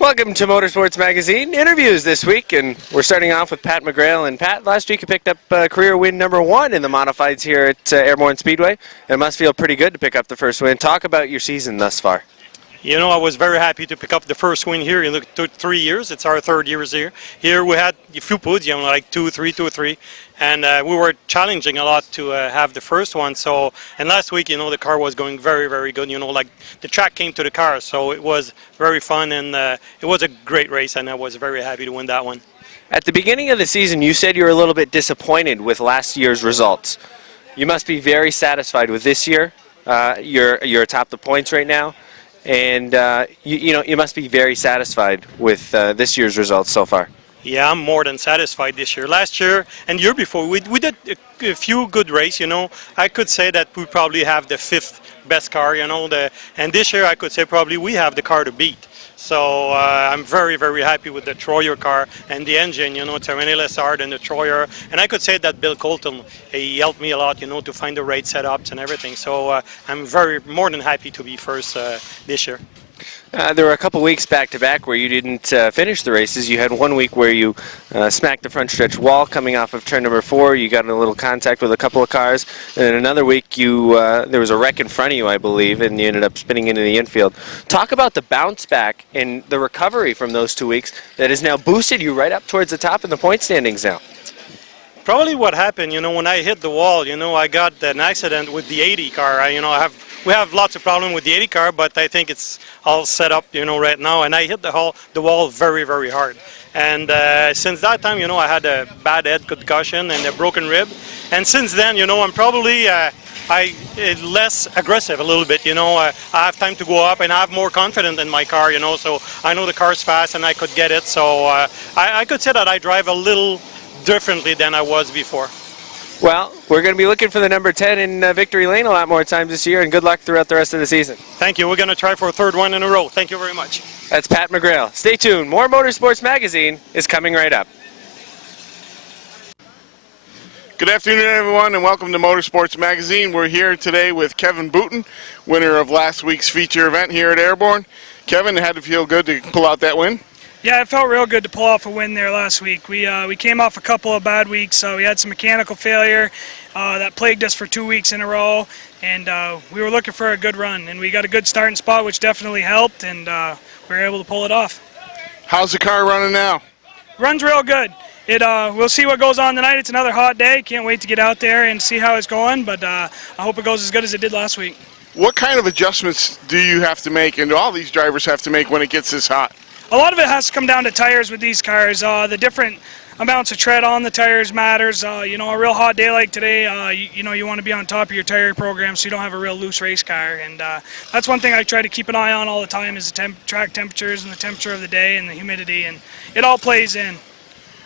Welcome to Motorsports Magazine interviews this week, and we're starting off with Pat McGrail. And Pat, last week you picked up career win #1 in the modifieds here at Airborne Speedway. It must feel pretty good to pick up the first win. Talk about your season thus far. You know, I was very happy to pick up the first win here in the 3 years. It's our third year here. Here we had a few podiums, like 2 or 3, and we were challenging a lot to have the first one. So, and last week, you know, the car was going very, very good. You know, like the track came to the car, so it was very fun, and it was a great race, and I was very happy to win that one. At the beginning of the season, you said you were a little bit disappointed with last year's results. You must be very satisfied with this year. You're atop the points right now. And you must be very satisfied with this year's results so far. Yeah, I'm more than satisfied this year. Last year and the year before, we did a few good races. You know, I could say that we probably have the 5th best car. You know, and this year I could say probably we have the car to beat. So I'm very, very happy with the Troyer car and the engine. You know, it's René Lessard and the Troyer. And I could say that Bill Colton, he helped me a lot, you know, to find the right setups and everything. So I'm more than happy to be first this year. There were a couple weeks back-to-back where you didn't finish the races. You had one week where you smacked the front stretch wall coming off of turn number 4. You got in a little contact with a couple of cars. And then another week there was a wreck in front of you, I believe, and you ended up spinning into the infield. Talk about the bounce back and the recovery from those 2 weeks that has now boosted you right up towards the top in the point standings now. Probably what happened, you know, when I hit the wall, you know, I got an accident with the 80 car. We have lots of problems with the 80 car, but I think it's all set up, you know, right now. And I hit the wall very, very hard. And since that time, you know, I had a bad head concussion and a broken rib. And since then, you know, I'm probably less aggressive a little bit. You know, I have time to go up and I have more confidence in my car, you know. So I know the car's fast and I could get it. So I could say that I drive a little differently than I was before. Well, we're going to be looking for the number 10 in Victory Lane a lot more times this year, and good luck throughout the rest of the season. Thank you. We're going to try for a 3rd one in a row. Thank you very much. That's Pat McGrail. Stay tuned. More Motorsports Magazine is coming right up. Good afternoon, everyone, and welcome to Motorsports Magazine. We're here today with Kevin Booten, winner of last week's feature event here at Airborne. Kevin, it had to feel good to pull out that win? Yeah, it felt real good to pull off a win there last week. We came off a couple of bad weeks. We had some mechanical failure that plagued us for 2 weeks in a row, and we were looking for a good run. And we got a good starting spot, which definitely helped, and we were able to pull it off. How's the car running now? Runs real good. We'll see what goes on tonight. It's another hot day. Can't wait to get out there and see how it's going, but I hope it goes as good as it did last week. What kind of adjustments do you have to make, and do all these drivers have to make when it gets this hot? A lot of it has to come down to tires with these cars. The different amounts of tread on the tires matters. You know, a real hot day like today, you want to be on top of your tire program so you don't have a real loose race car. And that's one thing I try to keep an eye on all the time is the track temperatures and the temperature of the day and the humidity, and it all plays in.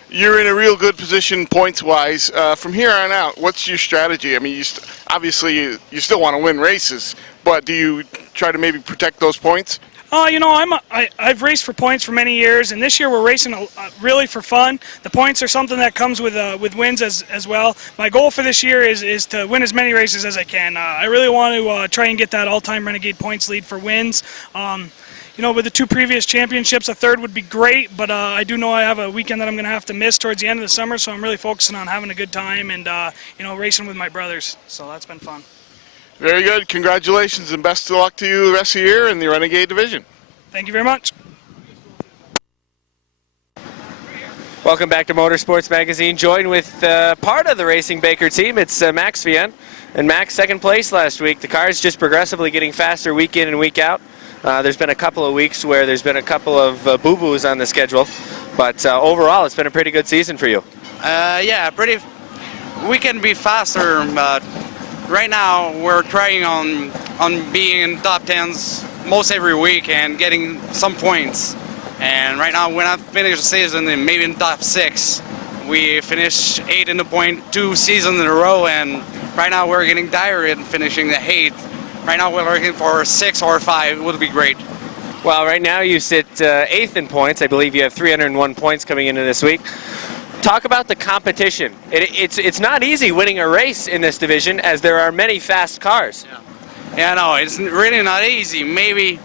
You're in a real good position points-wise. From here on out, what's your strategy? I mean, obviously you still want to win races, but do you try to maybe protect those points? You know, I've raced for points for many years, and this year we're racing really for fun. The points are something that comes with wins as well. My goal for this year is to win as many races as I can. I really want to try and get that all-time Renegade points lead for wins. You know, with the 2 previous championships, a 3rd would be great, but I do know I have a weekend that I'm going to have to miss towards the end of the summer, so I'm really focusing on having a good time and, you know, racing with my brothers. So that's been fun. Very good. Congratulations and best of luck to you the rest of the year in the Renegade division. Thank you very much. Welcome back to Motorsports Magazine. Joined with part of the Racing Baker team. It's Max Vienne. And Max, 2nd place last week. The car's just progressively getting faster week in and week out. There's been a couple of weeks where there's been a couple of boo-boos on the schedule. But overall, it's been a pretty good season for you. Yeah, we can be faster, but right now we're trying on being in top 10s most every week and getting some points. And right now, when I finish the season and maybe in top 6, we finished 8 in the point 2 seasons in a row, and right now we're getting tired and finishing the 8th. Right now we're looking for 6 or 5. It would be great. Well, right now you sit 8th in points. I believe you have 301 points coming into this week. Talk about the competition. It's not easy winning a race in this division as there are many fast cars. Yeah, no, it's really not easy. Maybe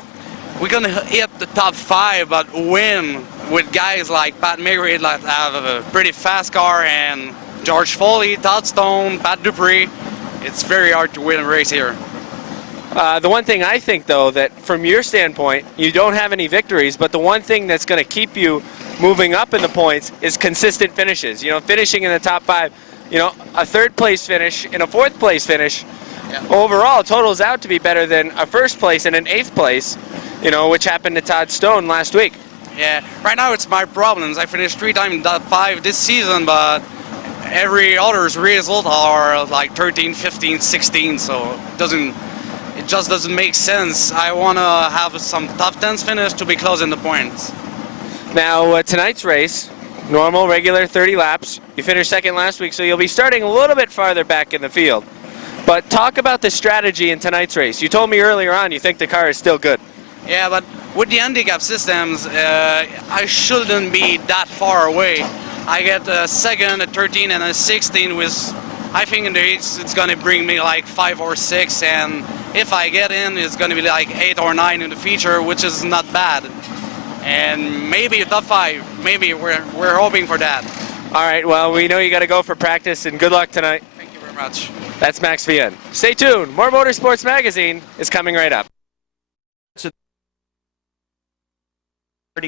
we're gonna hit the top 5, but win with guys like Pat Murray that have a pretty fast car, and George Foley, Todd Stone, Pat Dupree. It's very hard to win a race here. The one thing I think, though, that from your standpoint, you don't have any victories, but the one thing that's going to keep you moving up in the points is consistent finishes. You know, finishing in the top 5. You know, a 3rd place finish and a 4th place finish overall totals out to be better than a 1st place and an 8th place, you know, which happened to Todd Stone last week. Yeah, right now it's my problems. I finished 3 times in top 5 this season, but every other's result are like 13, 15, 16, so it just doesn't make sense. I want to have some top 10s finish to be close in the points. Now, tonight's race, normal, regular 30 laps. You finished 2nd last week, so you'll be starting a little bit farther back in the field. But talk about the strategy in tonight's race. You told me earlier on you think the car is still good. Yeah, but with the handicap systems, I shouldn't be that far away. I get a 2nd, a 13, and a 16 with, I think in the race it's going to bring me like 5 or 6, and if I get in, it's going to be like 8 or 9 in the feature, which is not bad. And maybe a top 5, maybe we're hoping for that. All right, well, we know you got to go for practice, and good luck tonight. Thank you very much. That's Max Vian. Stay tuned. More Motorsports Magazine is coming right up.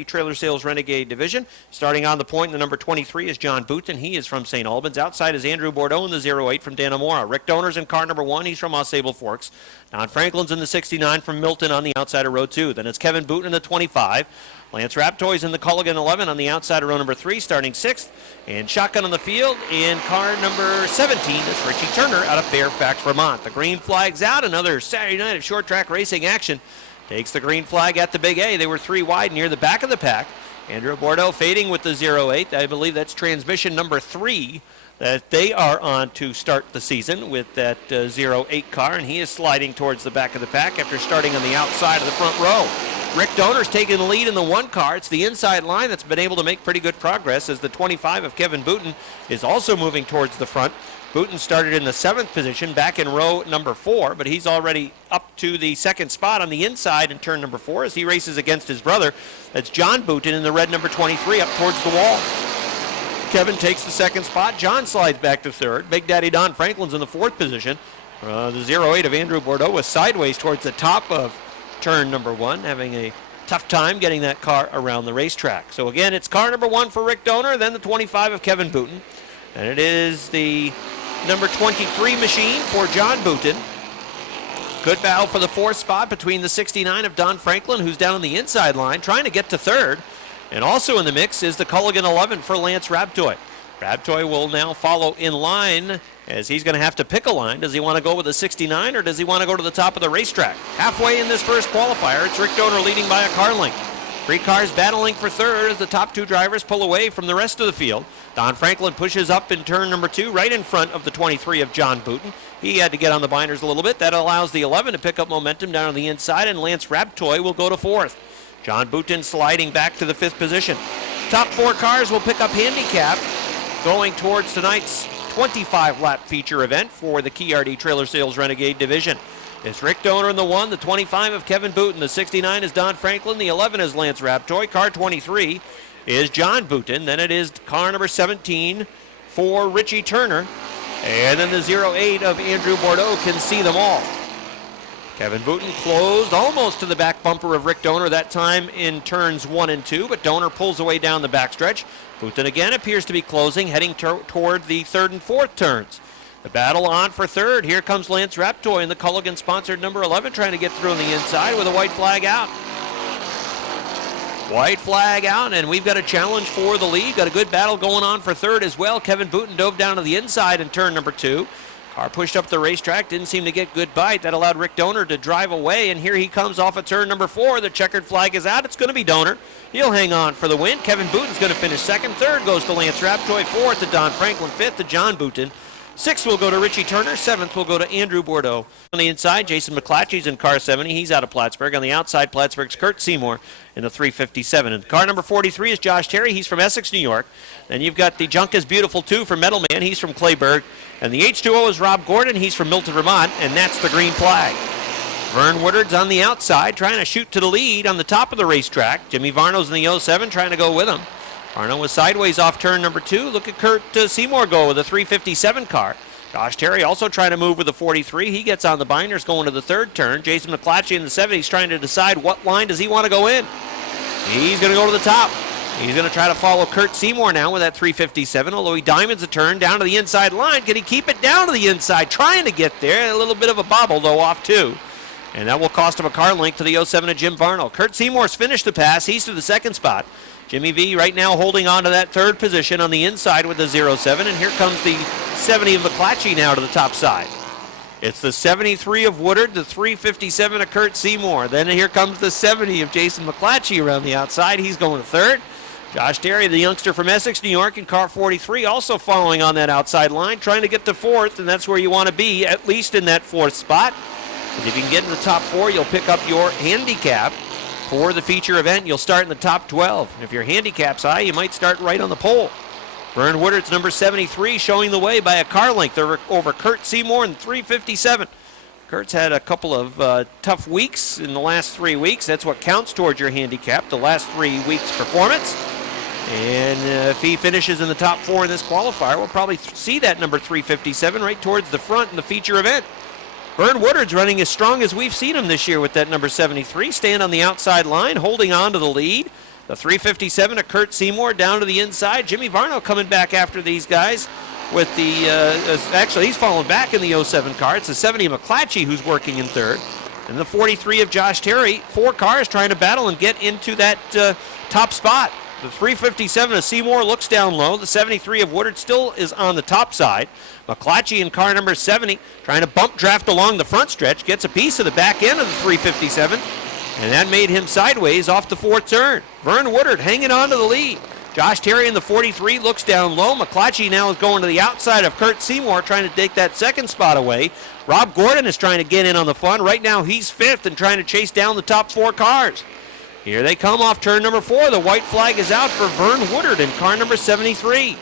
Trailer Sales Renegade Division. Starting on the point, the number 23 is John Booton. He is from St. Albans. Outside is Andrew Bordeaux in the 08 from Dannemora. Rick Donor's in car number 1. He's from Ausable Forks. Don Franklin's in the 69 from Milton on the outside of row 2. Then it's Kevin Booton in the 25. Lance Raptoy's in the Culligan 11 on the outside of row number 3, starting 6th. And shotgun on the field in car number 17 is Richie Turner out of Fairfax, Vermont. The green flag's out. Another Saturday night of short track racing action. Takes the green flag at the Big A. They were 3 wide near the back of the pack. Andrew Bordeaux fading with the 08. I believe that's transmission number 3 that they are on to start the season with that 08 car, and he is sliding towards the back of the pack after starting on the outside of the front row. Rick Donor's taking the lead in the 1 car. It's the inside line that's been able to make pretty good progress as the 25 of Kevin Booton is also moving towards the front. Booton started in the 7th position back in row number 4, but he's already up to the 2nd spot on the inside in turn number 4 as he races against his brother. That's John Booton in the red number 23 up towards the wall. Kevin takes the 2nd spot. John slides back to 3rd. Big Daddy Don Franklin's in the 4th position. The 08 of Andrew Bordeaux was sideways towards the top of turn number 1, having a tough time getting that car around the racetrack. So again, it's car number 1 for Rick Donor, then the 25 of Kevin Booton. And it is the number 23 machine for John Booton. Good battle for the 4th spot between the 69 of Don Franklin, who's down on the inside line, trying to get to 3rd. And also in the mix is the Culligan 11 for Lance Raptoy. Raptoy will now follow in line as he's going to have to pick a line. Does he want to go with the 69 or does he want to go to the top of the racetrack? Halfway in this first qualifier, it's Rick Donor leading by a car length. 3 cars battling for 3rd as the top 2 drivers pull away from the rest of the field. Don Franklin pushes up in turn number 2 right in front of the 23 of John Booton. He had to get on the binders a little bit. That allows the 11 to pick up momentum down on the inside, and Lance Raptoy will go to 4th. John Booton sliding back to the 5th position. Top 4 cars will pick up handicap going towards tonight's 25-lap feature event for the KRD Trailer Sales Renegade Division. It's Rick Donor in the 1, the 25 of Kevin Booton, the 69 is Don Franklin, the 11 is Lance Raptoy, car 23 is John Booton, then it is car number 17 for Richie Turner, and then the 08 of Andrew Bordeaux can see them all. Kevin Booton closed almost to the back bumper of Rick Donor that time in turns 1 and 2, but Donor pulls away down the backstretch. Booton again appears to be closing, heading toward the 3rd and 4th turns. The battle on for 3rd. Here comes Lance Raptoy in the Culligan-sponsored number 11 trying to get through on the inside with a white flag out. White flag out, and we've got a challenge for the lead. Got a good battle going on for 3rd as well. Kevin Booton dove down to the inside in turn number 2. Car pushed up the racetrack, didn't seem to get good bite. That allowed Rick Donor to drive away, and here he comes off of turn number 4. The checkered flag is out. It's going to be Donor. He'll hang on for the win. Kevin Booton's going to finish 2nd. 3rd goes to Lance Raptoy. 4th to Don Franklin. 5th to John Booton. 6th will go to Richie Turner. 7th will go to Andrew Bordeaux. On the inside, Jason McClatchy's in car 70. He's out of Plattsburgh. On the outside, Plattsburgh's Kurt Seymour in the 357. And car number 43 is Josh Terry. He's from Essex, New York. Then you've got the Junk is Beautiful 2 from Metalman. He's from Clayburgh. And the H2O is Rob Gordon. He's from Milton, Vermont. And that's the green flag. Vern Woodard's on the outside, trying to shoot to the lead on the top of the racetrack. Jimmy Varno's in the 07, trying to go with him. Varno was sideways off turn number 2. Look at Kurt Seymour go with a 357 car. Josh Terry also trying to move with the 43. He gets on the binders going to the third turn. Jason McClatchy in the 70s trying to decide what line does he want to go in. He's going to go to the top. He's going to try to follow Kurt Seymour now with that 357, although he diamonds a turn down to the inside line. Can he keep it down to the inside? Trying to get there. A little bit of a bobble, though, off 2. And that will cost him a car link to the 07 of Jim Varno. Kurt Seymour's finished the pass. He's to the second spot. Jimmy V right now holding on to that third position on the inside with the 07. And here comes the 70 of McClatchy now to the top side. It's the 73 of Woodard, the 357 of Kurt Seymour. Then here comes the 70 of Jason McClatchy around the outside. He's going to third. Josh Terry, the youngster from Essex, New York, in car 43, also following on that outside line, trying to get to fourth, and that's where you want to be, at least in that fourth spot. Because if you can get in the top 4, you'll pick up your handicap for the feature event. You'll start in the top 12. And if your handicap's high, you might start right on the pole. Vern Woodard's number 73 showing the way by a car length over Kurt Seymour in 357. Kurt's had a couple of tough weeks in the last 3 weeks. That's what counts towards your handicap, the last 3 weeks' performance. And if he finishes in the top 4 in this qualifier, we'll probably see that number 357 right towards the front in the feature event. Vern Woodard's running as strong as we've seen him this year with that number 73, staying on the outside line, holding on to the lead. The 357 of Kurt Seymour down to the inside. Jimmy Varno coming back after these guys with the, actually he's fallen back in the 07 car. It's the 70 of McClatchy who's working in third. And the 43 of Josh Terry, 4 cars trying to battle and get into that top spot. The 357 of Seymour looks down low. The 73 of Woodard still is on the top side. McClatchy in car number 70 trying to bump draft along the front stretch. Gets a piece of the back end of the 357. And that made him sideways off the fourth turn. Vern Woodard hanging on to the lead. Josh Terry in the 43 looks down low. McClatchy now is going to the outside of Kurt Seymour, trying to take that second spot away. Rob Gordon is trying to get in on the fun. Right now he's fifth and trying to chase down the top 4 cars. Here they come off turn number 4. The white flag is out for Vern Woodard in car number 73.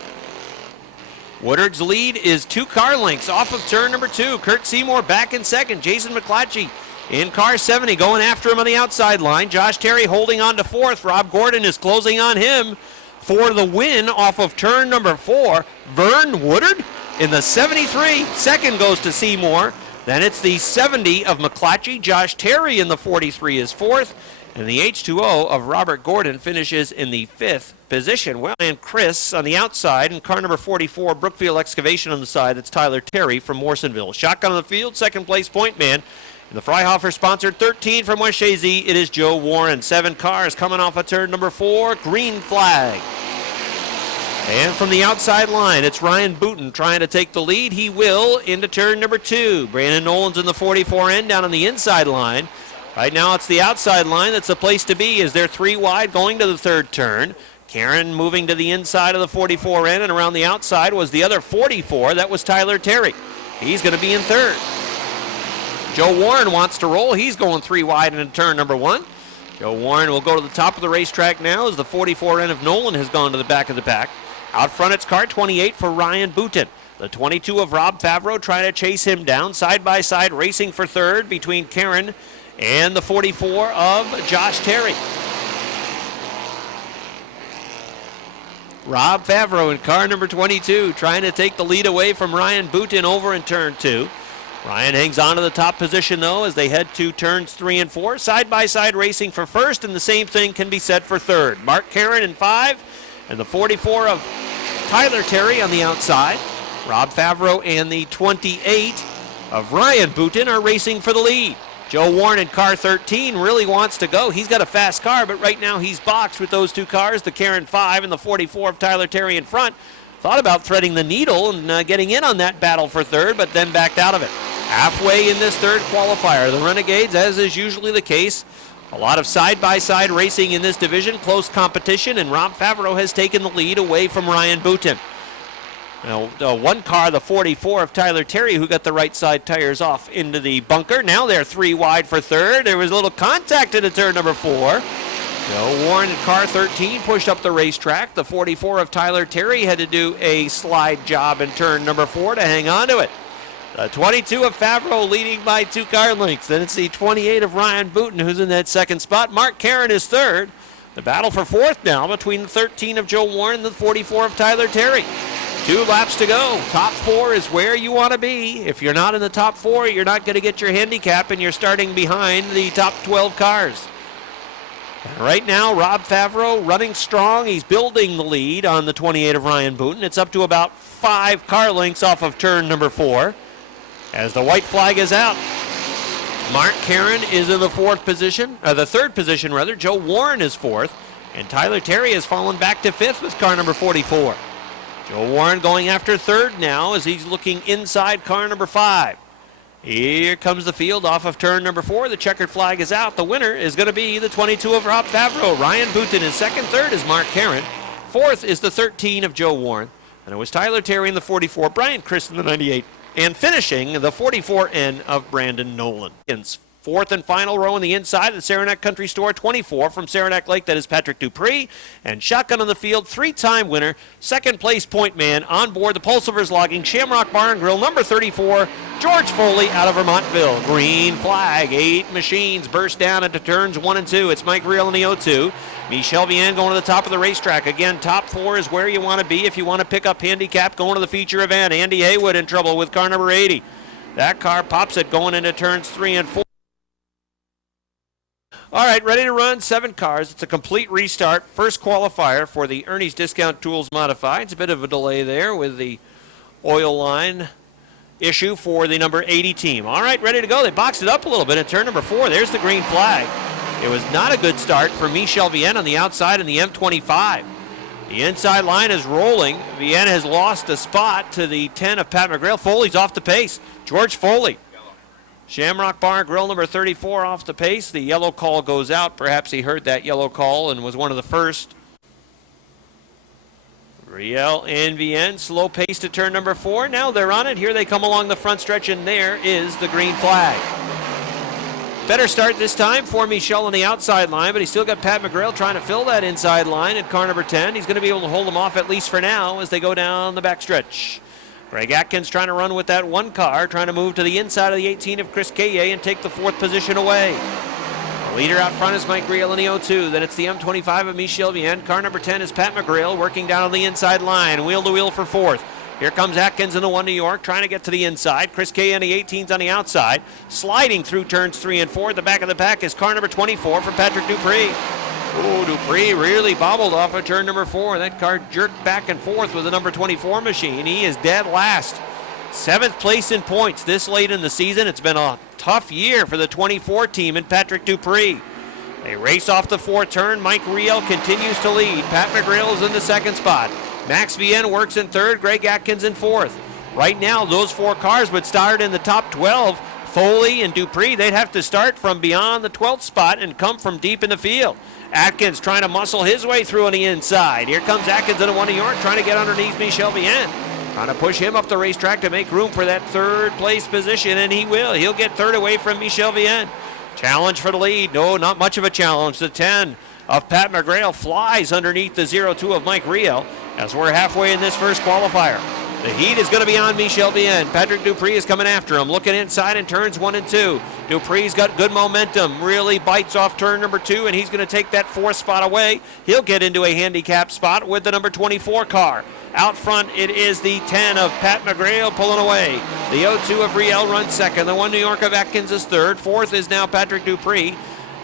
Woodard's lead is 2 car lengths off of turn number 2. Kurt Seymour back in second. Jason McClatchy in car 70 going after him on the outside line. Josh Terry holding on to fourth. Rob Gordon is closing on him for the win off of turn number 4. Vern Woodard in the 73. Second goes to Seymour. Then it's the 70 of McClatchy. Josh Terry in the 43 is fourth. And the H2O of Robert Gordon finishes in the 5th position. Well, and Chris on the outside in car number 44, Brookfield Excavation on the side. That's Tyler Terry from Morrisonville. Shotgun on the field, second place point man. In the Freihofer-sponsored 13 from West Shazy, it is Joe Warren. 7 cars coming off of turn number 4, green flag. And from the outside line, it's Ryan Booten trying to take the lead. He will into turn number 2. Brandon Nolan's in the 44N down on the inside line. Right now it's the outside line that's the place to be as they're 3 wide going to the third turn. Karen moving to the inside of the 44N, and around the outside was the other 44. That was Tyler Terry. He's going to be in third. Joe Warren wants to roll. He's going 3 wide into turn number 1. Joe Warren will go to the top of the racetrack now as the 44N of Nolan has gone to the back of the pack. Out front it's car 28 for Ryan Booten. The 22 of Rob Favreau trying to chase him down side by side, racing for third between Karen and the 44 of Josh Terry. Rob Favreau in car number 22 trying to take the lead away from Ryan Booten over in turn 2. Ryan hangs on to the top position though as they head to turns 3 and 4. Side by side racing for first, and the same thing can be said for third. Mark Karen in 5 and the 44 of Tyler Terry on the outside. Rob Favreau and the 28 of Ryan Booten are racing for the lead. Joe Warren in car 13 really wants to go. He's got a fast car, but right now he's boxed with those 2 cars, the Karen 5 and the 44 of Tyler Terry in front. Thought about threading the needle and getting in on that battle for third, but then backed out of it. Halfway in this third qualifier, the Renegades, as is usually the case, a lot of side-by-side racing in this division, close competition, and Rob Favreau has taken the lead away from Ryan Booten. Now, one car, the 44 of Tyler Terry, who got the right side tires off into the bunker. Now they're 3 wide for third. There was a little contact into turn number 4. Joe Warren in car 13 pushed up the racetrack. The 44 of Tyler Terry had to do a slide job in turn number 4 to hang on to it. The 22 of Favreau leading by 2 car lengths. Then it's the 28 of Ryan Booten who's in that second spot. Mark Karen is third. The battle for fourth now between the 13 of Joe Warren and the 44 of Tyler Terry. 2 laps to go. Top 4 is where you want to be. If you're not in the top 4, you're not going to get your handicap, and you're starting behind the top 12 cars. And right now, Rob Favreau running strong. He's building the lead on the 28 of Ryan Booten. It's up to about 5 car lengths off of turn number 4. As the white flag is out, Mark Karen is in the the third position rather. Joe Warren is 4th, and Tyler Terry has fallen back to 5th with car number 44. Joe Warren going after 3rd now as he's looking inside car number 5. Here comes the field off of turn number 4. The checkered flag is out. The winner is going to be the 22 of Rob Favreau. Ryan Booten is 2nd. 3rd is Mark Karen. 4th is the 13 of Joe Warren. And it was Tyler Terry in the 44, Brian Christ in the 98. And finishing the 44N of Brandon Nolan. 4th and final row on the inside of the Saranac Country Store, 24 from Saranac Lake, that is Patrick Dupree. And shotgun on the field, 3-time winner, 2nd place point man on board the Pulsivers logging Shamrock Bar and Grill, number 34, George Foley out of Vermontville. Green flag, 8 machines burst down into turns 1 and 2. It's Mike Riel in the 0-2. Michel Vienne going to the top of the racetrack. Again, top 4 is where you want to be if you want to pick up handicap going to the feature event. Andy Haywood in trouble with car number 80. That car pops it going into turns 3 and 4. All right, ready to run, 7 cars. It's a complete restart. First qualifier for the Ernie's Discount Tools Modified. It's a bit of a delay there with the oil line issue for the number 80 team. All right, ready to go. They boxed it up a little bit in turn number 4. There's the green flag. It was not a good start for Michel Vienne on the outside in the M25. The inside line is rolling. Vienne has lost a spot to the 10 of Pat McGrail. Foley's off the pace. George Foley. Shamrock Bar and Grill number 34 off the pace. The yellow call goes out. Perhaps he heard that yellow call and was one of the first. Riel and Vienne slow pace to turn number 4. Now they're on it. Here they come along the front stretch, and there is the green flag. Better start this time for Michel on the outside line, but he's still got Pat McGrail trying to fill that inside line at car number 10. He's going to be able to hold them off at least for now as they go down the backstretch. Greg Atkins trying to run with that 1 car, trying to move to the inside of the 18 of Chris Kaye and take the 4th position away. The leader out front is Mike Riel in the 0-2. Then it's the M25 of Michel Vienne. Car number 10 is Pat McGrail working down on the inside line, wheel to wheel for 4th. Here comes Atkins in the 1 New York, trying to get to the inside. Chris Kaye and the 18's on the outside, sliding through turns 3 and 4. At the back of the pack is car number 24 from Patrick Dupree. Oh, Dupree really bobbled off of turn number 4. That car jerked back and forth with the number 24 machine. He is dead last. 7th place in points this late in the season. It's been a tough year for the 24 team and Patrick Dupree. They race off the 4th turn. Mike Riel continues to lead. Pat McGrail is in the 2nd spot. Max Vienne works in 3rd. Greg Atkins in 4th. Right now, those 4 cars would start in the top 12. Foley and Dupree, they'd have to start from beyond the 12th spot and come from deep in the field. Atkins trying to muscle his way through on the inside. Here comes Atkins in a 1 New York, trying to get underneath Michel Vienne. Trying to push him up the racetrack to make room for that 3rd place position, and he will. He'll get 3rd away from Michel Vienne. Challenge for the lead. No, not much of a challenge. The 10 of Pat McGrail flies underneath the 0-2 of Mike Riel as we're halfway in this first qualifier. The heat is going to be on Michel Vienne. Patrick Dupree is coming after him, looking inside in turns 1 and 2. Dupree's got good momentum, really bites off turn number 2, and he's going to take that 4th spot away. He'll get into a handicap spot with the number 24 car. Out front, it is the 10 of Pat McGrail pulling away. The 0-2 of Riel runs 2nd. The 1 New York of Atkins is 3rd. 4th is now Patrick Dupree.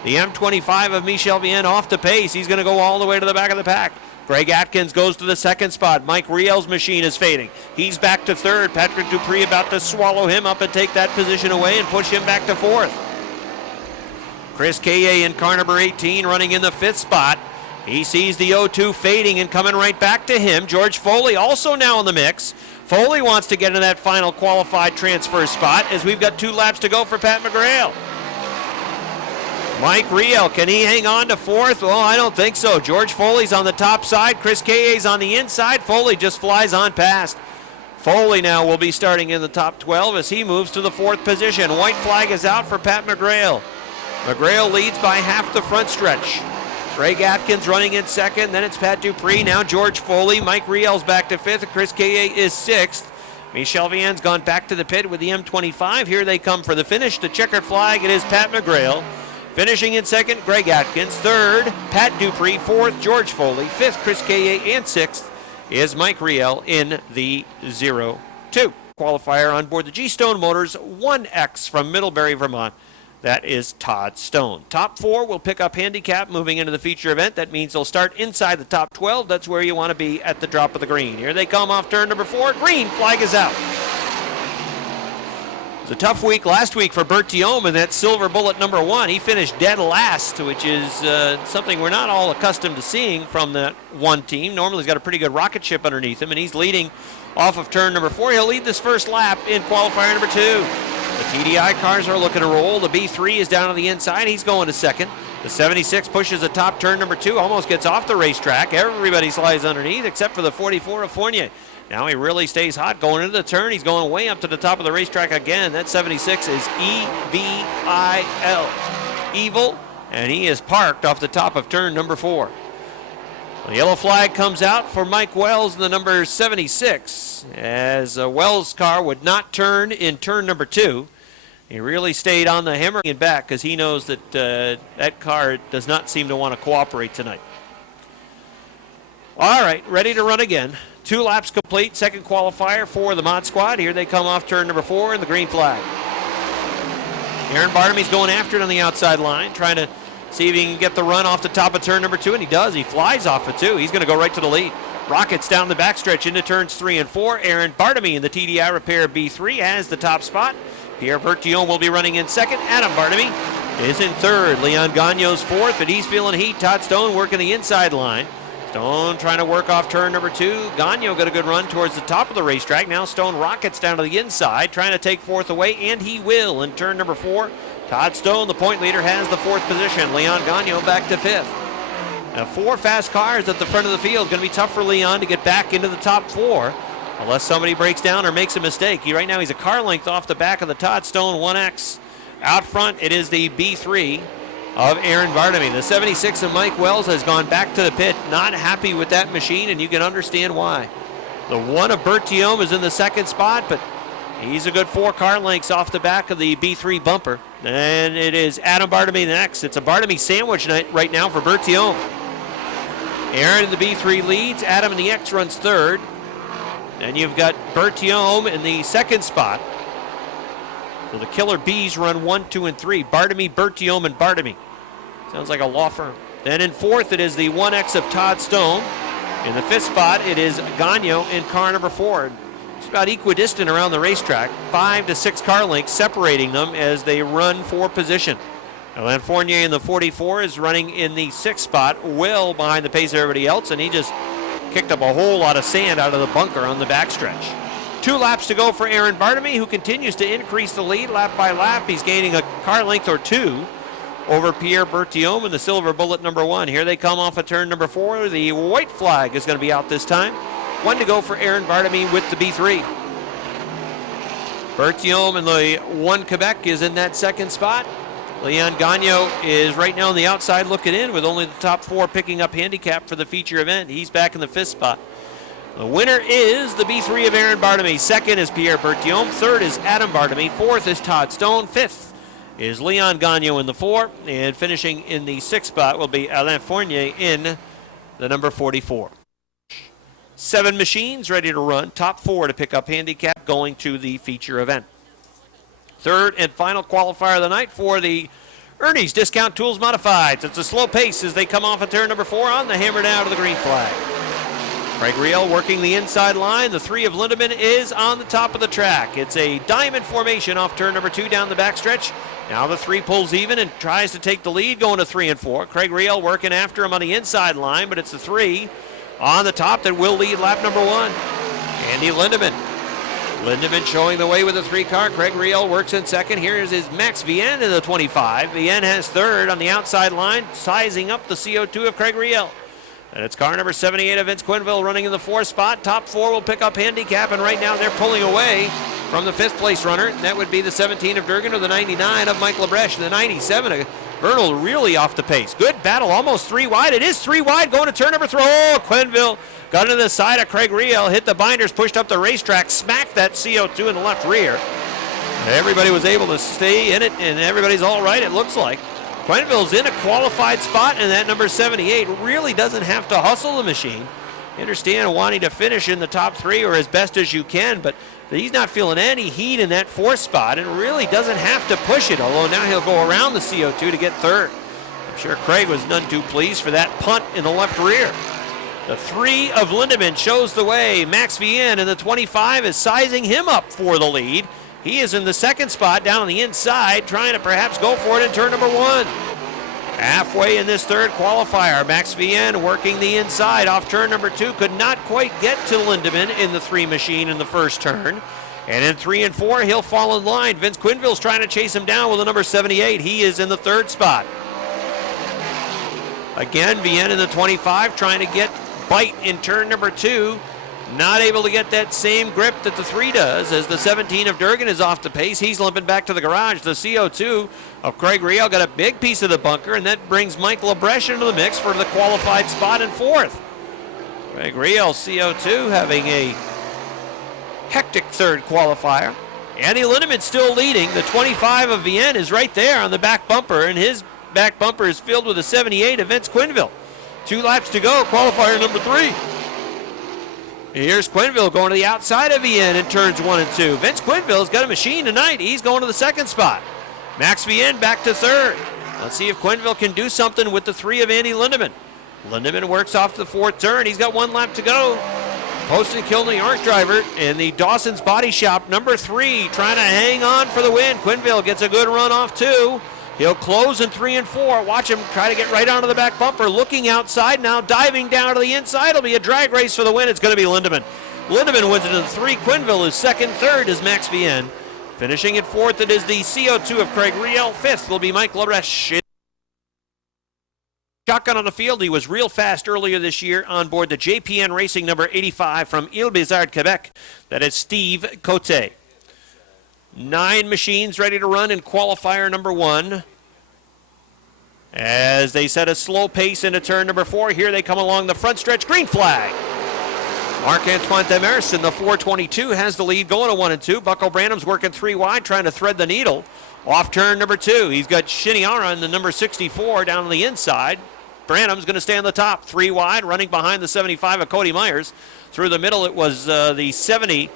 The M25 of Michel Vienne off the pace. He's going to go all the way to the back of the pack. Greg Atkins goes to the 2nd spot. Mike Riel's machine is fading. He's back to 3rd. Patrick Dupree about to swallow him up and take that position away and push him back to 4th. Chris Kaye in car number 18 running in the 5th spot. He sees the 0-2 fading and coming right back to him. George Foley also now in the mix. Foley wants to get into that final qualified transfer spot as we've got 2 laps to go for Pat McGrail. Mike Riel, can he hang on to 4th? Well, I don't think so. George Foley's on the top side. Chris Kaye's on the inside. Foley just flies on past. Foley now will be starting in the top 12 as he moves to the 4th position. White flag is out for Pat McGrail. McGrail leads by half the front stretch. Greg Atkins running in 2nd. Then it's Pat Dupree. Now George Foley. Mike Riel's back to 5th. Chris Kaye is 6th. Michel Vian's gone back to the pit with the M25. Here they come for the finish. The checkered flag, it is Pat McGrail. Finishing in second, Greg Atkins. Third, Pat Dupree. Fourth, George Foley. Fifth, Chris Kaye. And sixth is Mike Riel in the 0-2. Qualifier on board the G-Stone Motors 1X from Middlebury, Vermont. That is Todd Stone. Top 4 will pick up handicap moving into the feature event. That means they'll start inside the top 12. That's where you want to be at the drop of the green. Here they come off turn number 4. Green flag is out. It was a tough week last week for Bert Thiaume in that silver bullet number 1. He finished dead last, which is something we're not all accustomed to seeing from that one team. Normally he's got a pretty good rocket ship underneath him, and he's leading off of turn number 4. He'll lead this first lap in qualifier number 2. The TDI cars are looking to roll. The B3 is down on the inside. He's going to second. The 76 pushes the top turn number 2, almost gets off the racetrack. Everybody slides underneath except for the 44 of Fournier. Now he really stays hot going into the turn. He's going way up to the top of the racetrack again. That 76 is E-V-I-L. Evil, and he is parked off the top of turn number 4. The yellow flag comes out for Mike Wells in the number 76, as Wells' car would not turn in turn number 2. He really stayed on the hammer and back because he knows that that car does not seem to want to cooperate tonight. All right, ready to run again. 2 laps complete, second qualifier for the Mod Squad. Here they come off turn number 4 in the green flag. Aaron Bartamy's going after it on the outside line, trying to see if he can get the run off the top of turn number 2, and he does. He flies off it, too. He's going to go right to the lead. Rockets down the backstretch into turns 3 and 4. Aaron Bartamy in the TDI Repair B3 has the top spot. Pierre Bertillon will be running in second. Adam Bartamy is in third. Leon Gagno's fourth, but he's feeling heat. Todd Stone working the inside line. Stone trying to work off turn number 2. Gagno got a good run towards the top of the racetrack. Now Stone rockets down to the inside, trying to take fourth away, and he will in turn number 4. Todd Stone, the point leader, has the 4th position. Leon Gagno back to 5th. Now 4 fast cars at the front of the field. Going to be tough for Leon to get back into the top 4 unless somebody breaks down or makes a mistake. Right now he's a car length off the back of the Todd Stone 1X. Out front it is the B3 of Aaron Bartamy. The 76 of Mike Wells has gone back to the pit, not happy with that machine, and you can understand why. The 1 of Bert Thiaume is in the 2nd spot, but he's a good 4 car lengths off the back of the B3 bumper. And it is Adam Bartamy next. It's a Bartamy sandwich night right now for Bert Thiaume. Aaron in the B3 leads. Adam in the X runs 3rd. And you've got Bert Thiaume in the 2nd spot. So the Killer Bees run 1, 2, and 3. Bartamy, Bert Thiaume, and Bartamy. Sounds like a law firm. Then in 4th, it is the 1X of Todd Stone. In the 5th spot, it is Gagno in car number 4. It's about equidistant around the racetrack. 5 to 6 car lengths separating them as they run for position. Alain Fournier in the 44 is running in the 6th spot, well behind the pace of everybody else, and he just kicked up a whole lot of sand out of the bunker on the backstretch. 2 laps to go for Aaron Bartamy, who continues to increase the lead lap by lap. He's gaining a car length or 2 over Pierre Bertillon in the silver bullet number 1. Here they come off of turn number 4. The white flag is going to be out this time. 1 to go for Aaron Bartamy with the B3. Bertillon in the 1 Quebec is in that 2nd spot. Leon Gagno is right now on the outside looking in with only the top 4 picking up handicap for the feature event. He's back in the 5th spot. The winner is the B3 of Aaron Bartamy. 2nd is Pierre Bertillon. 3rd is Adam Bartamy. 4th is Todd Stone. 5th is Leon Gagno in the 4. And finishing in the 6th spot will be Alain Fournier in the number 44. 7 machines ready to run. Top 4 to pick up handicap going to the feature event. 3rd and final qualifier of the night for the Ernie's Discount Tools Modifieds. It's a slow pace as they come off of turn number 4 on the hammer down to the green flag. Craig Riel working the inside line. The 3 of Lindemann is on the top of the track. It's a diamond formation off turn number 2 down the backstretch. Now the 3 pulls even and tries to take the lead going to 3 and 4. Craig Riel working after him on the inside line, but it's the 3 on the top that will lead lap number 1. Andy Lindemann. Lindemann showing the way with the 3 car. Craig Riel works in 2nd. Here's his Max Vienne in the 25. Vienne has 3rd on the outside line, sizing up the CO2 of Craig Riel. And it's car number 78 of Vince Quinville running in the 4th spot. Top 4 will pick up handicap, and right now they're pulling away from the 5th place runner. That would be the 17 of Durgan or the 99 of Mike Lebrecht. The 97 of Vernal really off the pace. Good battle, almost 3 wide. It is 3 wide, going to turn number 3. Oh, Quenneville got into the side of Craig Riel, hit the binders, pushed up the racetrack, smacked that CO2 in the left rear. Everybody was able to stay in it, and everybody's all right, it looks like. Quenneville's in a qualified spot, and that number 78 really doesn't have to hustle the machine. You understand wanting to finish in the top 3 or as best as you can, but he's not feeling any heat in that 4th spot and really doesn't have to push it, although now he'll go around the CO2 to get 3rd. I'm sure Craig was none too pleased for that punt in the left rear. The 3 of Lindemann shows the way. Max Vienne in the 25 is sizing him up for the lead. He is in the 2nd spot down on the inside, trying to perhaps go for it in turn number 1. Halfway in this 3rd qualifier, Max Vienne working the inside off turn number 2. Could not quite get to Lindemann in the 3 machine in the 1st turn. And in 3 and 4, he'll fall in line. Vince Quenneville's trying to chase him down with the number 78. He is in the 3rd spot. Again, Vienne in the 25 trying to get bite in turn number 2. Not able to get that same grip that the 3 does as the 17 of Durgan is off the pace. He's limping back to the garage. The CO2 of Craig Riel got a big piece of the bunker, and that brings Mike LaBreche into the mix for the qualified spot in 4th. Craig Riel, CO2, having a hectic 3rd qualifier. Andy Lindemann still leading. The 25 of Vienne is right there on the back bumper, and his back bumper is filled with a 78 of Vince Quenneville. 2 laps to go, qualifier number 3. Here's Quenneville going to the outside of Vienne in turns 1 and 2. Vince Quenneville's got a machine tonight. He's going to the 2nd spot. Max Vienne back to 3rd. Let's see if Quenneville can do something with the 3 of Andy Lindemann. Lindemann works off the 4th turn. He's got 1 lap to go. Poston Kilney arc driver in the Dawson's Body Shop, number 3, trying to hang on for the win. Quenneville gets a good run off 2. He'll close in 3 and 4. Watch him try to get right onto the back bumper. Looking outside now, diving down to the inside. It'll be a drag race for the win. It's going to be Lindemann. Lindemann wins it in 3. Quenneville is 2nd. 3rd is Max Vienne. Finishing at 4th, it is the CO2 of Craig Riel. 5th will be Mike LaBreche. Shotgun on the field. He was real fast earlier this year on board the JPN Racing number 85 from Ile Bizarre, Quebec. That is Steve Cote. 9 machines ready to run in qualifier number 1. As they set a slow pace into turn number 4, here they come along the front stretch. Green flag. Marc-Antoine Demers in the 422 has the lead going to 1 and 2. Bucko Branham's working 3 wide, trying to thread the needle. Off turn number 2, he's got Shiniara in the number 64 down on the inside. Branham's going to stay on the top, 3 wide, running behind the 75 of Cody Myers. Through the middle, it was the 70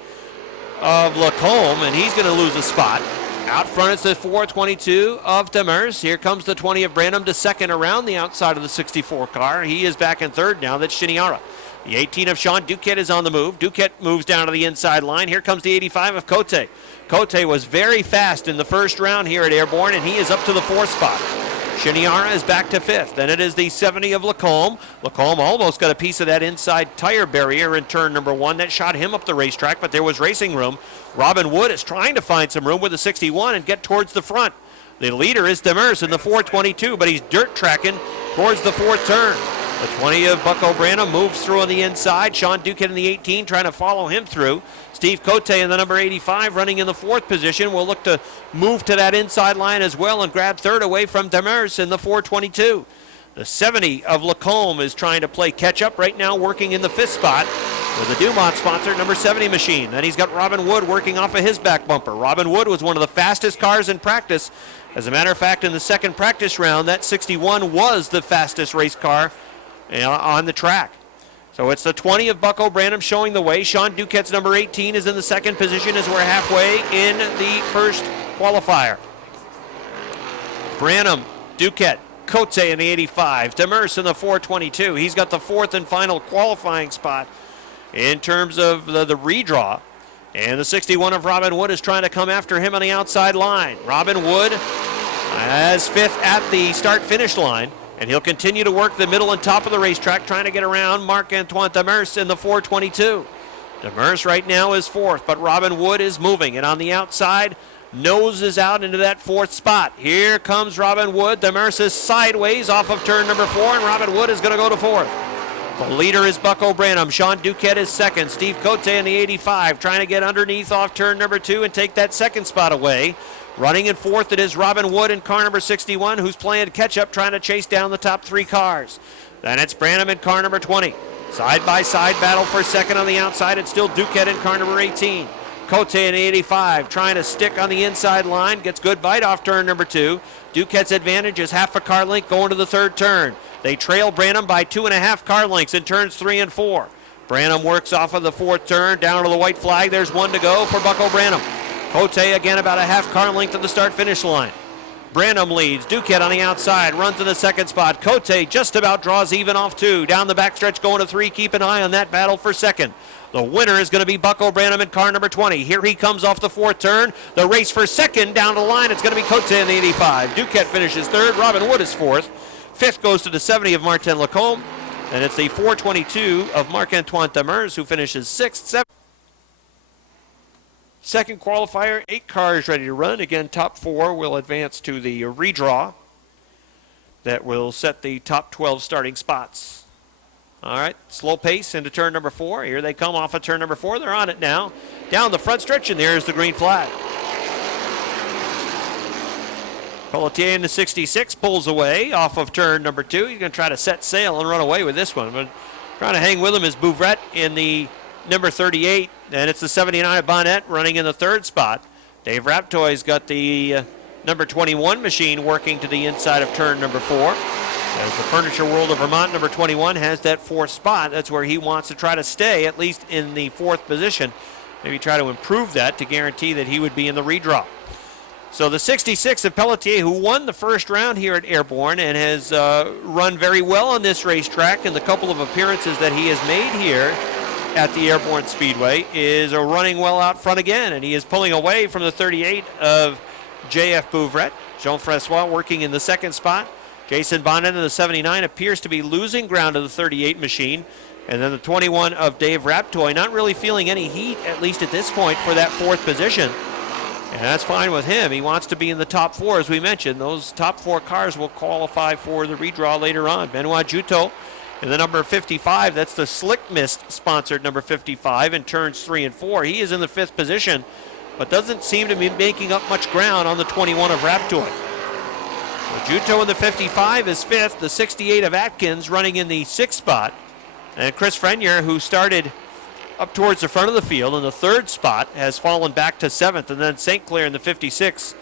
of Lacombe, and he's going to lose a spot. Out front, it's the 422 of Demers. Here comes the 20 of Branham to 2nd around the outside of the 64 car. He is back in 3rd now. That's Shiniara. The 18 of Sean Duquette is on the move. Duquette moves down to the inside line. Here comes the 85 of Cote. Cote was very fast in the 1st round here at Airborne, and he is up to the 4th spot. Shiniara is back to 5th. Then it is the 70 of Lacombe. Lacombe almost got a piece of that inside tire barrier in turn number 1. That shot him up the racetrack, but there was racing room. Robin Wood is trying to find some room with the 61 and get towards the front. The leader is Demers in the 422, but he's dirt tracking towards the 4th turn. The 20 of Bucko Branham moves through on the inside. Sean Duquette in the 18 trying to follow him through. Steve Cote in the number 85 running in the 4th position will look to move to that inside line as well and grab 3rd away from Demers in the 422. The 70 of Lacombe is trying to play catch up right now, working in the 5th spot with the Dumont sponsored number 70 machine. Then he's got Robin Wood working off of his back bumper. Robin Wood was one of the fastest cars in practice. As a matter of fact, in the 2nd practice round, that 61 was the fastest race car on the track. So it's the 20 of Bucko Branham showing the way. Sean Duquette's number 18 is in the 2nd position as we're halfway in the 1st qualifier. Branham, Duquette, Cote in the 85, Demers in the 422. He's got the 4th and final qualifying spot in terms of the redraw. And the 61 of Robin Wood is trying to come after him on the outside line. Robin Wood as 5th at the start-finish line. And he'll continue to work the middle and top of the racetrack, trying to get around Marc-Antoine Demers in the 422. Demers right now is 4th, but Robin Wood is moving. And on the outside, noses out into that 4th spot. Here comes Robin Wood. Demers is sideways off of turn number 4, and Robin Wood is going to go to 4th. The leader is Bucko Branham. Sean Duquette is 2nd. Steve Cote in the 85, trying to get underneath off turn number 2 and take that 2nd spot away Running in fourth, it is Robin Wood in car number 61, who's playing catch-up, trying to chase down the top 3 cars. Then it's Branham in car number 20. Side-by-side battle for second on the outside. It's still Duquette in car number 18. Cote in 85 trying to stick on the inside line. Gets good bite off turn number 2. Duquette's advantage is half a car length going to the third turn. They trail Branham by 2.5 car lengths in turns 3 and 4. Branham works off of the fourth turn down to the white flag. There's 1 to go for Bucko Branham. Cote again about a half car length to the start-finish line. Branham leads. Duquette on the outside runs in the second spot. Cote just about draws even off 2. Down the backstretch going to 3. Keep an eye on that battle for second. The winner is going to be Bucko Branham in car number 20. Here he comes off the fourth turn. The race for second down the line. It's going to be Cote in the 85. Duquette finishes third. Robin Wood is fourth. Fifth goes to the 70 of Martin Lacombe. And it's the 422 of Marc-Antoine Demers who finishes sixth. Second qualifier, 8 cars ready to run. Again, top 4 will advance to the redraw that will set the top 12 starting spots. All right, slow pace into turn number 4. Here they come off of turn number 4. They're on it now. Down the front stretch, and there's the green flag. Pelletier in the 66 pulls away off of turn number 2. He's going to try to set sail and run away with this one. But trying to hang with him is Bouvret in the number 38, and it's the 79 of Bonnet running in the third spot. Dave Raptoy's got the number 21 machine working to the inside of turn number 4. As the Furniture World of Vermont, number 21, has that fourth spot. That's where he wants to try to stay, at least in the fourth position. Maybe try to improve that to guarantee that he would be in the redraw. So the 66 of Pelletier, who won the first round here at Airborne and has run very well on this racetrack in the couple of appearances that he has made here at the Airborne Speedway, is running well out front again, and he is pulling away from the 38 of J.F. Bouvret. Jean-Francois working in the second spot. Jason Bonnet in the 79 appears to be losing ground to the 38 machine. And then the 21 of Dave Raptoy, not really feeling any heat, at least at this point, for that fourth position. And that's fine with him. He wants to be in the top 4, as we mentioned. Those top 4 cars will qualify for the redraw later on. Benoit Juteau in the number 55, that's the Slick Mist sponsored number 55 in turns 3 and 4. He is in the 5th position, but doesn't seem to be making up much ground on the 21 of Raptoy. So Juteau in the 55 is 5th, the 68 of Atkins running in the 6th spot. And Chris Frenier, who started up towards the front of the field in the 3rd spot, has fallen back to 7th. And then St. Clair in the 56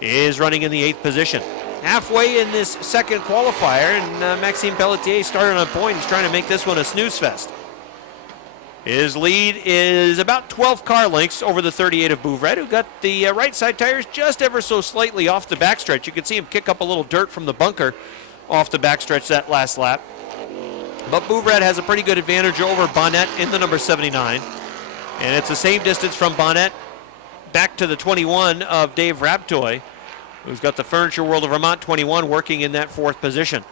is running in the 8th position. Halfway in this second qualifier, and Maxime Pelletier started on point. He's trying to make this one a snooze fest. His lead is about 12 car lengths over the 38 of Bouvret, who got the right side tires just ever so slightly off the backstretch. You can see him kick up a little dirt from the bunker off the backstretch that last lap. But Bouvret has a pretty good advantage over Bonnet in the number 79. And it's the same distance from Bonnet back to the 21 of Dave Raptoy, who's got the Furniture World of Vermont 21 working in that 4th position.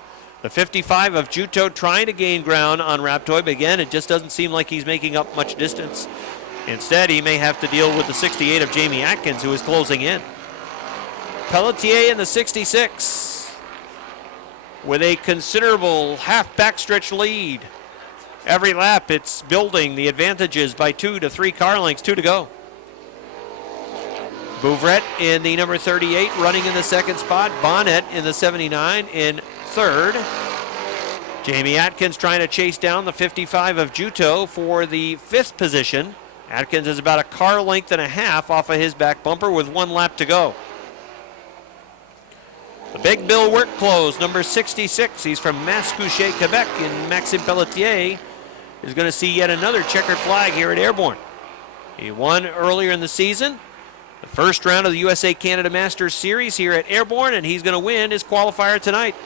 The 55 of Juteau trying to gain ground on Raptoy, but again, it just doesn't seem like he's making up much distance. Instead, he may have to deal with the 68 of Jamie Atkins, who is closing in. Pelletier in the 66 with a considerable half backstretch lead. Every lap, it's building the advantages by 2 to 3 car lengths, 2 to go. Bouvret in the number 38 running in the 2nd spot. Bonnet in the 79 in 3rd. Jamie Atkins trying to chase down the 55 of Juteau for the 5th position. Atkins is about a car length and a half off of his back bumper with 1 lap to go. The Big Bill Work Clothes, number 66. He's from Mascouche, Quebec, and Maxime Pelletier is going to see yet another checkered flag here at Airborne. He won earlier in the season, the first round of the USA Canada Masters Series here at Airborne, and he's going to win his qualifier tonight.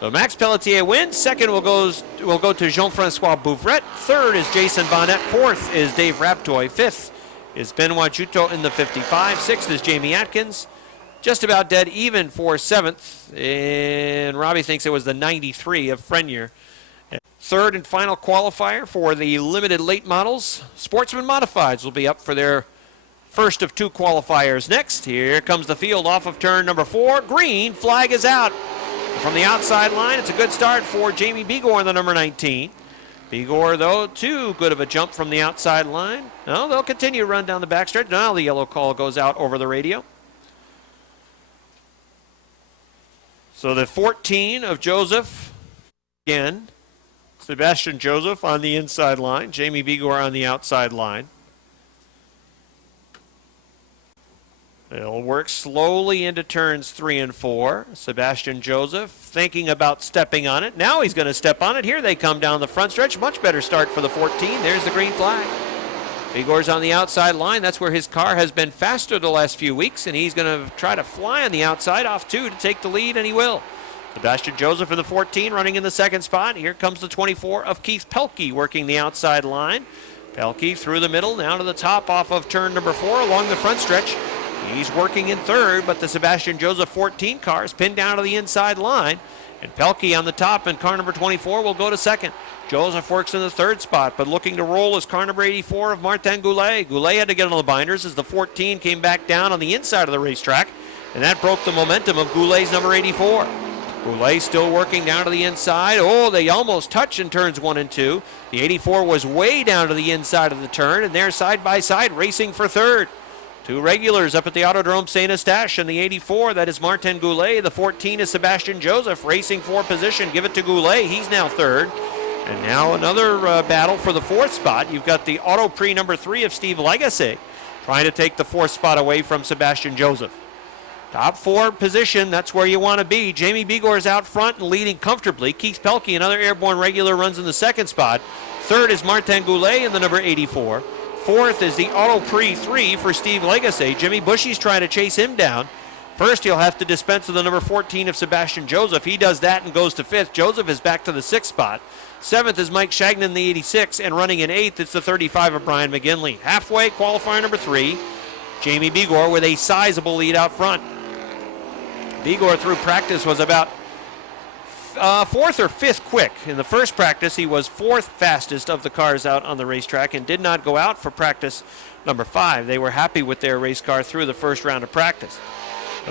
So Max Pelletier wins. Second will go to Jean-Francois Bouvret. Third is Jason Bonnet. Fourth is Dave Raptoy. Fifth is Benoit Juteau in the 55. Sixth is Jamie Atkins. Just about dead even for 7th. And Robbie thinks it was the 93 of Frenier. Third and final qualifier for the limited late models. Sportsman Modifieds will be up for their first of 2 qualifiers next. Here comes the field off of turn number 4. Green flag is out. From the outside line, it's a good start for Jamie Bigor in the number 19. Bigor, though, too good of a jump from the outside line. No, they'll continue to run down the backstretch. Now the yellow call goes out over the radio. So the 14 of Joseph, again, Sebastian Joseph on the inside line, Jamie Vigor on the outside line. They'll work slowly into turns 3 and 4. Sebastian Joseph thinking about stepping on it. Now he's going to step on it. Here they come down the front stretch. Much better start for the 14. There's the green flag. Vigor's on the outside line. That's where his car has been faster the last few weeks, and he's going to try to fly on the outside off 2 to take the lead, and he will. Sebastian Joseph in the 14 running in the second spot. Here comes the 24 of Keith Pelkey working the outside line. Pelkey through the middle, now to the top off of turn number 4 along the front stretch. He's working in third, but the Sebastian Joseph 14 car is pinned down to the inside line. And Pelkey on the top, and car number 24 will go to second. Joseph works in the third spot, but looking to roll is car number 84 of Martin Goulet. Goulet had to get on the binders as the 14 came back down on the inside of the racetrack, and that broke the momentum of Goulet's number 84. Goulet still working down to the inside. Oh, they almost touch in turns 1 and 2. The 84 was way down to the inside of the turn, and they're side by side racing for third. 2 regulars up at the Autodrome St. Eustache, and the 84, that is Martin Goulet. The 14 is Sebastian Joseph racing for position. Give it to Goulet. He's now third. And now another battle for the 4th spot. You've got the Auto Prix number 3 of Steve Legacy trying to take the 4th spot away from Sebastian Joseph. Top 4 position, that's where you want to be. Jamie Vigor is out front and leading comfortably. Keith Pelkey, another Airborne regular, runs in the 2nd spot. 3rd is Martin Goulet in the number 84. 4th is the Auto Prix 3 for Steve Legacy. Jimmy Bushy's trying to chase him down. First, he'll have to dispense with the number 14 of Sebastian Joseph. He does that and goes to 5th. Joseph is back to the 6th spot. 7th is Mike Shagnon, the 86, and running in 8th, it's the 35 of Brian McGinley. Halfway, qualifier number 3, Jamie Vigor with a sizable lead out front. Vigor through practice was about 4th or 5th quick. In the first practice, he was 4th fastest of the cars out on the racetrack and did not go out for practice number 5. They were happy with their race car through the first round of practice.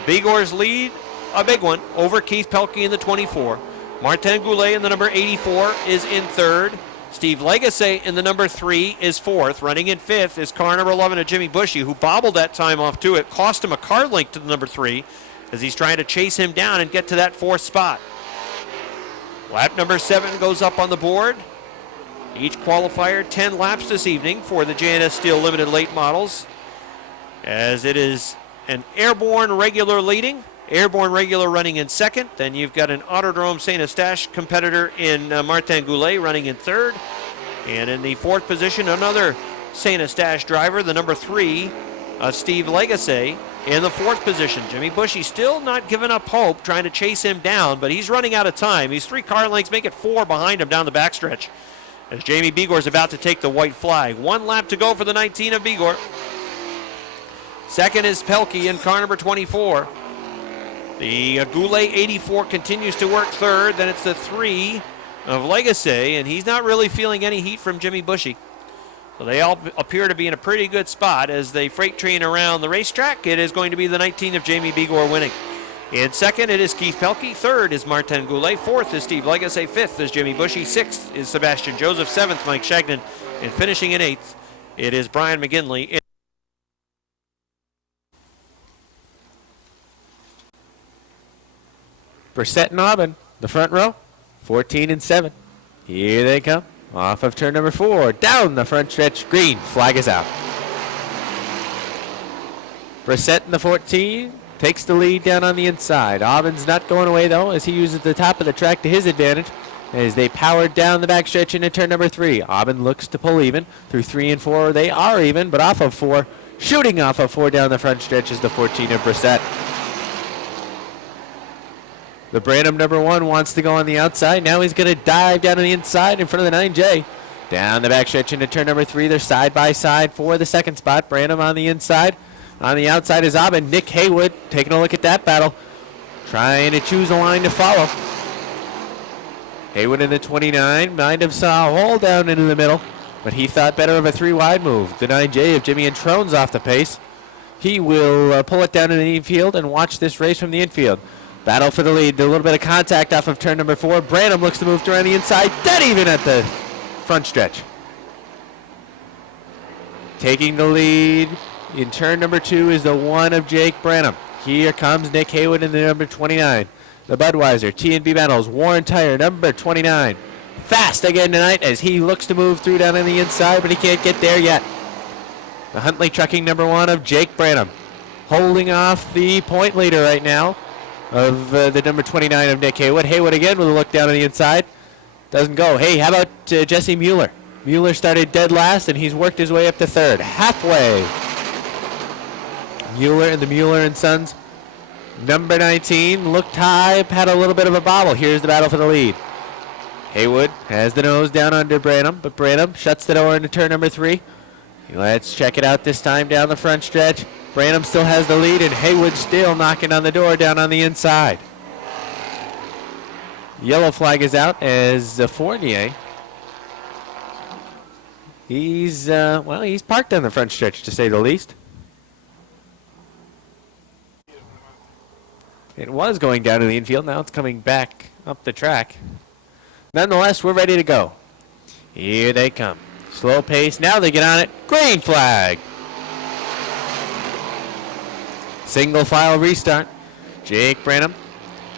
Vigor's lead, a big one, over Keith Pelkey in the 24. Martin Goulet in the number 84 is in 3rd. Steve Legacy in the number 3 is 4th. Running in 5th is car number 11 of Jimmy Bushy, who bobbled that time off to it. Cost him a car link to the number 3 as he's trying to chase him down and get to that 4th spot. Lap number 7 goes up on the board. Each qualifier 10 laps this evening for the J&S Steel Limited late models, as it is an Airborne regular leading. Airborne regular running in 2nd. Then you've got an Autodrome St. Eustache competitor in Martin Goulet running in 3rd. And in the 4th position, another St. Eustache driver, the number 3 of Steve Legacy, in the 4th position. Jimmy Bushy still not giving up hope, trying to chase him down, but he's running out of time. He's 3 car lengths, make it 4 behind him down the backstretch as Jamie Vigor is about to take the white flag. 1 lap to go for the 19 of Vigor. 2nd is Pelkey in car number 24. The Goulet 84 continues to work 3rd. Then it's the 3 of Legacy, and he's not really feeling any heat from Jimmy Bushy. So they all appear to be in a pretty good spot as they freight train around the racetrack. It is going to be the 19 of Jamie Vigor winning. In 2nd, it is Keith Pelkey. 3rd is Martin Goulet. 4th is Steve Legacy. 5th is Jimmy Bushy. 6th is Sebastian Joseph. 7th, Mike Shagnon. And finishing in 8th, it is Brian McGinley. Brissett and Aubin, the front row, 14 and 7. Here they come. Off of turn number 4, down the front stretch, green, flag is out. Brissett in the 14 takes the lead down on the inside. Aubin's not going away though, as he uses the top of the track to his advantage as they power down the backstretch into turn number 3. Aubin looks to pull even. Through 3 and 4, they are even, but off of 4, shooting off of 4 down the front stretch is the 14 of Brissett. The Branham number 1 wants to go on the outside. Now he's going to dive down on the inside in front of the 9J. Down the backstretch into turn number 3. They're side by side for the 2nd spot. Branham on the inside. On the outside is Aubin. Nick Haywood taking a look at that battle. Trying to choose a line to follow. Haywood in the 29. Mind him saw a hole down into the middle, but he thought better of a 3-wide move. The 9J of Jimmy Introne's off the pace. He will pull it down in the infield and watch this race from the infield. Battle for the lead. A little bit of contact off of turn number 4. Branham looks to move around the inside. Dead even at the front stretch. Taking the lead in turn number 2 is the 1 of Jake Branham. Here comes Nick Haywood in the number 29. the Budweiser T&B Metals Warren Tire number 29. Fast again tonight as he looks to move through down on the inside, but he can't get there yet. The Huntley Trucking number 1 of Jake Branham holding off the point leader right now of the number 29 of Nick Haywood. Haywood again with a look down on the inside. Doesn't go. Hey, how about Jesse Mueller? Mueller started dead last, and he's worked his way up to third. Halfway. Mueller and the Mueller and Sons. Number 19 looked high, had a little bit of a bobble. Here's the battle for the lead. Haywood has the nose down under Branham, but Branham shuts the door into turn number 3. Let's check it out this time down the front stretch. Branham still has the lead, and Haywood still knocking on the door down on the inside. Yellow flag is out as Fournier. He's parked on the front stretch, to say the least. It was going down to the infield. Now it's coming back up the track. Nonetheless, we're ready to go. Here they come. Slow pace. Now they get on it. Green flag. Single file restart. Jake Branham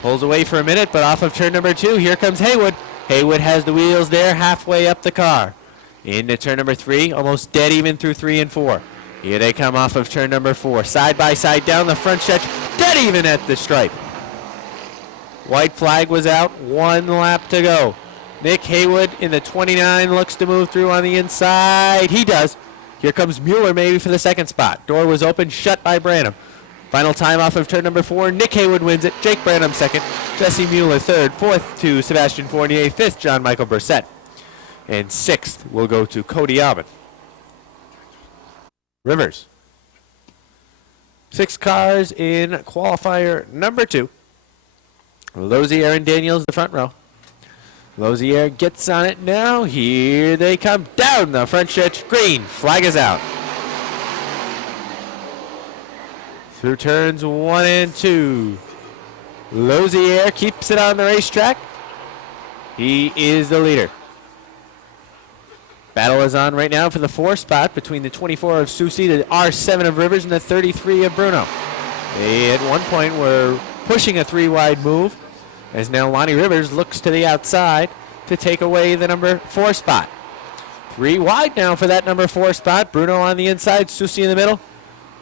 pulls away for a minute, but off of turn number 2, here comes Haywood. Haywood has the wheels there halfway up the car. Into turn number 3, almost dead even through 3 and 4. Here they come off of turn number 4. Side by side down the front stretch, dead even at the stripe. White flag was out, 1 lap to go. Nick Haywood in the 29 looks to move through on the inside. He does. Here comes Mueller maybe for the second spot. Door was open, shut by Branham. Final time off of turn number 4. Nick Haywood wins it. Jake Branham second. Jesse Mueller third. Fourth to Sebastian Fournier. Fifth, John Michael Brissett. And sixth will go to Cody Alvin. Rivers. 6 cars in qualifier number 2. Lozier and Daniels the front row. Lozier gets on it now. Here they come down the front stretch. Green flag is out. Through turns 1 and 2. Lozier keeps it on the racetrack. He is the leader. Battle is on right now for the 4 spot between the 24 of Susie, the R7 of Rivers, and the 33 of Bruno. They at one point were pushing a 3-wide move, as now Lonnie Rivers looks to the outside to take away the number 4 spot. 3 wide now for that number 4 spot. Bruno on the inside, Susie in the middle.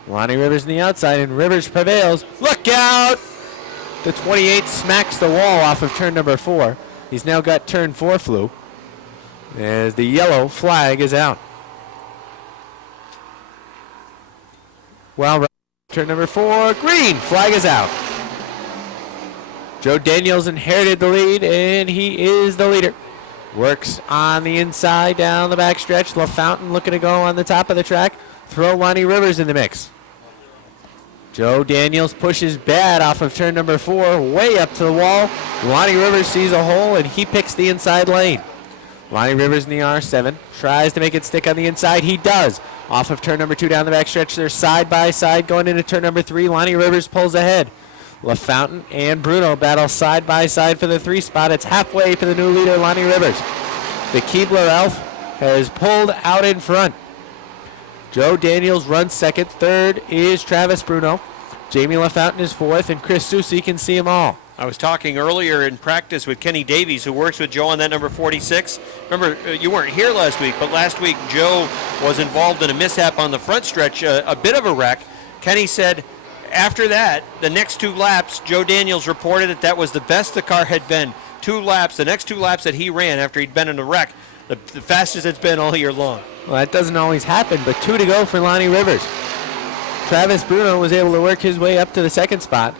Lonnie Rivers on the outside, and Rivers prevails. Look out! The 28 smacks the wall off of turn number 4. He's now got turn 4 flu, as the yellow flag is out. Well, turn number 4, green flag is out. Joe Daniels inherited the lead, and he is the leader. Works on the inside down the back stretch. LaFountain looking to go on the top of the track. Throw Lonnie Rivers in the mix. Joe Daniels pushes bad off of turn number 4, way up to the wall. Lonnie Rivers sees a hole, and he picks the inside lane. Lonnie Rivers in the R7 tries to make it stick on the inside. He does. Off of turn number 2 down the back stretch. They're side by side going into turn number 3. Lonnie Rivers pulls ahead. LaFountain and Bruno battle side by side for the 3 spot. It's halfway to the new leader, Lonnie Rivers. The Keebler Elf has pulled out in front. Joe Daniels runs second. Third is Travis Bruno. Jamie LaFountain is fourth, and Chris Susie can see them all. I was talking earlier in practice with Kenny Davies, who works with Joe on that number 46. Remember, you weren't here last week, but last week Joe was involved in a mishap on the front stretch, a bit of a wreck. Kenny said after that, the next 2 laps, Joe Daniels reported that was the best the car had been. 2 laps, the next 2 laps that he ran after he'd been in a wreck, the fastest it's been all year long. Well, that doesn't always happen, but 2 to go for Lonnie Rivers. Travis Bruno was able to work his way up to the 2nd spot,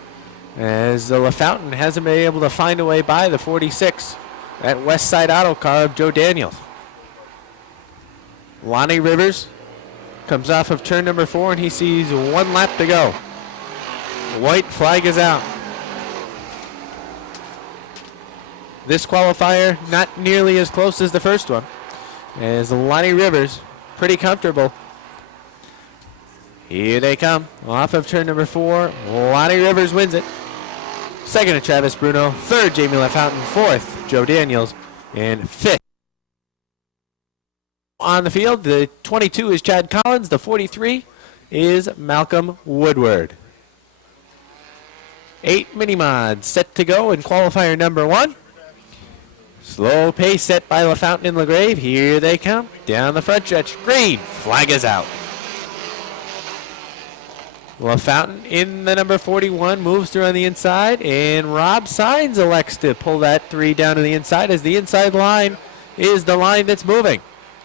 as LaFountain hasn't been able to find a way by the 46, that West Side Auto car of Joe Daniels. Lonnie Rivers comes off of turn number 4, and he sees 1 lap to go. The white flag is out. This qualifier not nearly as close as the first one, as Lonnie Rivers pretty comfortable. Here they come. Off of turn number 4, Lonnie Rivers wins it. Second to Travis Bruno. Third, Jamie LaFountain. Fourth, Joe Daniels. And fifth. On the field, the 22 is Chad Collins. The 43 is Malcolm Woodward. 8 mini mods set to go in qualifier number 1. Slow pace set by LaFountain and LaGrave. Here they come. Down the front stretch. Green. Flag is out. LaFountain in the number 41 moves through on the inside, and Rob Sines elects to pull that 3 down to the inside as the inside line is the line that's moving.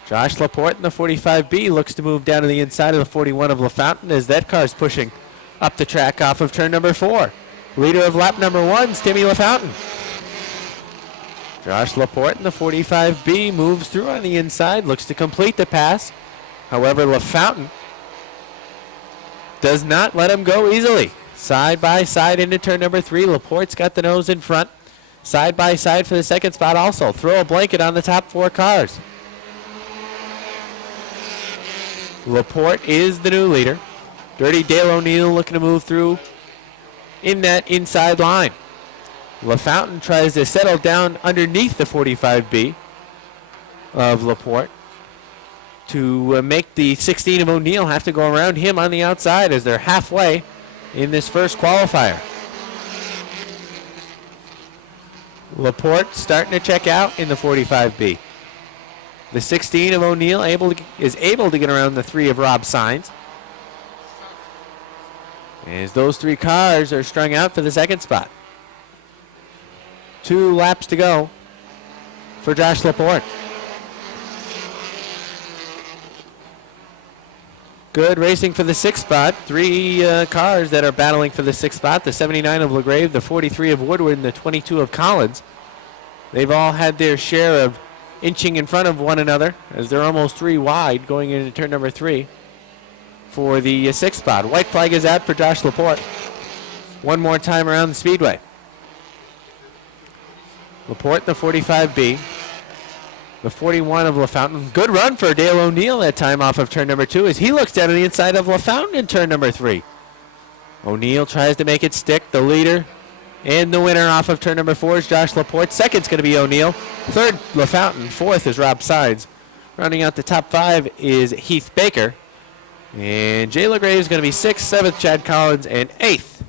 Josh Laporte in the 45B looks to move down to the inside of the 41 of LaFountain as that car's pushing up the track off of turn number 4. Leader of lap number 1 is Timmy LaFountain. Josh Laporte in the 45B moves through on the inside, looks to complete the pass. However, LaFountain does not let him go easily. Side by side into turn number 3. Laporte's got the nose in front. Side by side for the second spot also. Throw a blanket on the top 4 cars. Laporte is the new leader. Dirty Dale O'Neill looking to move through in that inside line. LaFountain tries to settle down underneath the 45B of Laporte to make the 16 of O'Neill have to go around him on the outside as they're halfway in this first qualifier. Laporte starting to check out in the 45B. The 16 of O'Neill is able to get around the 3 of Rob Sines. As those 3 cars are strung out for the second spot. 2 laps to go for Josh Laporte. Good racing for the 6th spot. 3 cars that are battling for the 6th spot. The 79 of LaGrave, the 43 of Woodward, and the 22 of Collins. They've all had their share of inching in front of one another as they're almost 3 wide going into turn number 3 for the 6th spot. White flag is out for Josh Laporte. One more time around the speedway. Laporte, the 45B. The 41 of LaFountain. Good run for Dale O'Neill that time off of turn number 2 as he looks down to the inside of LaFountain in turn number 3. O'Neill tries to make it stick. The leader and the winner off of turn number 4 is Josh Laporte. Second's going to be O'Neill. Third, LaFountain. Fourth is Rob Sines. Rounding out the top 5 is Heath Baker. And Jay LaGrave is going to be 6th, 7th, Chad Collins, and 8th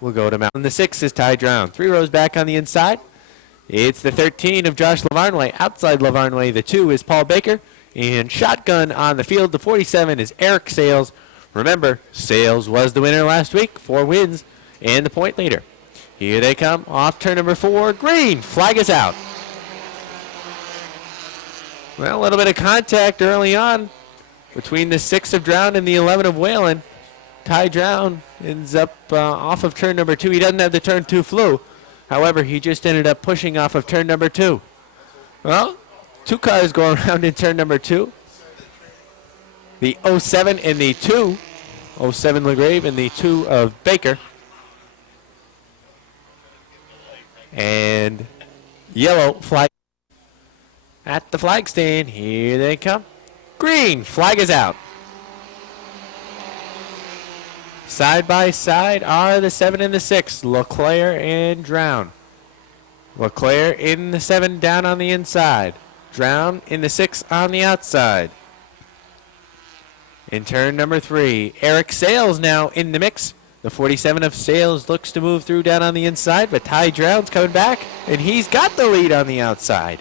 will go to Mountain. The 6th is Ty Drown. 3 rows back on the inside. It's the 13 of Josh Lavarnway. Outside Lavarnway, the 2 is Paul Baker. And shotgun on the field, the 47 is Eric Sales. Remember, Sales was the winner last week. 4 wins and the point leader. Here they come off turn number 4. Green. Flag is out. Well, a little bit of contact early on between the 6 of Drown and the 11 of Whalen. Ty Drown ends up off of turn number 2. He doesn't have the turn 2 flu. However, he just ended up pushing off of turn number 2. Well, 2 cars go around in turn number 2. The 07 and the 2. 07 LaGrave and the 2 of Baker. And yellow flag at the flag stand. Here they come. Green. Flag is out. Side by side are the 7 and the 6, LeClaire and Drown. LeClaire in the 7 down on the inside. Drown in the 6 on the outside. In turn number 3, Eric Sales now in the mix. The 47 of Sales looks to move through down on the inside, but Ty Drown's coming back, and he's got the lead on the outside.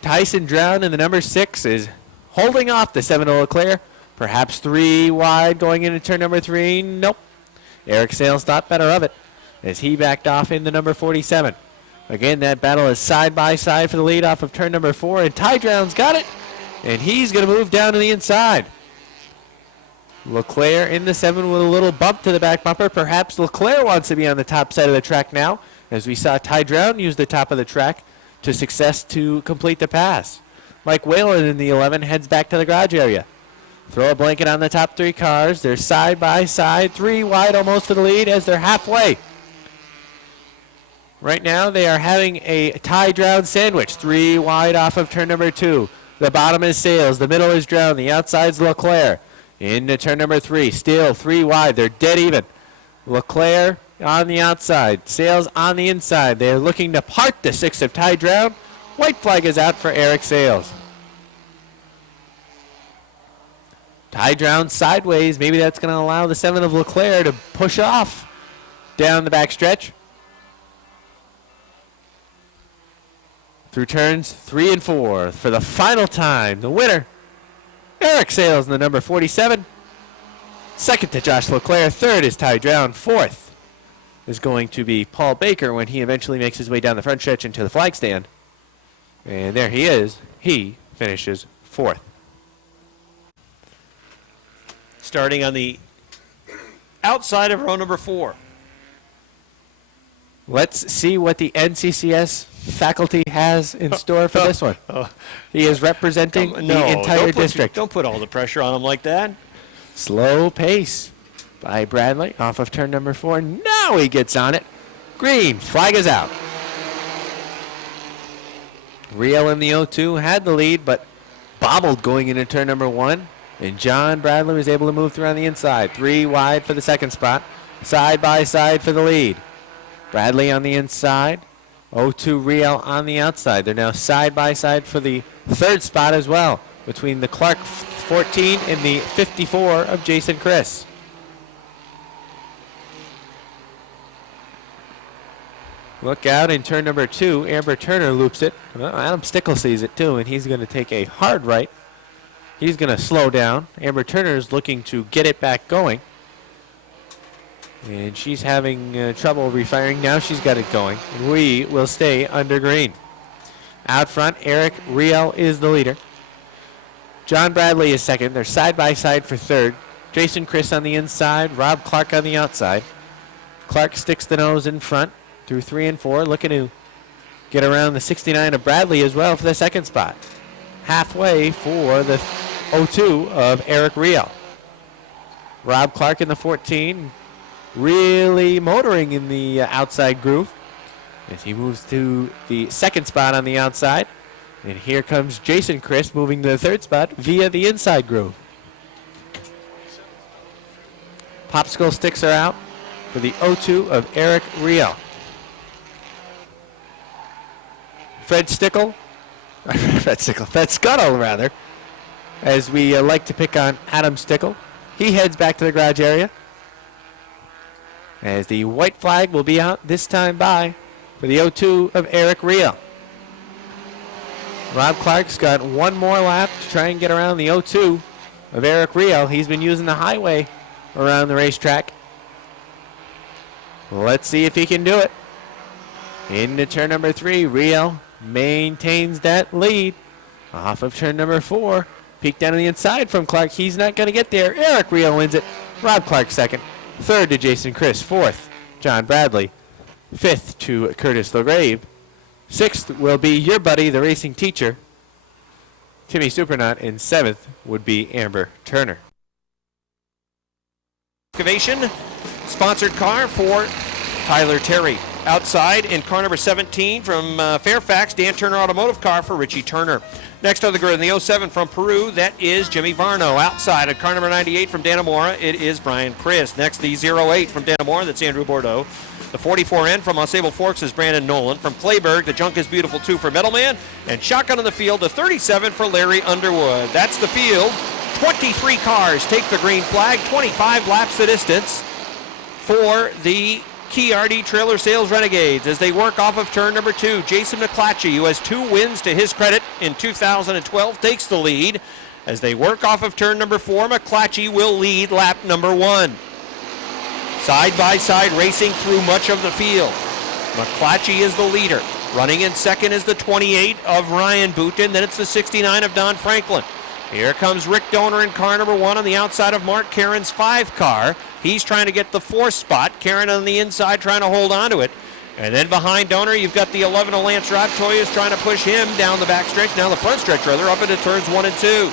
Tyson Drown in the number 6 is holding off the 7 of LeClaire. Perhaps 3 wide going into turn number 3. Nope. Eric Sales thought better of it as he backed off in the number 47. Again, that battle is side by side for the lead off of turn number 4. And Ty Drown's got it. And he's going to move down to the inside. LeClaire in the 7 with a little bump to the back bumper. Perhaps LeClaire wants to be on the top side of the track now, as we saw Ty Drown use the top of the track to success to complete the pass. Mike Whalen in the 11 heads back to the garage area. Throw a blanket on the top 3 cars. They're side by side, 3 wide almost for the lead as they're halfway. Right now they are having a Ty Drown sandwich. 3 wide off of turn number 2. The bottom is Sales. The middle is Drown. The outside's LeClaire. Into turn number 3. Still 3 wide. They're dead even. LeClaire on the outside. Sales on the inside. They're looking to part the 6 of Ty Drown. White flag is out for Eric Sales. Ty Drown sideways. Maybe that's going to allow the 7 of LeClaire to push off down the backstretch. Through turns 3 and 4 for the final time. The winner, Eric Sales in the number 47. Second to Josh LeClaire. Third is Ty Drown. Fourth is going to be Paul Baker when he eventually makes his way down the front stretch into the flag stand. And there he is. He finishes fourth. Starting on the outside of row number 4. Let's see what the NCCS faculty has in store for this one. He is representing the entire district. Don't put all the pressure on him like that. Slow pace by Bradley off of turn number 4. Now he gets on it. Green, flag is out. Riel in the 0-2 had the lead, but bobbled going into turn number 1. And John Bradley was able to move through on the inside. 3 wide for the second spot. Side by side for the lead. Bradley on the inside. 0-2 Riel on the outside. They're now side by side for the third spot as well, between the Clark 14 and the 54 of Jason Chris. Look out in turn number 2. Amber Turner loops it. Well, Adam Stickle sees it too, and he's going to take a hard right. He's going to slow down. Amber Turner is looking to get it back going. And she's having trouble refiring. Now she's got it going. We will stay under green. Out front, Eric Riel is the leader. John Bradley is second. They're side by side for third. Jason Chris on the inside. Rob Clark on the outside. Clark sticks the nose in front through 3 and 4. Looking to get around the 69 of Bradley as well for the second spot. Halfway for the 0-2 of Eric Riel. Rob Clark in the 14. Really motoring in the outside groove as he moves to the second spot on the outside. And here comes Jason Chris moving to the third spot via the inside groove. Popsicle sticks are out for the 0-2 of Eric Riel. Fred Scuttle, rather, as we like to pick on Adam Stickle. He heads back to the garage area, as the white flag will be out this time by for the 0-2 of Eric Riel. Rob Clark's got one more lap to try and get around the 0-2 of Eric Riel. He's been using the highway around the racetrack. Let's see if he can do it. Into turn number 3, Riel maintains that lead. Off of turn number 4, peek down on the inside from Clark. He's not going to get there. Eric Riel wins it. Rob Clark second. Third to Jason Chris. Fourth, John Bradley. Fifth to Curtis LaGrave. Sixth will be your buddy, the racing teacher, Timmy Supernaut. And seventh would be Amber Turner. Excavation, sponsored car for Tyler Terry. Outside in car number 17 from Fairfax, Dan Turner Automotive car for Richie Turner. Next on the grid in the 07 from Peru, that is Jimmy Varno. Outside at car number 98 from Dannemora, it is Brian Chris. Next, the 08 from Dannemora, that's Andrew Bordeaux. The 44N from Ausable Forks is Brandon Nolan. From Clayburgh, the Junk is Beautiful 2 for Middleman. And shotgun on the field, the 37 for Larry Underwood. That's the field. 23 cars take the green flag, 25 laps the distance for the Key Trailer Sales Renegades as they work off of turn number 2. Jason McClatchy, who has 2 wins to his credit in 2012, takes the lead. As they work off of turn number 4, McClatchy will lead lap number 1. Side by side racing through much of the field. McClatchy is the leader. Running in second is the 28 of Ryan Booten. Then it's the 69 of Don Franklin. Here comes Rick Donor in car number 1 on the outside of Mark Caron's 5 car. He's trying to get the 4th spot. Caron on the inside trying to hold on to it. And then behind Donor, you've got the 11 of Lance Raptoyas trying to push him down the back stretch, down the front stretch rather, up into turns 1 and 2.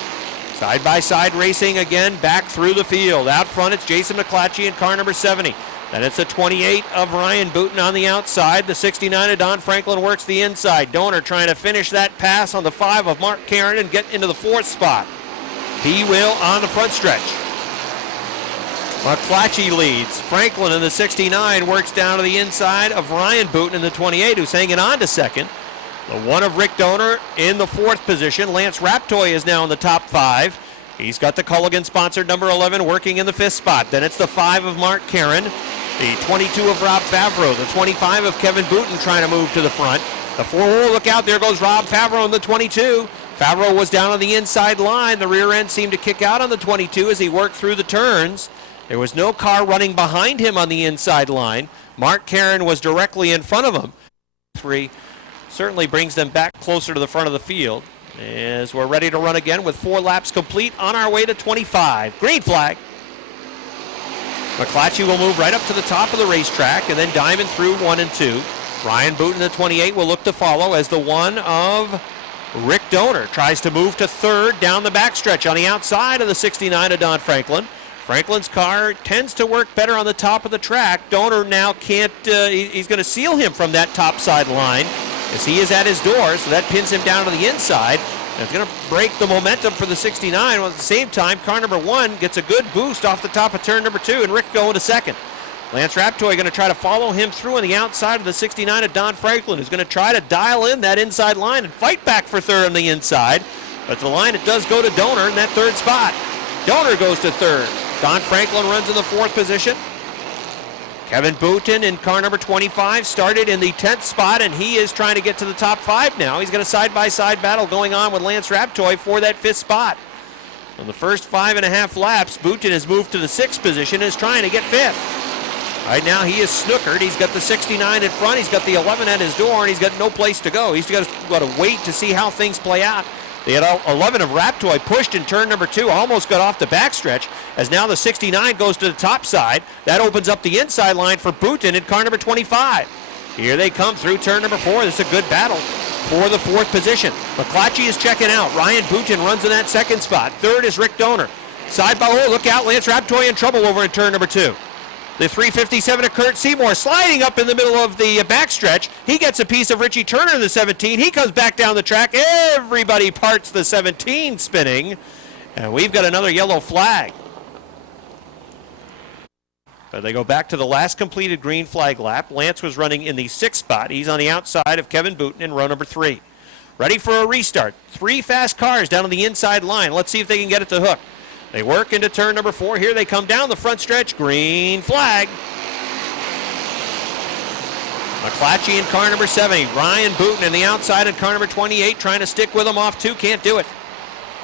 Side by side racing again back through the field. Out front, it's Jason McClatchy in car number 70. Then it's the 28 of Ryan Booten on the outside. The 69 of Don Franklin works the inside. Donor trying to finish that pass on the 5 of Mark Caron and get into the 4th spot. He will on the front stretch. McClatchy leads. Franklin in the 69 works down to the inside of Ryan Booten in the 28, who's hanging on to second. The 1 of Rick Donor in the 4th position. Lance Raptoy is now in the top 5. He's got the Culligan-sponsored number 11 working in the 5th spot. Then it's the 5 of Mark Karen, the 22 of Rob Favreau, the 25 of Kevin Booten trying to move to the front. The 4, look out, there goes Rob Favreau in the 22. Favreau was down on the inside line. The rear end seemed to kick out on the 22 as he worked through the turns. There was no car running behind him on the inside line. Mark Karen was directly in front of him. 3 certainly brings them back closer to the front of the field as we're ready to run again with 4 laps complete on our way to 25. Green flag. McClatchy will move right up to the top of the racetrack and then diamond through 1 and 2. Ryan Booten, the 28, will look to follow as the 1 of Rick Donor tries to move to 3rd down the backstretch on the outside of the 69 of Don Franklin. Franklin's car tends to work better on the top of the track. Donor now can't, he's going to seal him from that top side line as he is at his door, so that pins him down to the inside. And it's going to break the momentum for the 69. While at the same time, car number 1 gets a good boost off the top of turn number 2, and Rick going to 2nd. Lance Raptoy going to try to follow him through on the outside of the 69 of Don Franklin, who's going to try to dial in that inside line and fight back for 3rd on the inside. But the line, it does go to Donor in that 3rd spot. Donor goes to 3rd. Don Franklin runs in the 4th position. Kevin Booten in car number 25 started in the 10th spot, and he is trying to get to the top 5 now. He's got a side-by-side battle going on with Lance Raptoy for that 5th spot. On the first 5.5 laps, Booten has moved to the 6th position and is trying to get 5th. Right now he is snookered. He's got the 69 in front, he's got the 11 at his door, and he's got no place to go. He's got to wait to see how things play out. The 11 of Raptoy pushed in turn number 2, almost got off the backstretch, as now the 69 goes to the top side. That opens up the inside line for Booten in car number 25. Here they come through turn number 4. This is a good battle for the 4th position. McClatchy is checking out. Ryan Booten runs in that 2nd spot. 3rd is Rick Donor. Side by, look out, Lance Raptoy in trouble over in turn number 2. The 357 of Kurt Seymour sliding up in the middle of the backstretch. He gets a piece of Richie Turner in the 17. He comes back down the track. Everybody parts the 17 spinning. And we've got another yellow flag. But they go back to the last completed green flag lap. Lance was running in the 6th spot. He's on the outside of Kevin Booten in row number 3. Ready for a restart. 3 fast cars down on the inside line. Let's see if they can get it to hook. They work into turn number 4. Here they come down the front stretch. Green flag. McClatchy in car number 70. Ryan Booten in the outside in car number 28 trying to stick with him off 2. Can't do it.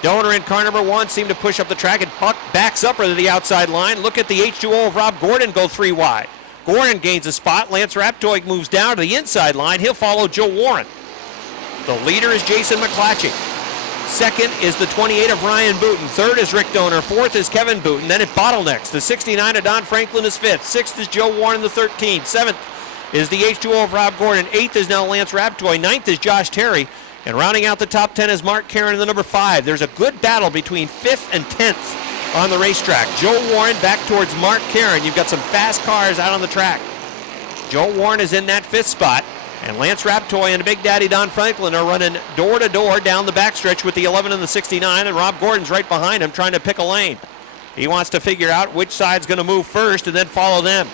Donor in car number 1 seemed to push up the track and Buck backs up to the outside line. Look at the H2O of Rob Gordon go 3 wide. Gordon gains a spot. Lance Raptoy moves down to the inside line. He'll follow Joe Warren. The leader is Jason McClatchy. 2nd is the 28 of Ryan Booten. 3rd is Rick Donor. 4th is Kevin Booten. Then it bottlenecks. The 69 of Don Franklin is 5th. 6th is Joe Warren in the 13. 7th is the H2O of Rob Gordon. 8th is now Lance Raptoy. 9th is Josh Terry. And rounding out the top 10 is Mark Karen in the number 5. There's a good battle between 5th and 10th on the racetrack. Joe Warren back towards Mark Karen. You've got some fast cars out on the track. Joe Warren is in that 5th spot. And Lance Raptoy and Big Daddy Don Franklin are running door-to-door down the backstretch with the 11 and the 69, and Rob Gordon's right behind him trying to pick a lane. He wants to figure out which side's going to move first and then follow them.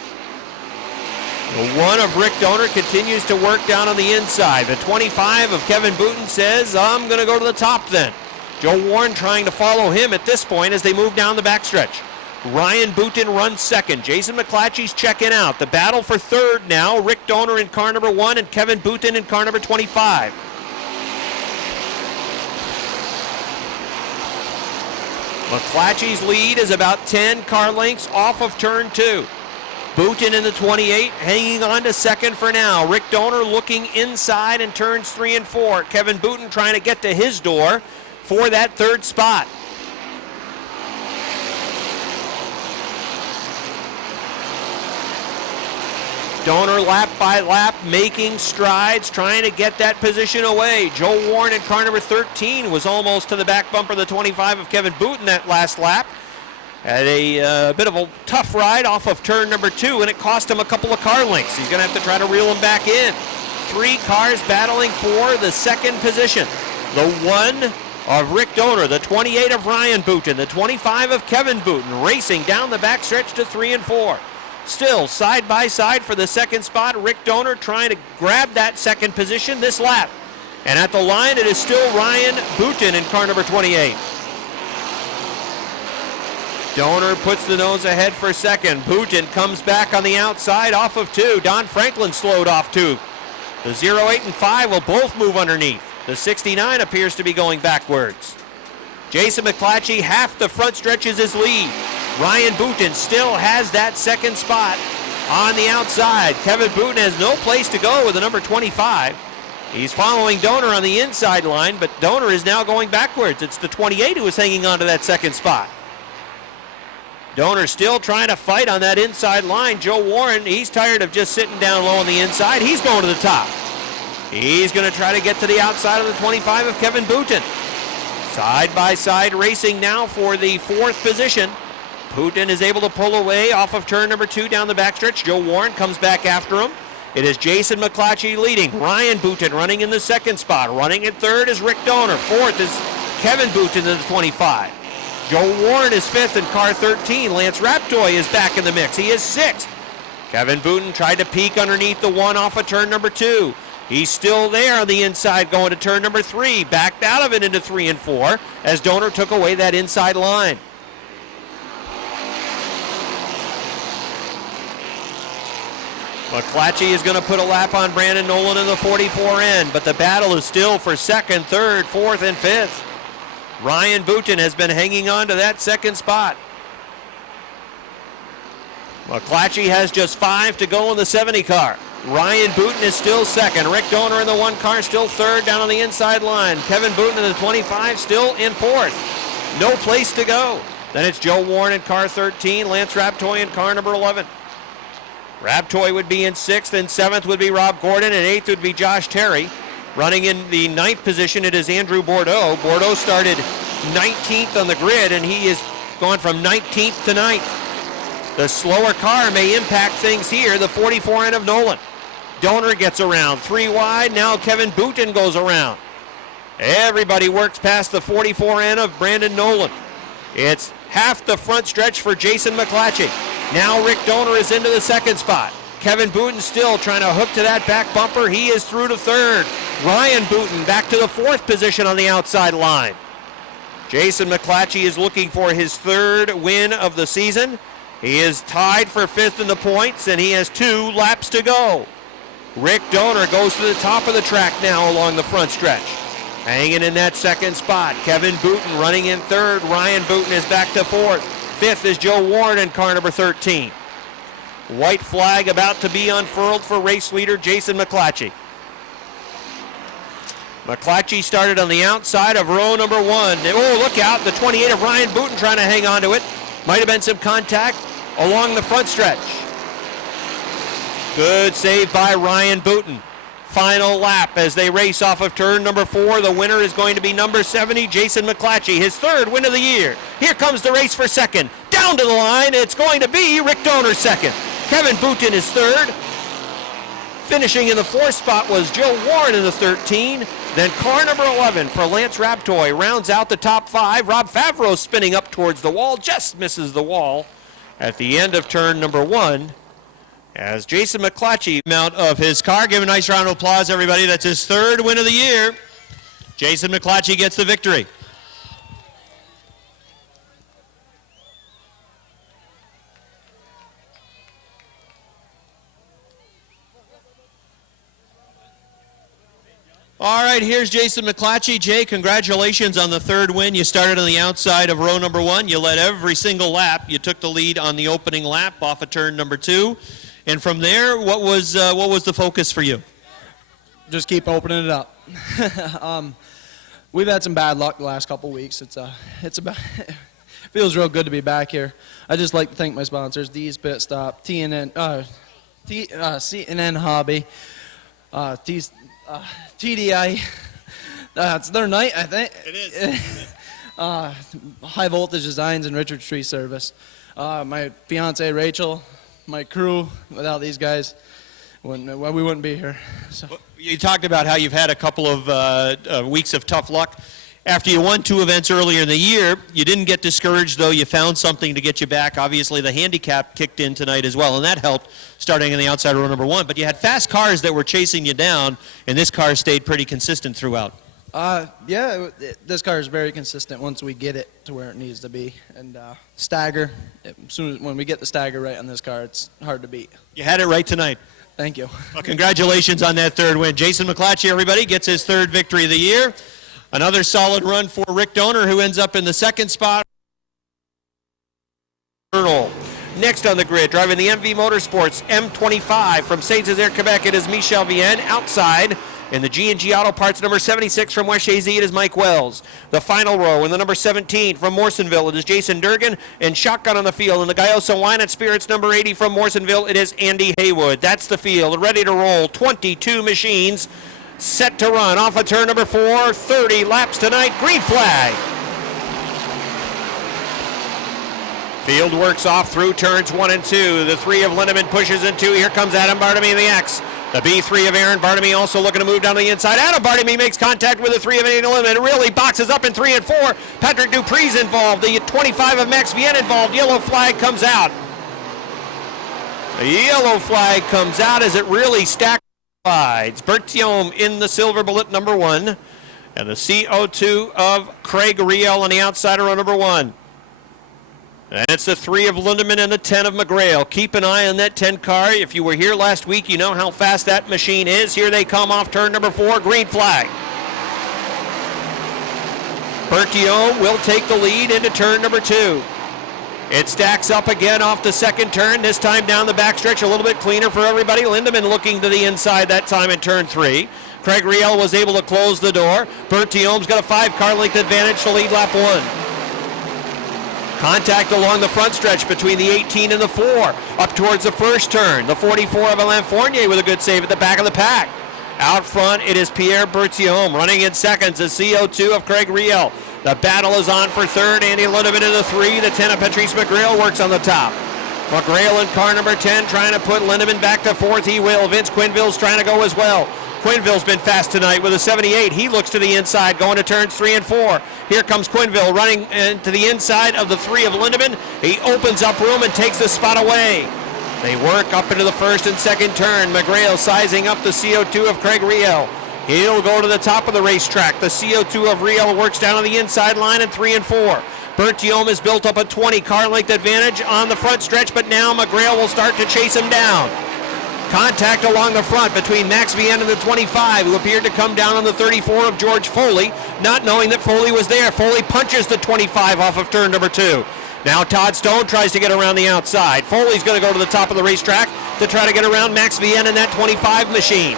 The 1 of Rick Donor continues to work down on the inside. The 25 of Kevin Booten says, I'm going to go to the top then. Joe Warren trying to follow him at this point as they move down the backstretch. Ryan Booten runs 2nd. Jason McClatchy's checking out. The battle for 3rd now. Rick Donor in car number 1 and Kevin Booten in car number 25. McClatchy's lead is about 10 car lengths off of turn 2. Booten in the 28 hanging on to 2nd for now. Rick Donor looking inside in turns 3 and 4. Kevin Booten trying to get to his door for that 3rd spot. Donor lap by lap making strides, trying to get that position away. Joe Warren in car number 13 was almost to the back bumper of the 25 of Kevin Booten that last lap. Had a bit of a tough ride off of turn number 2, and it cost him a couple of car lengths. He's going to have to try to reel him back in. 3 cars battling for the 2nd position. The 1 of Rick Donor, the 28 of Ryan Booten, the 25 of Kevin Booten, racing down the backstretch to 3 and 4. Still side by side for the 2nd spot. Rick Donor trying to grab that 2nd position this lap. And at the line, it is still Ryan Booten in car number 28. Donor puts the nose ahead for second. Booten comes back on the outside off of 2. Don Franklin slowed off 2. The 08 and 5 will both move underneath. The 69 appears to be going backwards. Jason McClatchy, half the front stretch is his lead. Ryan Booten still has that second spot on the outside. Kevin Booten has no place to go with the number 25. He's following Donor on the inside line, but Donor is now going backwards. It's the 28 who is hanging on to that second spot. Donor still trying to fight on that inside line. Joe Warren, he's tired of just sitting down low on the inside. He's going to the top. He's going to try to get to the outside of the 25 of Kevin Booten. Side by side racing now for the 4th position. Booten is able to pull away off of turn number 2 down the backstretch. Joe Warren comes back after him. It is Jason McClatchy leading. Ryan Booten running in the second spot. Running in third is Rick Donor. 4th is Kevin Booten in the 25. Joe Warren is 5th in car 13. Lance Raptoy is back in the mix. He is 6th. Kevin Booten tried to peek underneath the 1 off of turn number 2. He's still there on the inside going to turn number 3. Backed out of it into 3 and 4 as Donor took away that inside line. McClatchy is going to put a lap on Brandon Nolan in the 44 end, but the battle is still for 2nd, 3rd, 4th, and 5th. Ryan Booten has been hanging on to that second spot. McClatchy has just 5 to go in the 70 car. Ryan Booten is still 2nd. Rick Donor in the 1 car still 3rd down on the inside line. Kevin Booten in the 25 still in 4th. No place to go. Then it's Joe Warren in car 13, Lance Raptoy in car number 11. Raptoy would be in 6th, and 7th would be Rob Gordon, and 8th would be Josh Terry. Running in the 9th position, it is Andrew Bordeaux. Bordeaux started 19th on the grid, and he is gone from 19th to 9th. The slower car may impact things here, the 44 end of Nolan. Donor gets around, 3 wide, now Kevin Booten goes around. Everybody works past the 44 end of Brandon Nolan. It's half the front stretch for Jason McClatchy. Now Rick Donor is into the 2nd spot. Kevin Booten still trying to hook to that back bumper. He is through to 3rd. Ryan Booten back to the 4th position on the outside line. Jason McClatchy is looking for his 3rd win of the season. He is tied for 5th in the points, and he has 2 laps to go. Rick Donor goes to the top of the track now along the front stretch. Hanging in that 2nd spot. Kevin Booten running in 3rd. Ryan Booten is back to 4th. 5th is Joe Warren in car number 13. White flag about to be unfurled for race leader Jason McClatchy. McClatchy started on the outside of row number 1. Oh, look out, the 28 of Ryan Booten trying to hang on to it. Might have been some contact along the front stretch. Good save by Ryan Booten. Final lap as they race off of turn number 4. The winner is going to be number 70, Jason McClatchy, his 3rd win of the year. Here comes the race for 2nd. Down to the line, it's going to be Rick Donor 2nd. Kevin Booten is 3rd. Finishing in the 4th spot was Joe Warren in the 13. Then car number 11 for Lance Raptoy rounds out the top 5. Rob Favreau spinning up towards the wall, just misses the wall at the end of turn number 1. As Jason McClatchy out of his car. Give a nice round of applause, everybody. That's his 3rd win of the year. Jason McClatchy gets the victory. All right, here's Jason McClatchy. Jay, congratulations on the 3rd win. You started on the outside of row number 1. You led every single lap. You took the lead on the opening lap off of turn number 2. And from there, what was the focus for you? Just keep opening it up. We've had some bad luck the last couple weeks. It feels real good to be back here. I just like to thank my sponsors: D's Pit Stop, C&N Hobby, TDI. It's their night, I think. It is. High Voltage Designs and Richard Tree Service. My fiance Rachel. My crew, without these guys, we wouldn't be here. So. You talked about how you've had a couple of weeks of tough luck. After you won 2 events earlier in the year, you didn't get discouraged, though. You found something to get you back. Obviously, the handicap kicked in tonight as well, and that helped starting on the outside of row number 1. But you had fast cars that were chasing you down, and this car stayed pretty consistent throughout. This car is very consistent once we get it to where it needs to be. And stagger, when we get the stagger right on this car, it's hard to beat. You had it right tonight. Thank you. Well, congratulations on that third win. Jason McClatchy, everybody, gets his third victory of the year. Another solid run for Rick Donor, who ends up in the second spot. Next on the grid, driving the MV Motorsports M25 from Saint-Césaire, Quebec, it is Michel Vienne. Outside, in the G&G Auto Parts, number 76 from West Shazy, it is Mike Wells. The final row in the number 17 from Morrisonville, it is Jason Durgan. And shotgun on the field in the Gayoso Wine and Spirits, number 80 from Morrisonville, it is Andy Haywood. That's the field, ready to roll. 22 machines set to run off of turn number 4. 30 laps tonight, green flag. Field works off through turns 1 and 2. The 3 of Lindemann pushes in 2. Here comes Adam Bartamy in the X. The B3 of Aaron Bartamy also looking to move down to the inside. Adam Bartamy makes contact with the 3 of Andy Lindemann. Really boxes up in 3 and 4. Patrick Dupree's involved. The 25 of Max Vienne involved. Yellow flag comes out. The yellow flag comes out as it really stacks sides. Bertium in the silver bullet, number 1. And the CO2 of Craig Riel on the outsider on number 1. And it's the 3 of Lindemann and the 10 of McGrail. Keep an eye on that 10 car. If you were here last week, you know how fast that machine is. Here they come off turn number 4, green flag. Bertillon will take the lead into turn number 2. It stacks up again off the second turn, this time down the backstretch, a little bit cleaner for everybody. Lindemann looking to the inside that time in turn 3. Craig Riel was able to close the door. Bertillon's got a 5-car length advantage to lead lap 1. Contact along the front stretch between the 18 and the 4. Up towards the first turn. The 44 of Alain Fournier with a good save at the back of the pack. Out front, it is Pierre Bertillon. Running in seconds, the CO2 of Craig Riel. The battle is on for third. Andy Lindemann in the 3. The 10 of Patrice McGrail works on the top. McGrail in car number 10 trying to put Lindemann back to 4th. He will. Vince Quinville's trying to go as well. Quinville's been fast tonight with a 78. He looks to the inside, going to turns 3 and 4. Here comes Quinville running to the inside of the 3 of Lindemann. He opens up room and takes the spot away. They work up into the first and second turn. McGrail sizing up the CO2 of Craig Riel. He'll go to the top of the racetrack. The CO2 of Riel works down on the inside line in 3 and 4. Bertillon has built up a 20-car length advantage on the front stretch, but now McGrail will start to chase him down. Contact along the front between Max Vienne and the 25, who appeared to come down on the 34 of George Foley, not knowing that Foley was there. Foley punches the 25 off of turn number 2. Now Todd Stone tries to get around the outside. Foley's going to go to the top of the racetrack to try to get around Max Vienne in that 25 machine.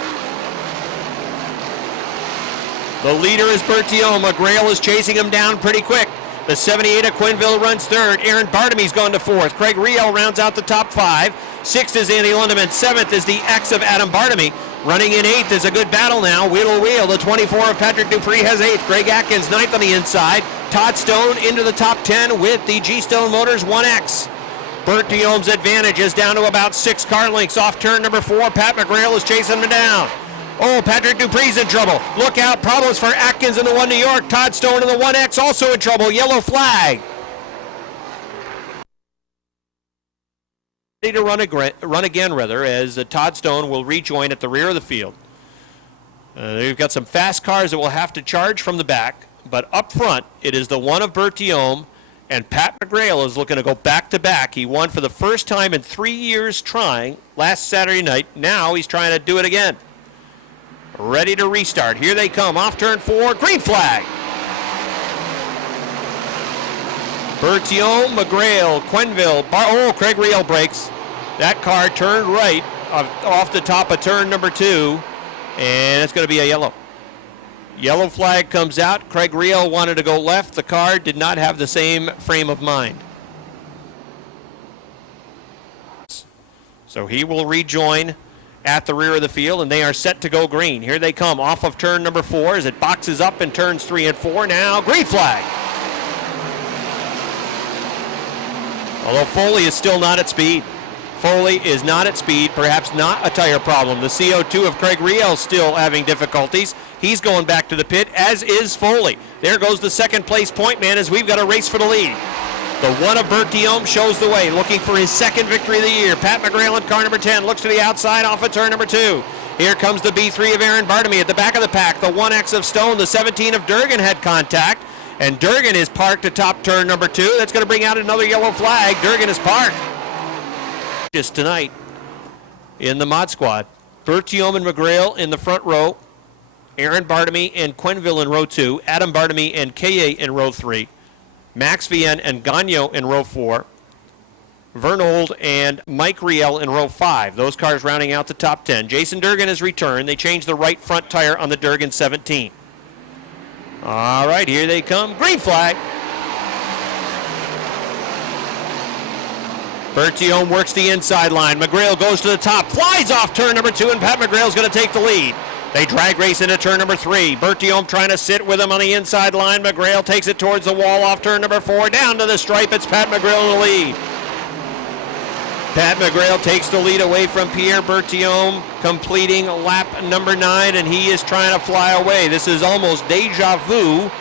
The leader is Bertillon. McGrail is chasing him down pretty quick. The 78 of Quinville runs third. Aaron Bartamy's gone to 4th. Craig Riel rounds out the top 5. 6th is Andy Lindemann. 7th is the X of Adam Bartamy. Running in 8th is a good battle now. Wheel to wheel. The 24 of Patrick Dupree has 8th. Greg Atkins 9th on the inside. Todd Stone into the top 10 with the G-Stone Motors 1X. Bertillon's advantage is down to about 6 car lengths off turn number 4. Pat McGrail is chasing him down. Oh, Patrick Dupree's in trouble. Look out, problems for Atkins in the 1 New York. Todd Stone in the 1X also in trouble. Yellow flag. To run again, as Todd Stone will rejoin at the rear of the field. They've got some fast cars that will have to charge from the back, but up front, it is the 1 of Bertillon, and Pat McGrail is looking to go back-to-back. He won for the first time in 3 years trying last Saturday night. Now he's trying to do it again. Ready to restart. Here they come. Off turn 4. Green flag. Bertillon, McGrail, Quinville. Craig Riel breaks. That car turned right off the top of turn number 2. And it's going to be a yellow. Yellow flag comes out. Craig Riel wanted to go left. The car did not have the same frame of mind. So he will rejoin at the rear of the field, and they are set to go green. Here they come off of turn number 4 as it boxes up in turns 3 and 4. Now green flag. Although Foley is still not at speed. Foley is not at speed, perhaps not a tire problem. The CO2 of Craig Riel still having difficulties. He's going back to the pit, as is Foley. There goes the second place point man as we've got a race for the lead. The 1 of Bertillon shows the way, looking for his second victory of the year. Pat McGrail in car number 10 looks to the outside off of turn number 2. Here comes the B3 of Aaron Bartamy at the back of the pack. The 1X of Stone, the 17 of Durgan had contact. And Durgan is parked atop turn number 2. That's going to bring out another yellow flag. Durgan is parked. Just tonight in the Mod Squad. Bertium and McGrail in the front row. Aaron Bartamy and Quenville in row 2. Adam Bartamy and Kaye in row 3. Max Vienne and Gagnon in row 4. Vernold and Mike Riel in row 5. Those cars rounding out the top 10. Jason Durgan has returned. They changed the right front tire on the Durgan 17. All right, here they come. Green flag. Bertium works the inside line. McGrail goes to the top, flies off turn number 2, and Pat McGrail's going to take the lead. They drag race into turn number 3. Bertium trying to sit with him on the inside line. McGrail takes it towards the wall off turn number 4. Down to the stripe. It's Pat McGrail in the lead. Pat McGrail takes the lead away from Pierre Bertium, completing lap number 9, and he is trying to fly away. This is almost deja vu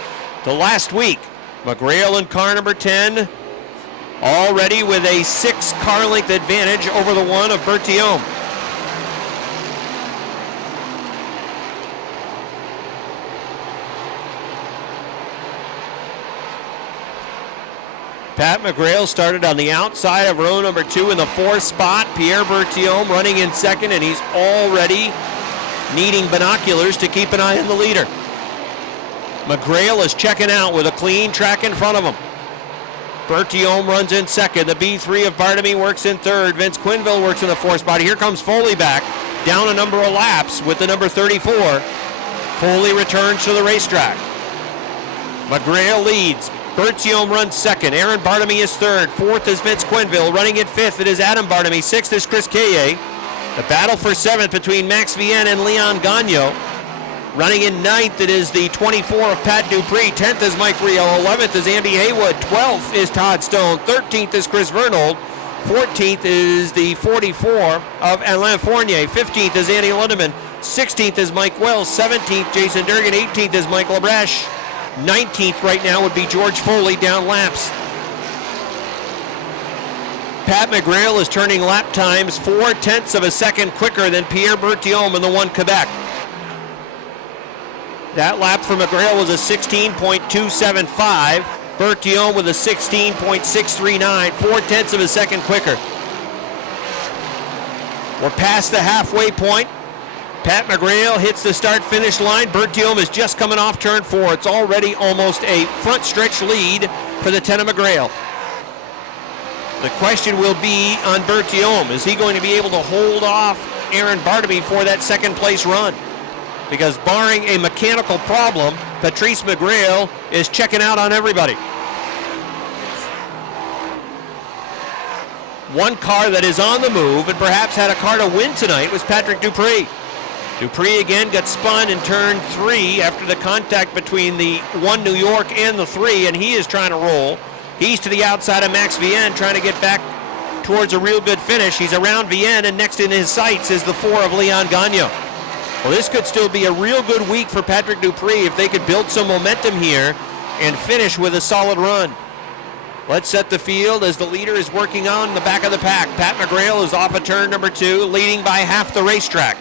to last week. McGrail in car number 10, already with a 6 car length advantage over the one of Bertium. Pat McGrail started on the outside of row number 2 in the 4th spot. Pierre Bertium running in second, and he's already needing binoculars to keep an eye on the leader. McGrail is checking out with a clean track in front of him. Bertium runs in second. The B3 of Bartamy works in third. Vince Quenville works in the 4th spot. Here comes Foley back, down a number of laps with the number 34. Foley returns to the racetrack. McGrail leads. Bertium runs second. Aaron Bartamy is third. 4th is Vince Quenville. Running in 5th, it is Adam Bartamy. 6th is Chris Kaye. The battle for 7th between Max Vienne and Leon Gagnon. Running in 9th, it is the 24 of Pat Dupree. 10th is Mike Riel. 11th is Andy Haywood. 12th is Todd Stone. 13th is Chris Vernold. 14th is the 44 of Alain Fournier. 15th is Andy Lindemann. 16th is Mike Wells. 17th, Jason Durgan. 18th is Mike Labreche. 19th right now would be George Foley down laps. Pat McGrail is turning lap times 4/10 of a second quicker than Pierre Bertium in the 1 Quebec. That lap for McGrail was a 16.275. Bertium with a 16.639, 4/10 of a second quicker. We're past the halfway point. Pat McGrail hits the start-finish line. Bertium is just coming off turn 4. It's already almost a front stretch lead for the 10 of McGrail. The question will be on Bertium. Is he going to be able to hold off Aaron Bartamy for that second place run? Because barring a mechanical problem, Patrice McGrail is checking out on everybody. One car that is on the move and perhaps had a car to win tonight was Patrick Dupree. Dupree again got spun in turn 3 after the contact between the 1 New York and the 3, and he is trying to roll. He's to the outside of Max Vienne, trying to get back towards a real good finish. He's around Vienne, and next in his sights is the 4 of Leon Gagnon. Well, this could still be a real good week for Patrick Dupree if they could build some momentum here and finish with a solid run. Let's set the field as the leader is working on the back of the pack. Pat McGrail is off of turn number 2, leading by half the racetrack.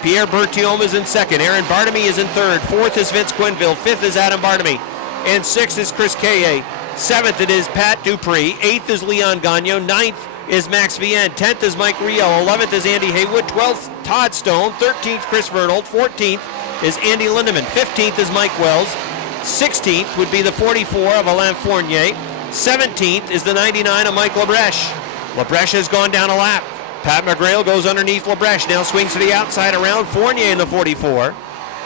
Pierre Bertium is in second. Aaron Bartamy is in third. 4th is Vince Quenville. 5th is Adam Bartamy. And 6th is Chris Kaye. 7th it is Pat Dupree. 8th is Leon Gagnon. 9th is Max Vienne. 10th is Mike Riel. 11th is Andy Haywood. 12th, Todd Stone. 13th, Chris Vernold. 14th is Andy Lindemann. 15th is Mike Wells. 16th would be the 44 of Alain Fournier. 17th is the 99 of Mike Labreche. Labreche has gone down a lap. Pat McGrail goes underneath Labreche, now swings to the outside around Fournier in the 44.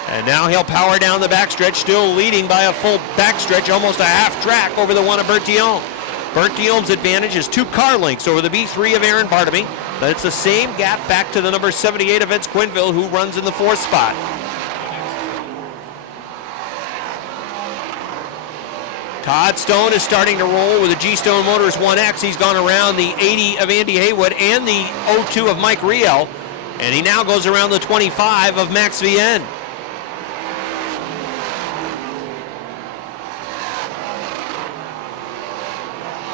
And now he'll power down the backstretch, still leading by a full backstretch, almost a half track over the 1 of Bertium. Bertium's advantage is 2 car lengths over the B3 of Aaron Bartamy, but it's the same gap back to the number 78 of Vince Quenville, who runs in the 4th spot. Todd Stone is starting to roll with the G-Stone Motors 1X. He's gone around the 80 of Andy Haywood and the 02 of Mike Riel. And he now goes around the 25 of Max Vienne.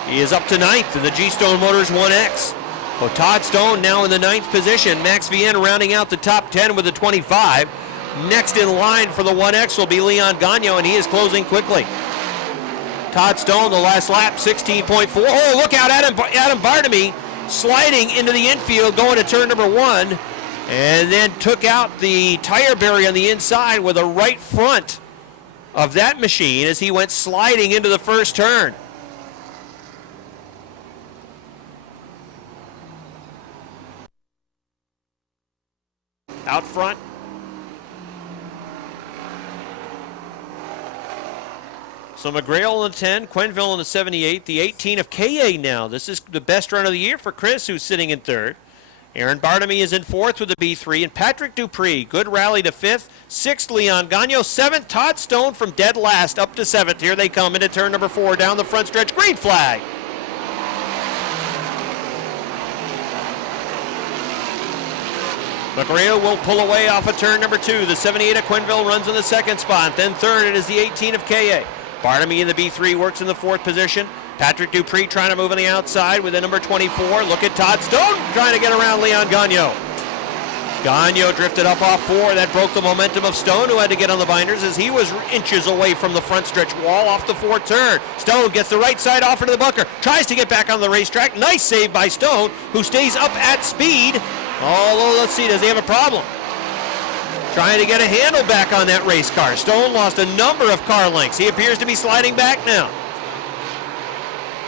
He is up to 9th in the G-Stone Motors 1X. So Todd Stone now in the 9th position. Max Vienne rounding out the top 10 with a 25. Next in line for the 1X will be Leon Gagnon, and he is closing quickly. Todd Stone, the last lap, 16.4. Oh, look out, Adam Bartamy sliding into the infield, going to turn number 1, and then took out the tire barrier on the inside with the right front of that machine as he went sliding into the first turn. Out front. So McGrail in the 10, Quenneville in the 78, the 18 of KA now. This is the best run of the year for Chris, who's sitting in 3rd. Aaron Bartamy is in 4th with the B3, and Patrick Dupree, good rally to 5th. 6th, Leon Gagnon. 7th, Todd Stone from dead last up to 7th. Here they come into turn number 4 down the front stretch. Green flag. McGrail will pull away off of turn number 2. The 78 of Quenneville runs in the 2nd spot. Then 3rd, it is the 18 of KA. Bartamy in the B3 works in the 4th position. Patrick Dupree trying to move on the outside with the number 24. Look at Todd Stone trying to get around Leon Gagnon. Gagnon drifted up off 4. That broke the momentum of Stone, who had to get on the binders as he was inches away from the front stretch wall off the 4th turn. Stone gets the right side off into the bunker. Tries to get back on the racetrack. Nice save by Stone, who stays up at speed. Although, let's see, does he have a problem? Trying to get a handle back on that race car. Stone lost a number of car lengths. He appears to be sliding back now.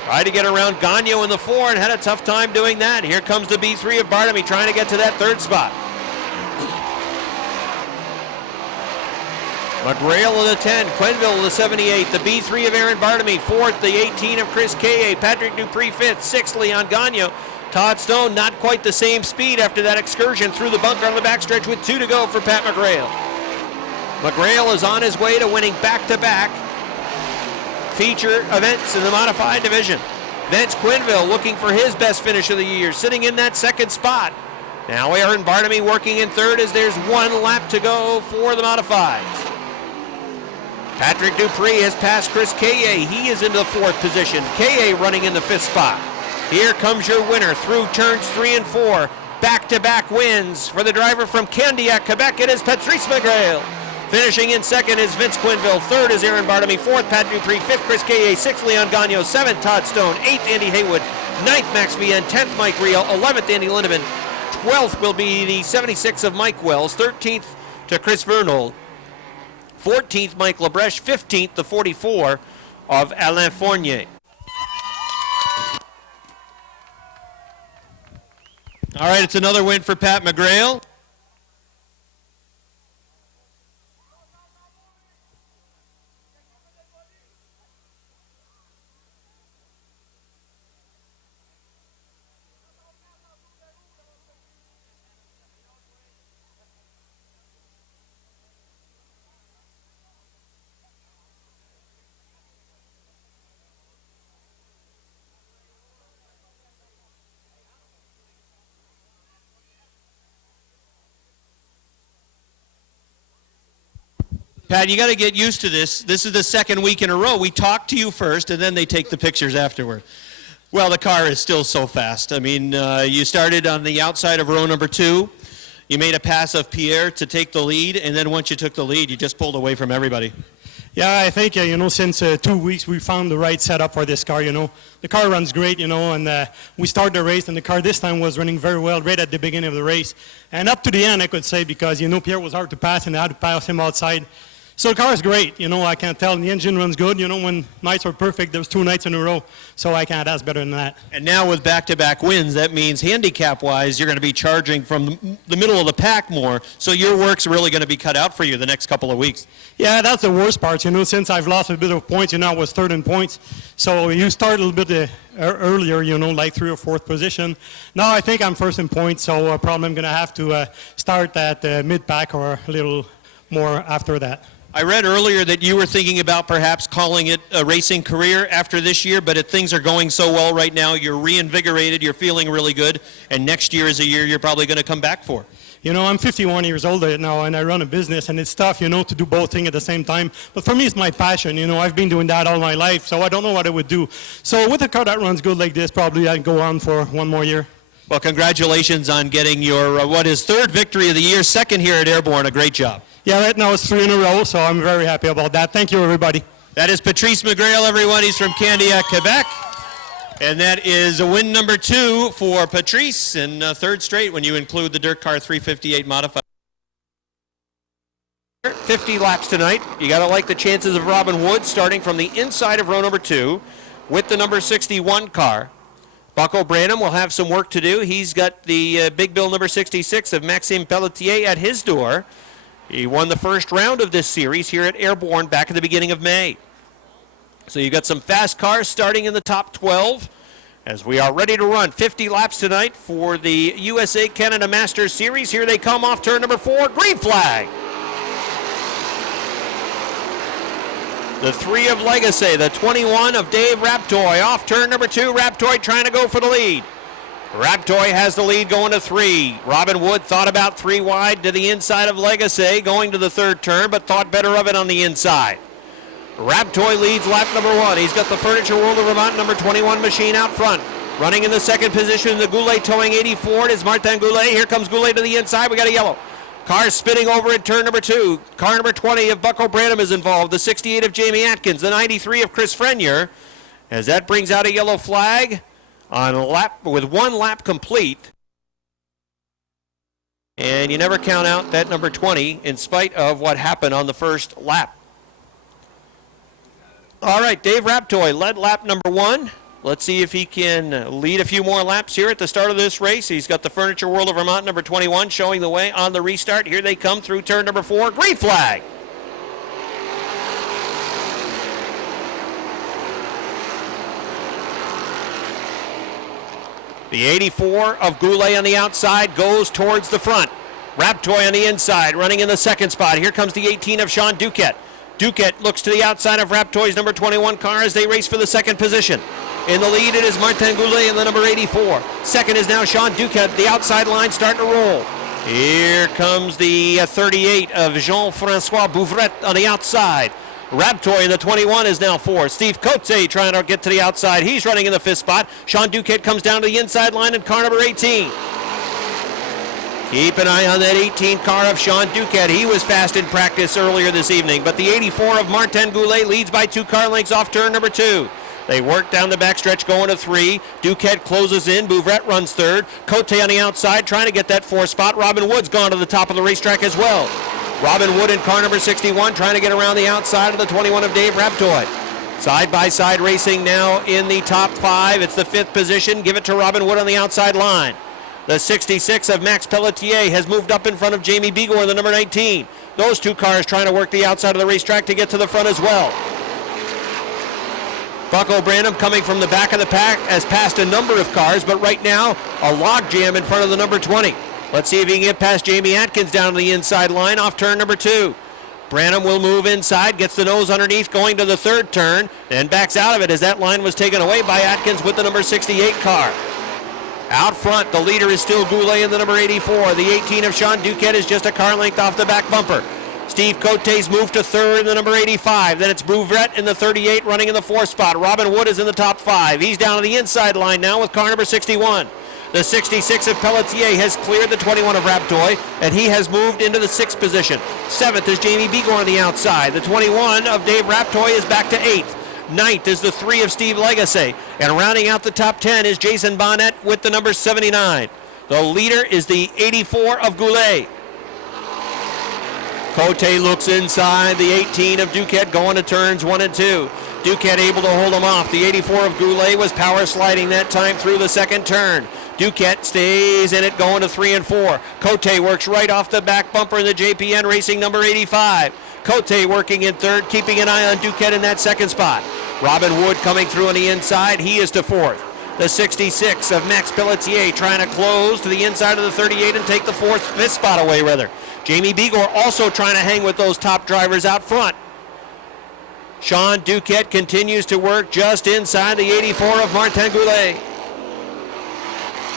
Tried to get around Gagnon in the 4 and had a tough time doing that. Here comes the B3 of Bartamy trying to get to that 3rd spot. McGrail in the 10, Quenneville in the 78, the B3 of Aaron Bartamy, 4th, the 18 of Chris K.A., Patrick Dupree 5th, 6th, Leon Gagnon. Todd Stone not quite the same speed after that excursion through the bunker on the backstretch with 2 to go for Pat McGrail. McGrail is on his way to winning back-to-back feature events in the modified division. Vince Quenneville looking for his best finish of the year, sitting in that 2nd spot. Now Aaron Bartamy working in 3rd as there's 1 lap to go for the modifieds. Patrick Dupree has passed Chris K.A. He is into the 4th position. K.A. running in the 5th spot. Here comes your winner through turns 3 and 4. Back-to-back wins for the driver from Candiac, Quebec. It is Patrice McGrail. Finishing in 2nd is Vince Quenneville. 3rd is Aaron Bartamy. 4th, Pat Dupree. 5th, Chris K.A. 6th, Leon Gagnon. 7th, Todd Stone. 8th, Andy Haywood. 9th, Max Vienne. 10th, Mike Reel. 11th, Andy Lindeman. 12th will be the 76 of Mike Wells. 13th to Chris Vernol. 14th, Mike Lebreche. 15th, the 44 of Alain Fournier. All right, it's another win for Pat McGrail. Pat, you got to get used to this. This is the 2nd week in a row. We talk to you first, and then they take the pictures afterward. Well, the car is still so fast. I mean, you started on the outside of row number 2. You made a pass of Pierre to take the lead, and then once you took the lead, you just pulled away from everybody. Yeah, I think, since 2 weeks we found the right setup for this car, The car runs great, and we started the race, and the car this time was running very well right at the beginning of the race. And up to the end, I could say, because, Pierre was hard to pass, and I had to pass him outside. So the car is great, I can't tell. And the engine runs good, when nights are perfect, there's 2 nights in a row, so I can't ask better than that. And now with back-to-back wins, that means handicap-wise, you're going to be charging from the middle of the pack more, so your work's really going to be cut out for you the next couple of weeks. Yeah, that's the worst part, since I've lost a bit of points, I was 3rd in points. So you start a little bit earlier, like 3rd or 4th position. Now I think I'm 1st in points, so probably I'm going to have to start at mid-pack or a little more after that. I read earlier that you were thinking about perhaps calling it a racing career after this year, but if things are going so well right now, you're reinvigorated, you're feeling really good, and next year is a year you're probably going to come back for. I'm 51 years old now, and I run a business, and it's tough, to do both things at the same time. But for me, it's my passion. I've been doing that all my life, so I don't know what I would do. So with a car that runs good like this, probably I'd go on for 1 more year. Well, congratulations on getting your, what is third victory of the year, second here at Airborne. A great job. Yeah, right now it's 3 in a row, so I'm very happy about that. Thank you, everybody. That is Patrice McGrail, everyone. He's from Candiac, Quebec. And that is a win number 2 for Patrice, and third straight when you include the Dirt Car 358 modified. 50 laps tonight. You got to like the chances of Robin Wood starting from the inside of row number 2 with the number 61 car. Bucko Branham will have some work to do. He's got the big bill number 66 of Maxime Pelletier at his door. He won the first round of this series here at Airborne back at the beginning of May. So you've got some fast cars starting in the top 12 as we are ready to run 50 laps tonight for the USA Canada Masters Series. Here they come off turn number 4, green flag. The 3 of Legacy, the 21 of Dave Raptoy off turn number 2. Raptoy trying to go for the lead. Raptoy has the lead going to 3. Robin Wood thought about 3 wide to the inside of Legacy going to the third turn, but thought better of it on the inside. Raptoy leads lap number 1. He's got the Furniture World of Vermont number 21 machine out front. Running in the second position, the Goulet towing 84 is Martin Goulet. Here comes Goulet to the inside. We got a yellow. Car spinning over at turn number 2. Car number 20 of Bucko Branham is involved. The 68 of Jamie Atkins. The 93 of Chris Frenier. As that brings out a yellow flag on a lap with 1 lap complete. And you never count out that number 20 in spite of what happened on the first lap. All right, Dave Raptoy led lap number 1. Let's see if he can lead a few more laps here at the start of this race. He's got the Furniture World of Vermont number 21 showing the way on the restart. Here they come through turn number 4. Green flag. The 84 of Goulet on the outside goes towards the front. Raptoy on the inside, running in the second spot. Here comes the 18 of Sean Duquette. Duquette looks to the outside of Raptoy's number 21 car as they race for the second position. In the lead, it is Martin Goulet in the number 84. Second is now Sean Duquette. The outside line starting to roll. Here comes the 38 of Jean-Francois Bouvret on the outside. Raptoy in the 21 is now 4. Steve Cote trying to get to the outside. He's running in the 5th spot. Sean Duquette comes down to the inside line in car number 18. Keep an eye on that 18 car of Sean Duquette. He was fast in practice earlier this evening, but the 84 of Martin Goulet leads by 2 car lengths off turn number 2. They work down the backstretch going to 3. Duquette closes in. Bouvret runs 3rd. Cote on the outside trying to get that 4th spot. Robin Wood's gone to the top of the racetrack as well. Robin Wood in car number 61 trying to get around the outside of the 21 of Dave Raptoy. Side-by-side racing now in the top 5. It's the 5th position. Give it to Robin Wood on the outside line. The 66 of Max Pelletier has moved up in front of Jamie Bigor in the number 19. Those 2 cars trying to work the outside of the racetrack to get to the front as well. Bucko Branham coming from the back of the pack has passed a number of cars, but right now a log jam in front of the number 20. Let's see if he can get past Jamie Atkins down to the inside line off turn number 2. Branham will move inside, gets the nose underneath going to the 3rd turn, and backs out of it as that line was taken away by Atkins with the number 68 car. Out front, the leader is still Goulet in the number 84. The 18 of Sean Duquette is just a car length off the back bumper. Steve Cote's moved to 3rd in the number 85. Then it's Bouvret in the 38 running in the 4th spot. Robin Wood is in the top 5. He's down to the inside line now with car number 61. The 66 of Pelletier has cleared the 21 of Raptoy, and he has moved into the 6th position. 7th is Jamie Bigor on the outside. The 21 of Dave Raptoy is back to 8th. 9th is the 3 of Steve Legacy. And rounding out the top 10 is Jason Bonnet with the number 79. The leader is the 84 of Goulet. Cote looks inside. The 18 of Duquette going to turns 1 and 2. Duquette able to hold him off. The 84 of Goulet was power sliding that time through the 2nd turn. Duquette stays in it going to 3 and 4. Cote works right off the back bumper in the JPN Racing number 85. Cote working in 3rd, keeping an eye on Duquette in that 2nd spot. Robin Wood coming through on the inside. He is to 4th. The 66 of Max Pelletier trying to close to the inside of the 38 and take the 5th spot away, rather. Jamie Bigor also trying to hang with those top drivers out front. Sean Duquette continues to work just inside the 84 of Martin Goulet.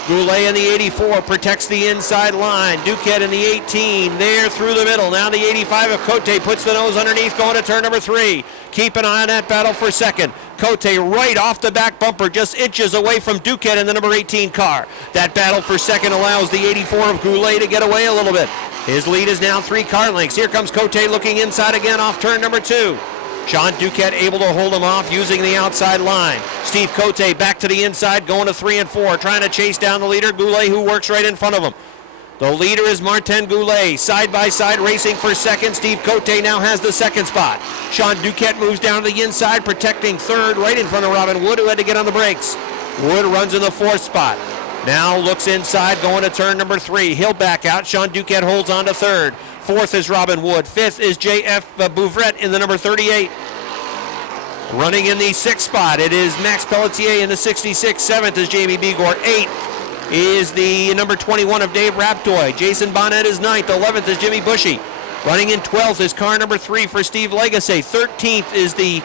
Goulet in the 84 protects the inside line. Duquette in the 18 there through the middle. Now the 85 of Cote puts the nose underneath going to turn number 3. Keep an eye on that battle for 2nd. Cote right off the back bumper, just inches away from Duquette in the number 18 car. That battle for second allows the 84 of Goulet to get away a little bit. His lead is now 3 car lengths. Here comes Cote looking inside again off turn number 2. Sean Duquette able to hold him off using the outside line. Steve Cote back to the inside, going to 3 and 4, trying to chase down the leader, Goulet, who works right in front of him. The leader is Martin Goulet, side by side racing for second. Steve Cote now has the second spot. Sean Duquette moves down to the inside, protecting third, right in front of Robin Wood, who had to get on the brakes. Wood runs in the 4th spot. Now looks inside, going to turn number 3. He'll back out. Sean Duquette holds on to third. 4th is Robin Wood. 5th is J.F. Bouvret in the number 38. Running in the 6th spot, it is Max Pelletier in the 66. 7th is Jamie Bigor. 8th is the number 21 of Dave Raptoy. Jason Bonnet is 9th. 11th is Jimmy Bushy. Running in 12th is car number 3 for Steve Legacy. 13th is the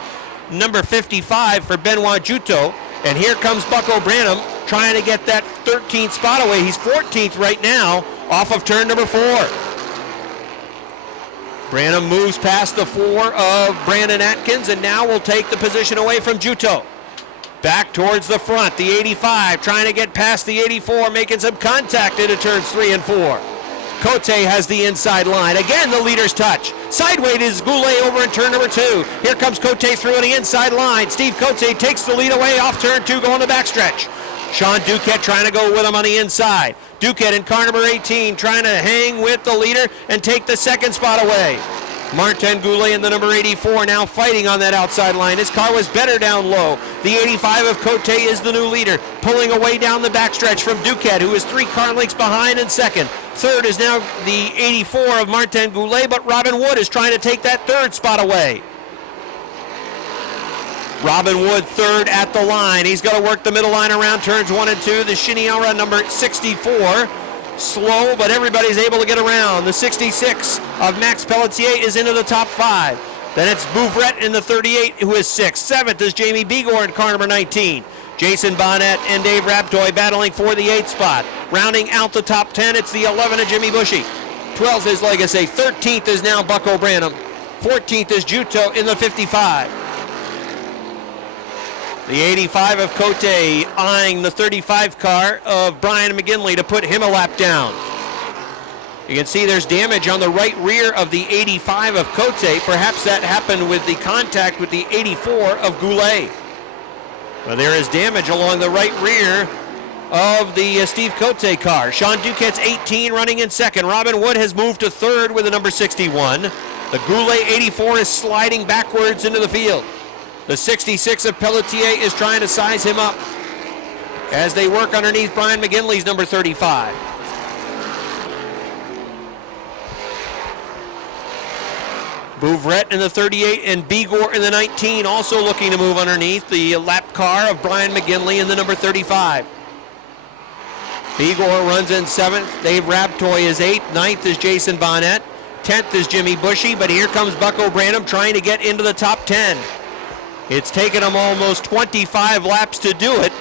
number 55 for Benoit Juteau. And here comes Bucko Branham trying to get that 13th spot away. He's 14th right now off of turn number 4. Branham moves past the 4 of Brandon Atkins and now will take the position away from Juteau. Back towards the front, the 85 trying to get past the 84, making some contact into turns 3 and 4. Cote has the inside line. Again, the leader's touch. Sideways is Goulet over in turn number 2. Here comes Cote through on the inside line. Steve Cote takes the lead away off turn 2, going the backstretch. Sean Duquette trying to go with him on the inside. Duquette in car number 18 trying to hang with the leader and take the second spot away. Martin Goulet in the number 84 now fighting on that outside line. His car was better down low. The 85 of Cote is the new leader, pulling away down the backstretch from Duquette, who is 3 car lengths behind in second. Third is now the 84 of Martin Goulet, but Robin Wood is trying to take that third spot away. Robin Wood third at the line. He's going to work the middle line around turns 1 and 2. The Chiniara number 64. Slow, but everybody's able to get around. The 66 of Max Pelletier is into the top 5. Then it's Bouvret in the 38, who is 6th. 7th is Jamie Bigor in car number 19. Jason Bonnet and Dave Raptoy battling for the 8th spot. Rounding out the top 10, it's the 11 of Jimmy Bushy. 12th is Legacy. 13th is now Bucko Branham. 14th is Juteau in the 55. The 85 of Cote eyeing the 35 car of Brian McGinley to put him a lap down. You can see there's damage on the right rear of the 85 of Cote. Perhaps that happened with the contact with the 84 of Goulet. But there is damage along the right rear of the Steve Cote car. Sean Duquette's 18 running in second. Robin Wood has moved to third with the number 61. The Goulet 84 is sliding backwards into the field. The 66 of Pelletier is trying to size him up as they work underneath Brian McGinley's number 35. Bouvret in the 38 and Bigor in the 19 also looking to move underneath the lap car of Brian McGinley in the number 35. Bigor runs in 7th. Dave Raptoy is 8th. 9th is Jason Bonnet. 10th is Jimmy Bushy, but here comes Bucko Branham trying to get into the top 10. It's taken him almost 25 laps to do it.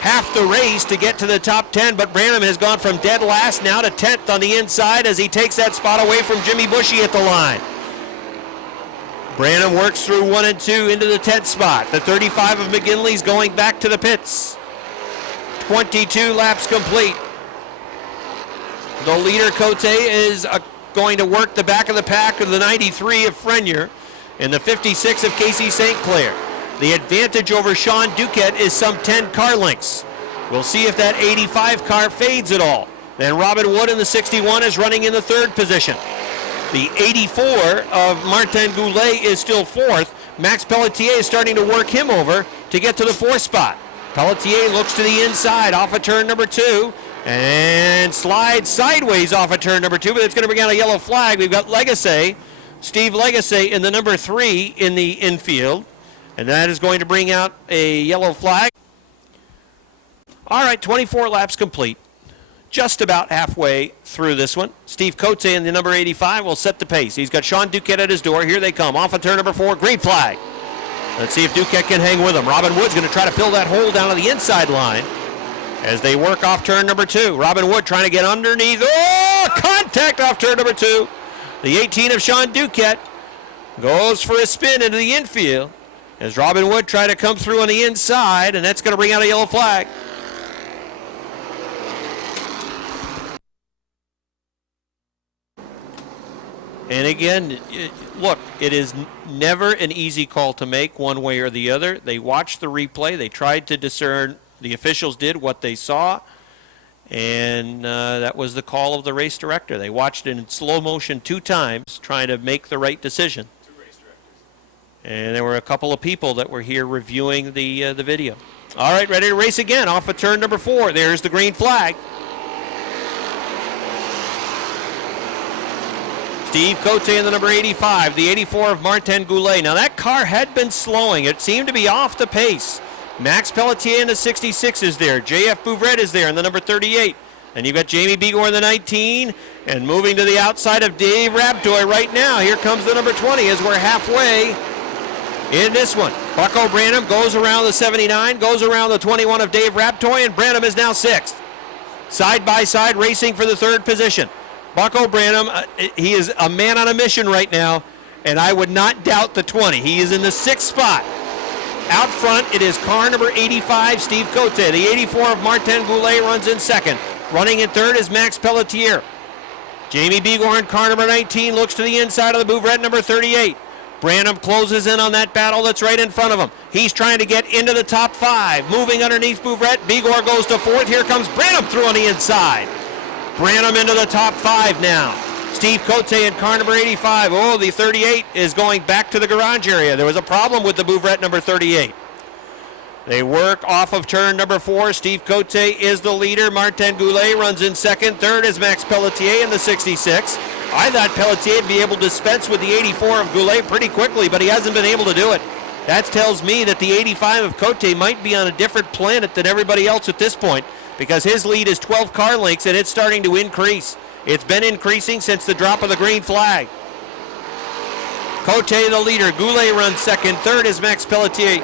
Half the race to get to the top 10, but Branham has gone from dead last now to 10th on the inside as he takes that spot away from Jimmy Bushy at the line. Branham works through 1 and 2 into the 10th spot. The 35 of McGinley's going back to the pits. 22 laps complete. The leader, Cote, is going to work the back of the pack of the 93 of Frenier and the 56 of Casey St. Clair. The advantage over Sean Duquette is some 10 car lengths. We'll see if that 85 car fades at all. Then Robin Wood in the 61 is running in the 3rd position. The 84 of Martin Goulet is still 4th. Max Pelletier is starting to work him over to get to the 4th spot. Pelletier looks to the inside off of turn number 2 and slides sideways off of turn number 2, but it's going to bring out a yellow flag. We've got Legacy, Steve Legacy in the number 3 in the infield, and that is going to bring out a yellow flag. All right, 24 laps complete. Just about halfway through this one. Steve Cote in the number 85 will set the pace. He's got Sean Duquette at his door. Here they come. Off of turn number 4, green flag. Let's see if Duquette can hang with him. Robin Wood's going to try to fill that hole down on the inside line as they work off turn number 2. Robin Wood trying to get underneath. Oh, contact off turn number 2. The 18 of Sean Duquette goes for a spin into the infield. as Robin Wood tried to come through on the inside, and that's going to bring out a yellow flag. And again, look, it is never an easy call to make one way or the other. They watched the replay. They tried to discern. The officials did what they saw, and that was the call of the race director. They watched it in slow motion 2 times, trying to make the right decision. 2 race directors. And there were a couple of people that were here reviewing the video. All right, ready to race again off of turn number 4. There's the green flag. Steve Cote in the number 85, the 84 of Martin Goulet. Now that car had been slowing. It seemed to be off the pace. Max Pelletier in the 66 is there. J.F. Bouvret is there in the number 38. And you've got Jamie Bigor in the 19. And moving to the outside of Dave Rabtoy right now. Here comes the number 20 as we're halfway in this one. Bucko Branham goes around the 79, goes around the 21 of Dave Rabtoy, and Branham is now 6th. Side by side racing for the 3rd position. Bucko Branham, he is a man on a mission right now, and I would not doubt the 20. He is in the 6th spot. Out front, it is car number 85, Steve Cote. The 84 of Martin Goulet runs in 2nd. Running in 3rd is Max Pelletier. Jamie Bigor in car number 19 looks to the inside of the Bouvret number 38. Branham closes in on that battle that's right in front of him. He's trying to get into the top 5. Moving underneath Bouvret, Bigor goes to 4th. Here comes Branham through on the inside. Branham into the top 5 now. Steve Cote in car number 85. Oh, the 38 is going back to the garage area. There was a problem with the Bouvret number 38. They work off of turn number 4. Steve Cote is the leader. Martin Goulet runs in 2nd. 3rd is Max Pelletier in the 66. I thought Pelletier would be able to dispense with the 84 of Goulet pretty quickly, but he hasn't been able to do it. That tells me that the 85 of Cote might be on a different planet than everybody else at this point, because his lead is 12 car lengths and it's starting to increase. It's been increasing since the drop of the green flag. Cote the leader. Goulet runs 2nd. 3rd is Max Pelletier.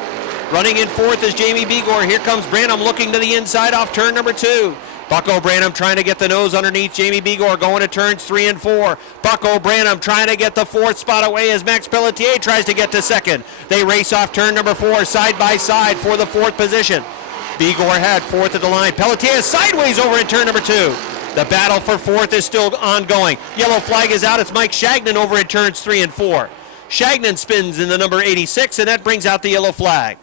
Running in 4th is Jamie Bigor. Here comes Branham looking to the inside off turn number 2. Bucko Branham trying to get the nose underneath Jamie Bigor, going to turns 3 and 4. Bucko Branham trying to get the 4th spot away as Max Pelletier tries to get to 2nd. They race off turn number 4 side by side for the 4th position. Bigor had 4th at the line. Pelletier is sideways over in turn number 2. The battle for 4th is still ongoing. Yellow flag is out. It's Mike Shagnon over in turns 3 and 4. Shagnon spins in the number 86, and that brings out the yellow flag.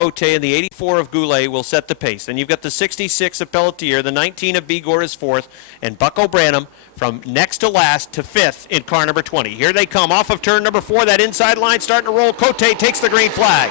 Cote and the 84 of Goulet will set the pace. Then you've got the 66 of Pelletier, the 19 of Bigor is 4th, and Bucko Branham from next to last to 5th in car number 20. Here they come off of turn number 4. That inside line starting to roll. Cote takes the green flag.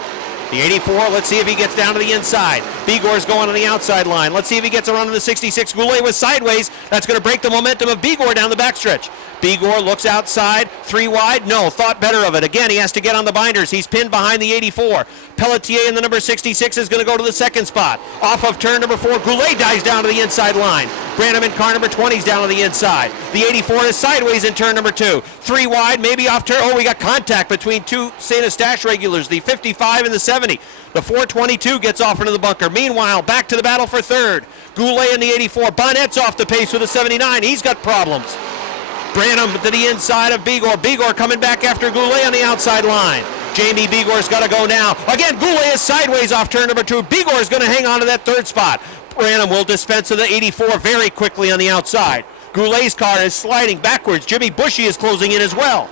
The 84, let's see if he gets down to the inside. Bigor's going on the outside line. Let's see if he gets around to the 66. Goulet was sideways. That's going to break the momentum of Bigor down the backstretch. Bigor looks outside, 3 wide. No, thought better of it. Again, he has to get on the binders. He's pinned behind the 84. Pelletier in the number 66 is going to go to the 2nd spot. Off of turn number 4, Goulet dives down to the inside line. Branham in car number 20 is down on the inside. The 84 is sideways in turn number 2. 3 wide, maybe off turn. Oh, we got contact between 2 St. Eustache regulars, the 55 and the 70. The 422 gets off into the bunker. Meanwhile, back to the battle for 3rd. Goulet in the 84. Bonnet's off the pace with the 79. He's got problems. Branham to the inside of Bigor. Bigor coming back after Goulet on the outside line. Jamie Bigor's got to go now. Again, Goulet is sideways off turn number 2. Bigor is going to hang on to that 3rd spot. Branham will dispense to the 84 very quickly on the outside. Goulet's car is sliding backwards. Jimmy Bushy is closing in as well.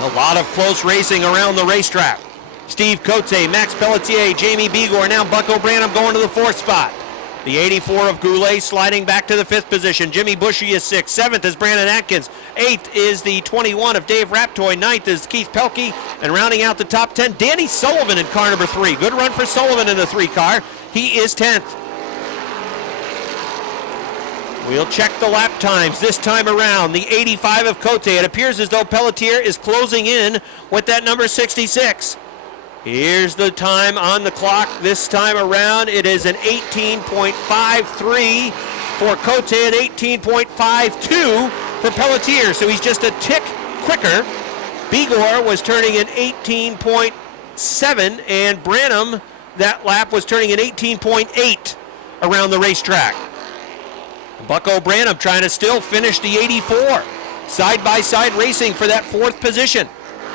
A lot of close racing around the racetrack. Steve Cote, Max Pelletier, Jamie Bigor, now Bucko Branham going to the 4th spot. The 84 of Goulet sliding back to the 5th position. Jimmy Bushy is 6th. 7th is Brandon Atkins. 8th is the 21 of Dave Raptoy. 9th is Keith Pelkey. And rounding out the top 10, Danny Sullivan in car number 3. Good run for Sullivan in the 3 car. He is 10th. We'll check the lap times this time around. The 85 of Cote. It appears as though Pelletier is closing in with that number 66. Here's the time on the clock this time around. It is an 18.53 for Cote and 18.52 for Pelletier. So he's just a tick quicker. Bigor was turning in 18.7, and Branham, that lap, was turning in 18.8 around the racetrack. Bucko Branham trying to still finish the 84. Side-by-side racing for that 4th position.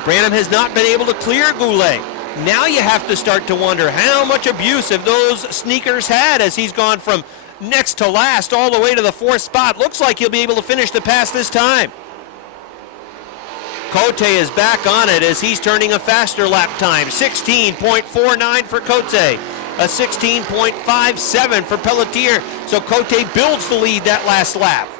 Branham has not been able to clear Goulet. Now you have to start to wonder how much abuse have those sneakers had as he's gone from next to last all the way to the 4th spot. Looks like he'll be able to finish the pass this time. Cote is back on it as he's turning a faster lap time. 16.49 for Cote. A 16.57 for Pelletier. So Cote builds the lead that last lap.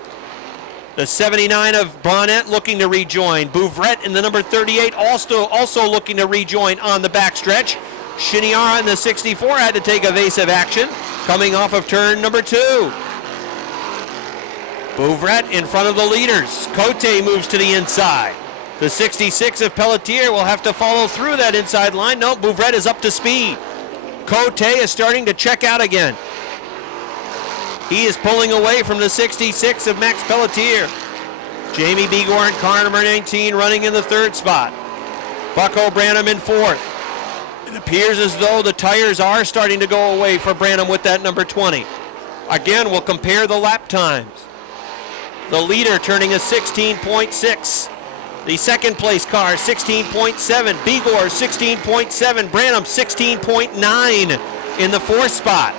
The 79 of Bonnet looking to rejoin. Bouvret in the number 38 also looking to rejoin on the backstretch. Chiniara in the 64 had to take evasive action coming off of turn number 2. Bouvret in front of the leaders. Cote moves to the inside. The 66 of Pelletier will have to follow through that inside line. No, Bouvret is up to speed. Cote is starting to check out again. He is pulling away from the 66 of Max Pelletier. Jamie Begor in car number 19 running in the 3rd spot. Bucko Branham in 4th. It appears as though the tires are starting to go away for Branham with that number 20. Again, we'll compare the lap times. The leader turning a 16.6. The 2nd place car, 16.7. Begor, 16.7. Branham, 16.9 in the 4th spot.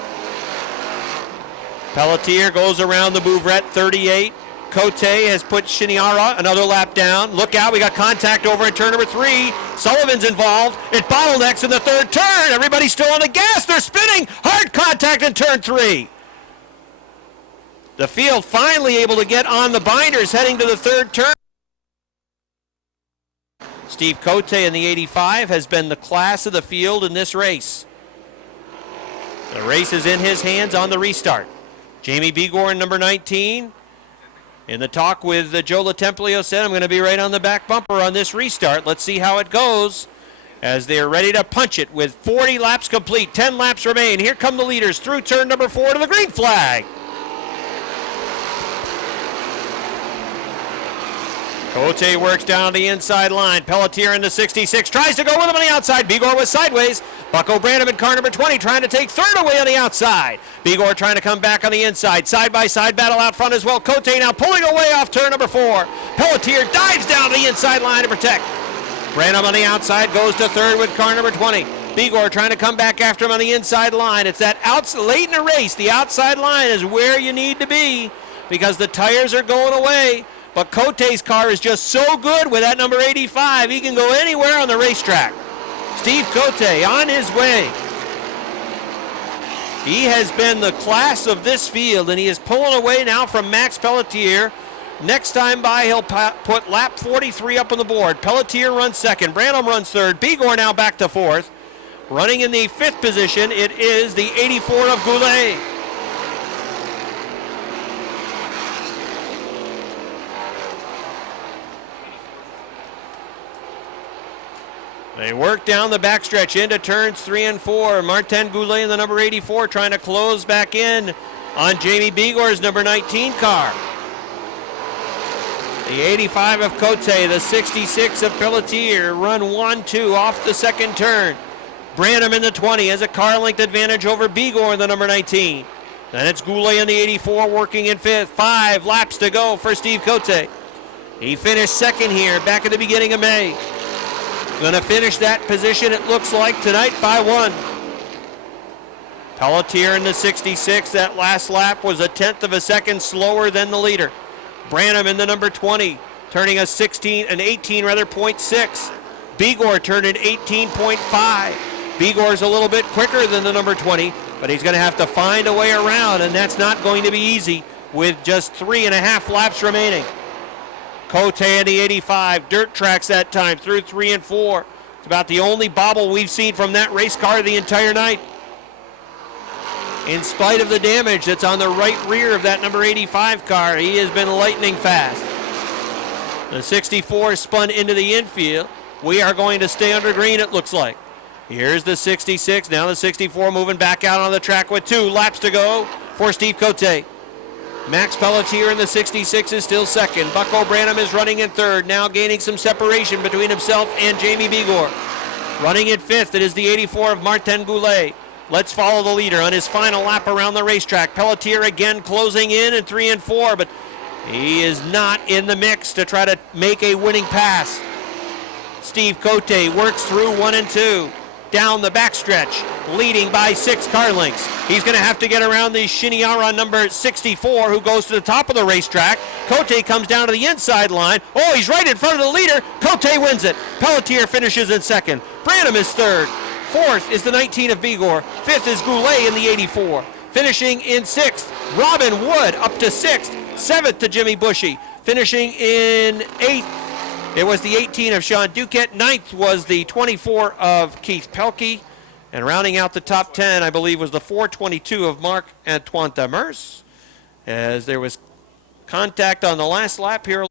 Pelletier goes around the Bouvret, 38. Cote has put Chiniara another lap down. Look out, we got contact over in turn number 3. Sullivan's involved. It bottlenecks in the 3rd turn. Everybody's still on the gas. They're spinning. Hard contact in turn 3. The field finally able to get on the binders heading to the 3rd turn. Steve Cote in the 85 has been the class of the field in this race. The race is in his hands on the restart. Jamie Begor in number 19. In the talk with Joe LaTemplio said, I'm going to be right on the back bumper on this restart. Let's see how it goes as they're ready to punch it with 40 laps complete. 10 laps remain. Here come the leaders through turn number 4 to the green flag. Cote works down the inside line. Pelletier in the 66 tries to go with him on the outside. Begor was sideways. Bucko Branham in car number 20 trying to take 3rd away on the outside. Begor trying to come back on the inside. Side-by-side battle out front as well. Cote now pulling away off turn number 4. Pelletier dives down the inside line to protect. Branham on the outside goes to 3rd with car number 20. Begor trying to come back after him on the inside line. It's that late in the race. The outside line is where you need to be because the tires are going away. But Cote's car is just so good with that number 85. He can go anywhere on the racetrack. Steve Cote on his way. He has been the class of this field, and he is pulling away now from Max Pelletier. Next time by, he'll put lap 43 up on the board. Pelletier runs 2nd. Branham runs 3rd. Begor now back to 4th. Running in the 5th position, it is the 84 of Goulet. They work down the backstretch into turns 3 and 4. Martin Goulet in the number 84 trying to close back in on Jamie Begor's number 19 car. The 85 of Cote, the 66 of Pelletier run 1-2 off the 2nd turn. Branham in the 20 has a car length advantage over Begor in the number 19. Then it's Goulet in the 84 working in 5th. 5 laps to go for Steve Cote. He finished 2nd here back at the beginning of May. Going to finish that position, it looks like, tonight by 1. Pelletier in the 66. That last lap was 1/10 of a second slower than the leader. Branham in the number 20, turning an 18.6. Begor turned an 18.5. Begor's a little bit quicker than the number 20, but he's going to have to find a way around, and that's not going to be easy with just 3.5 laps remaining. Cote in the 85, dirt tracks that time through 3 and 4. It's about the only bobble we've seen from that race car the entire night. In spite of the damage that's on the right rear of that number 85 car, he has been lightning fast. The 64 spun into the infield. We are going to stay under green, it looks like. Here's the 66, now the 64 moving back out on the track with 2 laps to go for Steve Cote. Max Pelletier in the 66 is still 2nd. Bucko Branham is running in 3rd, now gaining some separation between himself and Jamie Begor. Running in 5th, it is the 84 of Martin Goulet. Let's follow the leader on his final lap around the racetrack. Pelletier again closing in 3 and 4, but He is not in the mix to try to make a winning pass. Steve Cote works through 1 and 2. Down the backstretch, leading by 6 car lengths. He's going to have to get around the Shiniara number 64, who goes to the top of the racetrack. Cote comes down to the inside line. Oh, he's right in front of the leader. Cote wins it. Pelletier finishes in second. Branham is third. Fourth is the 19 of Vigor. Fifth is Goulet in the 84. Finishing in sixth, Robin Wood up to sixth. Seventh to Jimmy Bushy. Finishing in eighth, it was the 18 of Sean Duquette. Ninth was the 24 of Keith Pelkey. And rounding out the top 10, I believe, was the 422 of Marc-Antoine Demers, as there was contact on the last lap here.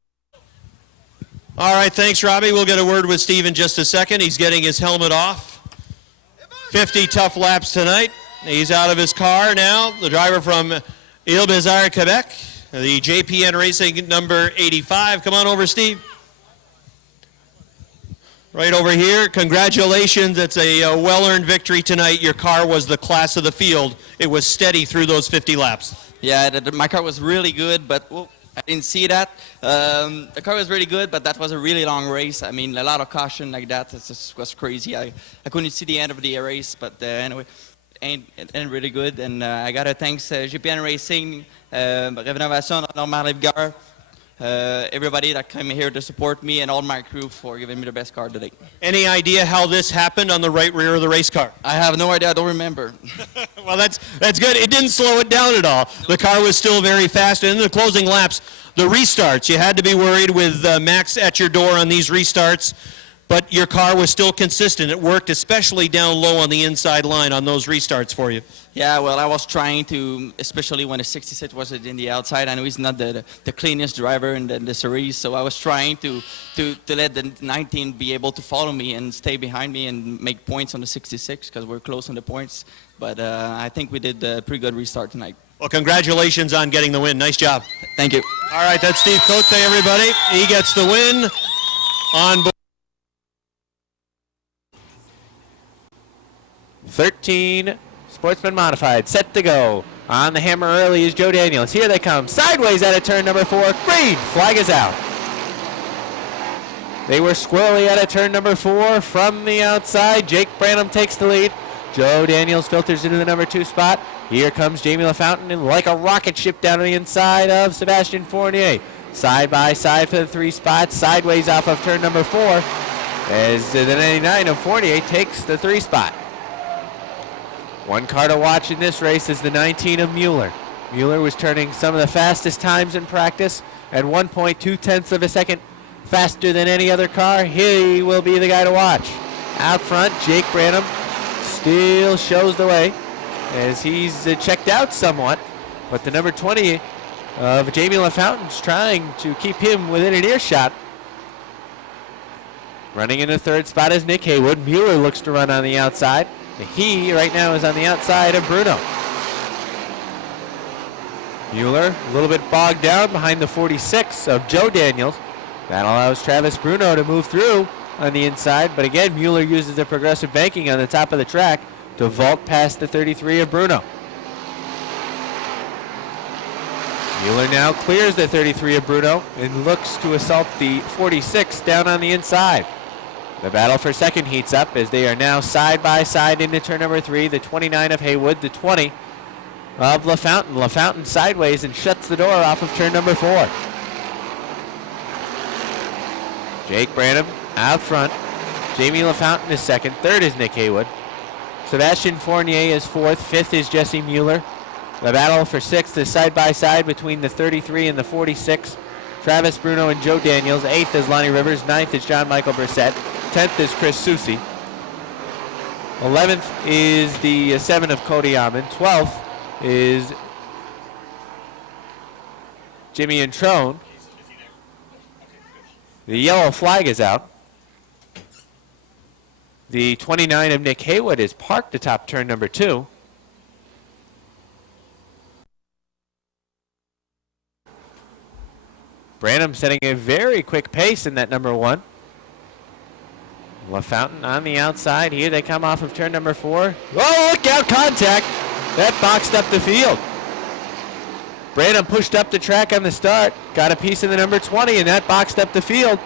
All right, thanks, Robbie. We'll get a word with Steve in just a second. He's getting his helmet off. 50 tough laps tonight. He's out of his car now. The driver from Ile-Bizarre, Quebec, the JPN Racing number 85. Come on over, Steve. Right over here. Congratulations. It's a well-earned victory tonight. Your car was the class of the field. It was steady through those 50 laps. Yeah, my car was really good, but I didn't see that. The car was really good, but that was a really long race. I mean, a lot of caution like that. It just was crazy. I couldn't see the end of the race, but anyway, it ended really good. And I got to thank GPN Racing, Rénovation, Normand Rivgar, everybody that came here to support me, and all my crew for giving me the best car today. Any idea how this happened on the right rear of the race car? I have no idea. I don't remember. Well, that's good. It didn't slow it down at all. The car was still very fast. And in the closing laps, the restarts, you had to be worried with Max at your door on these restarts, but your car was still consistent. It worked, especially down low on the inside line on those restarts for you. Yeah, well, I was trying to, especially when the 66 was in the outside. I know he's not the cleanest driver in the series, so I was trying to let the 19 be able to follow me and stay behind me and make points on the 66 because we're close on the points. But I think we did a pretty good restart tonight. Well, congratulations on getting the win. Nice job. Thank you. All right, that's Steve Cote, everybody. He gets the win on board. 13 Sportsman Modified, set to go. On the hammer early is Joe Daniels. Here they come. Sideways out of turn number 4. Green flag is out. They were squarely out of turn number 4 from the outside. Jake Branham takes the lead. Joe Daniels filters into the number 2 spot. Here comes Jamie LaFountain, and like a rocket ship down on the inside of Sebastian Fournier. Side by side for the 3 spots. Sideways off of turn number 4 as the 99 of Fournier takes the 3 spot. One car to watch in this race is the 19 of Mueller. Mueller was turning some of the fastest times in practice at 1.2 of a second faster than any other car. He will be the guy to watch. Out front, Jake Branham still shows the way as he's checked out somewhat, but the number 20 of Jamie LaFountain's trying to keep him within an earshot. Running in the 3rd spot is Nick Haywood. Mueller looks to run on the outside. He right now is on the outside of Bruno. Mueller a little bit bogged down behind the 46 of Joe Daniels. That allows Travis Bruno to move through on the inside, but again Mueller uses the progressive banking on the top of the track to vault past the 33 of Bruno. Mueller now clears the 33 of Bruno and looks to assault the 46 down on the inside. The battle for second heats up as they are now side by side into turn number 3. The 29 of Haywood, the 20 of LaFountain. LaFountain sideways and shuts the door off of turn number 4. Jake Branham out front. Jamie LaFountain is second. Third is Nick Haywood. Sebastian Fournier is fourth. Fifth is Jesse Mueller. The battle for sixth is side by side between the 33 and the 46. Travis Bruno and Joe Daniels. 8th is Lonnie Rivers. 9th is John Michael Brissett. 10th is Chris Susi. 11th is the 7 of Cody Amon. 12th is Jimmy Introne. The yellow flag is out. The 29 of Nick Haywood is parked atop turn number 2. Branham setting a very quick pace in that number 1. LaFountain on the outside. Here they come off of turn number 4. Oh, look out, contact. That boxed up the field. Branham pushed up the track on the start, got a piece of the number 20, and that boxed up the field.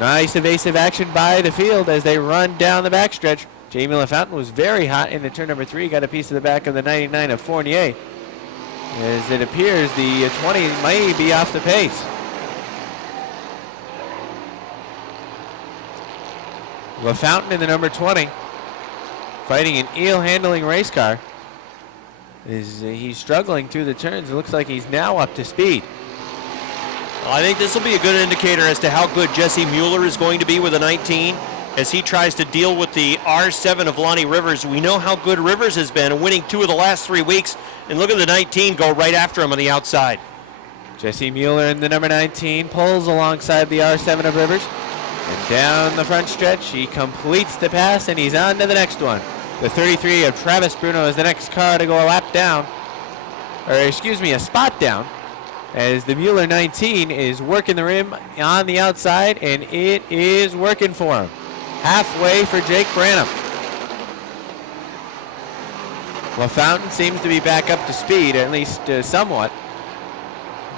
Nice evasive action by the field as they run down the backstretch. Jamie LaFountain was very hot into turn number 3, got a piece of the back of the 99 of Fournier. As it appears, the 20 may be off the pace. LaFountain in the number 20, fighting an eel-handling race car. He's struggling through the turns. It looks like he's now up to speed. Well, I think this will be a good indicator as to how good Jesse Mueller is going to be with a 19 as he tries to deal with the R7 of Lonnie Rivers. We know how good Rivers has been, winning 2 of the last 3 weeks, and look at the 19 go right after him on the outside. Jesse Mueller in the number 19 pulls alongside the R7 of Rivers. And down the front stretch, he completes the pass, and he's on to the next one. The 33 of Travis Bruno is the next car to go a lap down, or excuse me, a spot down, as the Mueller 19 is working the rim on the outside, and it is working for him. Halfway for Jake Branham. LaFountain seems to be back up to speed, at least somewhat,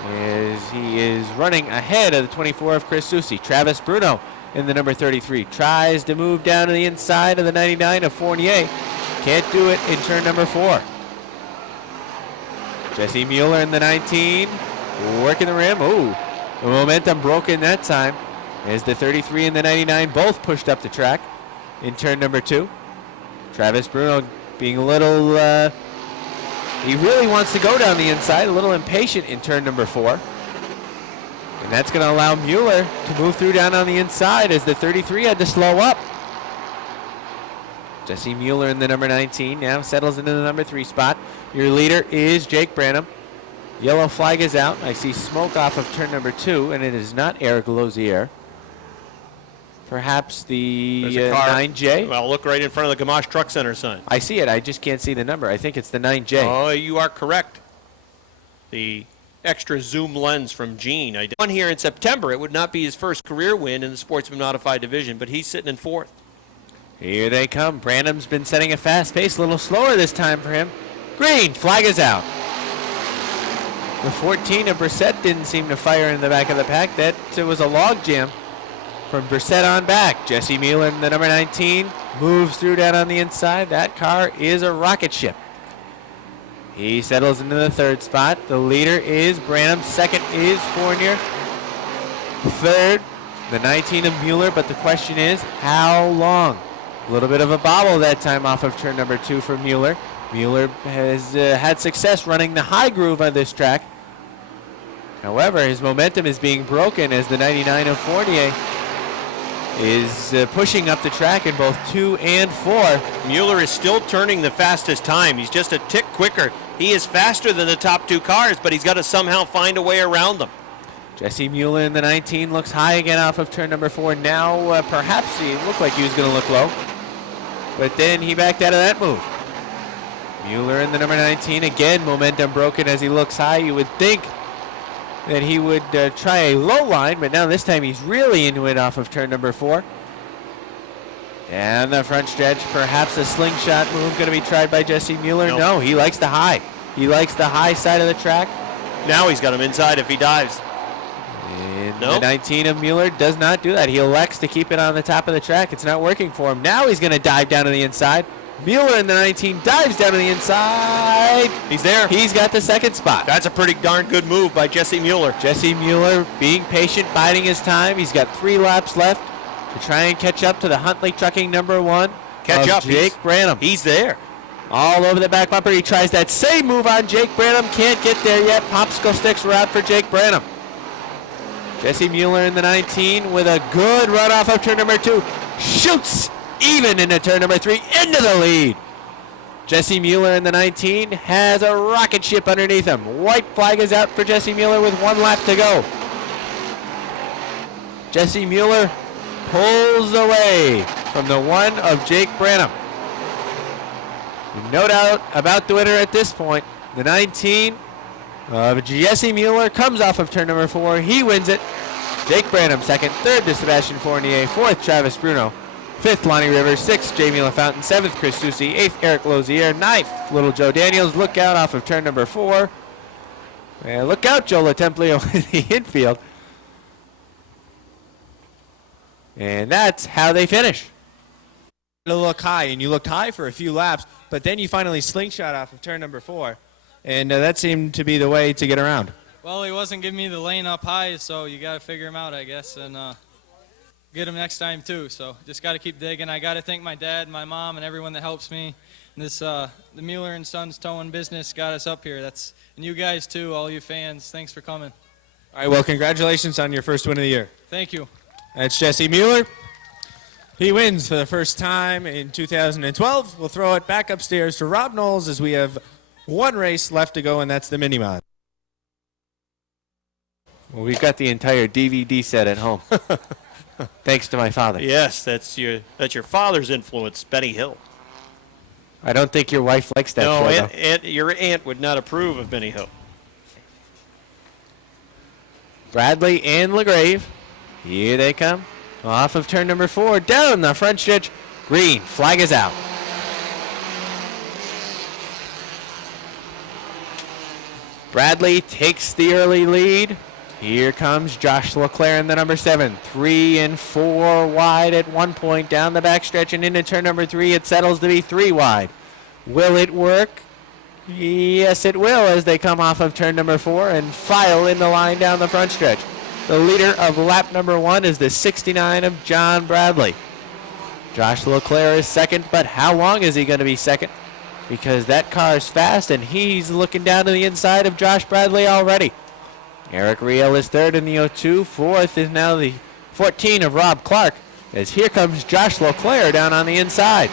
as he is running ahead of the 24 of Chris Susi. Travis Bruno in the number 33 tries to move down to the inside of the 99 of Fournier. Can't do it in turn number 4. Jesse Mueller in the 19 working the rim. Ooh, the momentum broken that time as the 33 and the 99 both pushed up the track in turn number 2. Travis Bruno being a little, he really wants to go down the inside, a little impatient in turn number 4. And that's going to allow Mueller to move through down on the inside as the 33 had to slow up. Jesse Mueller in the number 19 now settles into the number 3 spot. Your leader is Jake Branham. Yellow flag is out. I see smoke off of turn number 2, and it is not Eric Lozier. Perhaps the 9J. Well, look right in front of the Gamache Truck Center sign. I see it. I just can't see the number. I think it's the 9J. Oh, you are correct. The extra zoom lens from Gene. I won here in September. It would not be his first career win in the Sportsman Modified division, but he's sitting in 4th. Here they come. Branham's been setting a fast pace, a little slower this time for him. Green, flag is out. The 14 of Brissett didn't seem to fire in the back of the pack. That was a log jam from Brissett on back. Jesse Mueller, the number 19, moves through down on the inside. That car is a rocket ship. He settles into the 3rd spot. The leader is Branham. 2nd is Fournier. 3rd, the 19 of Mueller, but the question is, how long? A little bit of a bobble that time off of turn number 2 for Mueller. Mueller has had success running the high groove on this track. However, his momentum is being broken as the 99 of Fournier is pushing up the track in both 2 and 4. Mueller is still turning the fastest time. He's just a tick quicker. He is faster than the top 2 cars, but he's got to somehow find a way around them. Jesse Mueller in the 19 looks high again off of turn number 4. Now perhaps he looked like he was going to look low, but then he backed out of that move. Mueller in the number 19, again momentum broken as he looks high. You would think that he would try a low line, but now this time he's really into it off of turn number 4. And the front stretch, perhaps a slingshot move going to be tried by Jesse Mueller. Nope. No, he likes the high. He likes the high side of the track. Now he's got him inside if he dives. And the 19 of Mueller does not do that. He elects to keep it on the top of the track. It's not working for him. Now he's going to dive down to the inside. Mueller in the 19 dives down to the inside. He's there. He's got the 2nd spot. That's a pretty darn good move by Jesse Mueller. Jesse Mueller being patient, biding his time. He's got 3 laps left to try and catch up to the Huntley Trucking number 1. Catch up. Jake Branham. He's there. All over the back bumper. He tries that same move on Jake Branham. Can't get there yet. Popsicle sticks are out for Jake Branham. Jesse Mueller in the 19 with a good run off of turn number 2. Shoots even into turn number 3, into the lead. Jesse Mueller in the 19 has a rocket ship underneath him. White flag is out for Jesse Mueller with 1 lap to go. Jesse Mueller pulls away from the 1 of Jake Branham. No doubt about the winner at this point. The 19 of Jesse Mueller comes off of turn number 4. He wins it. Jake Branham 2nd, 3rd to Sebastian Fournier, 4th Travis Bruno, 5th Lonnie Rivers, 6th Jamie LaFountain, 7th Chris Susi, 8th Eric Lozier, 9th Little Joe Daniels. Look out off of turn number 4. And look out, Joe Latemplio in the infield. And that's how they finish. To look high, and you looked high for a few laps, but then you finally slingshot off of turn number 4, and that seemed to be the way to get around. Well, he wasn't giving me the lane up high, so you got to figure him out, I guess, and get him next time too. So just got to keep digging. I got to thank my dad, my mom, and everyone that helps me. And this the Mueller and Sons towing business got us up here. And you guys too, all you fans. Thanks for coming. All right, well, congratulations on your first win of the year. Thank you. That's Jesse Mueller. He wins for the first time in 2012. We'll throw it back upstairs to Rob Knowles as we have one race left to go, and that's the mini-mod. Well, we've got the entire DVD set at home. Thanks to my father. Yes, that's your father's influence, Benny Hill. I don't think your wife likes that No, show, though. your aunt would not approve of Benny Hill. Bradley and LaGrave. Here they come. Off of turn number 4. Down the front stretch. Green. Flag is out. Bradley takes the early lead. Here comes Josh Leclerc in the number 7. 3 and 4 wide at one point. Down the backstretch and into turn number 3. It settles to be 3 wide. Will it work? Yes, it will as they come off of turn number 4 and file in the line down the front stretch. The leader of lap number 1 is the 69 of John Bradley. Josh Leclerc is second, but how long is he going to be second? Because that car is fast and he's looking down to the inside of Josh Bradley already. Eric Riel is third in the 02. Fourth is now the 14 of Rob Clark, as here comes Josh Leclerc down on the inside.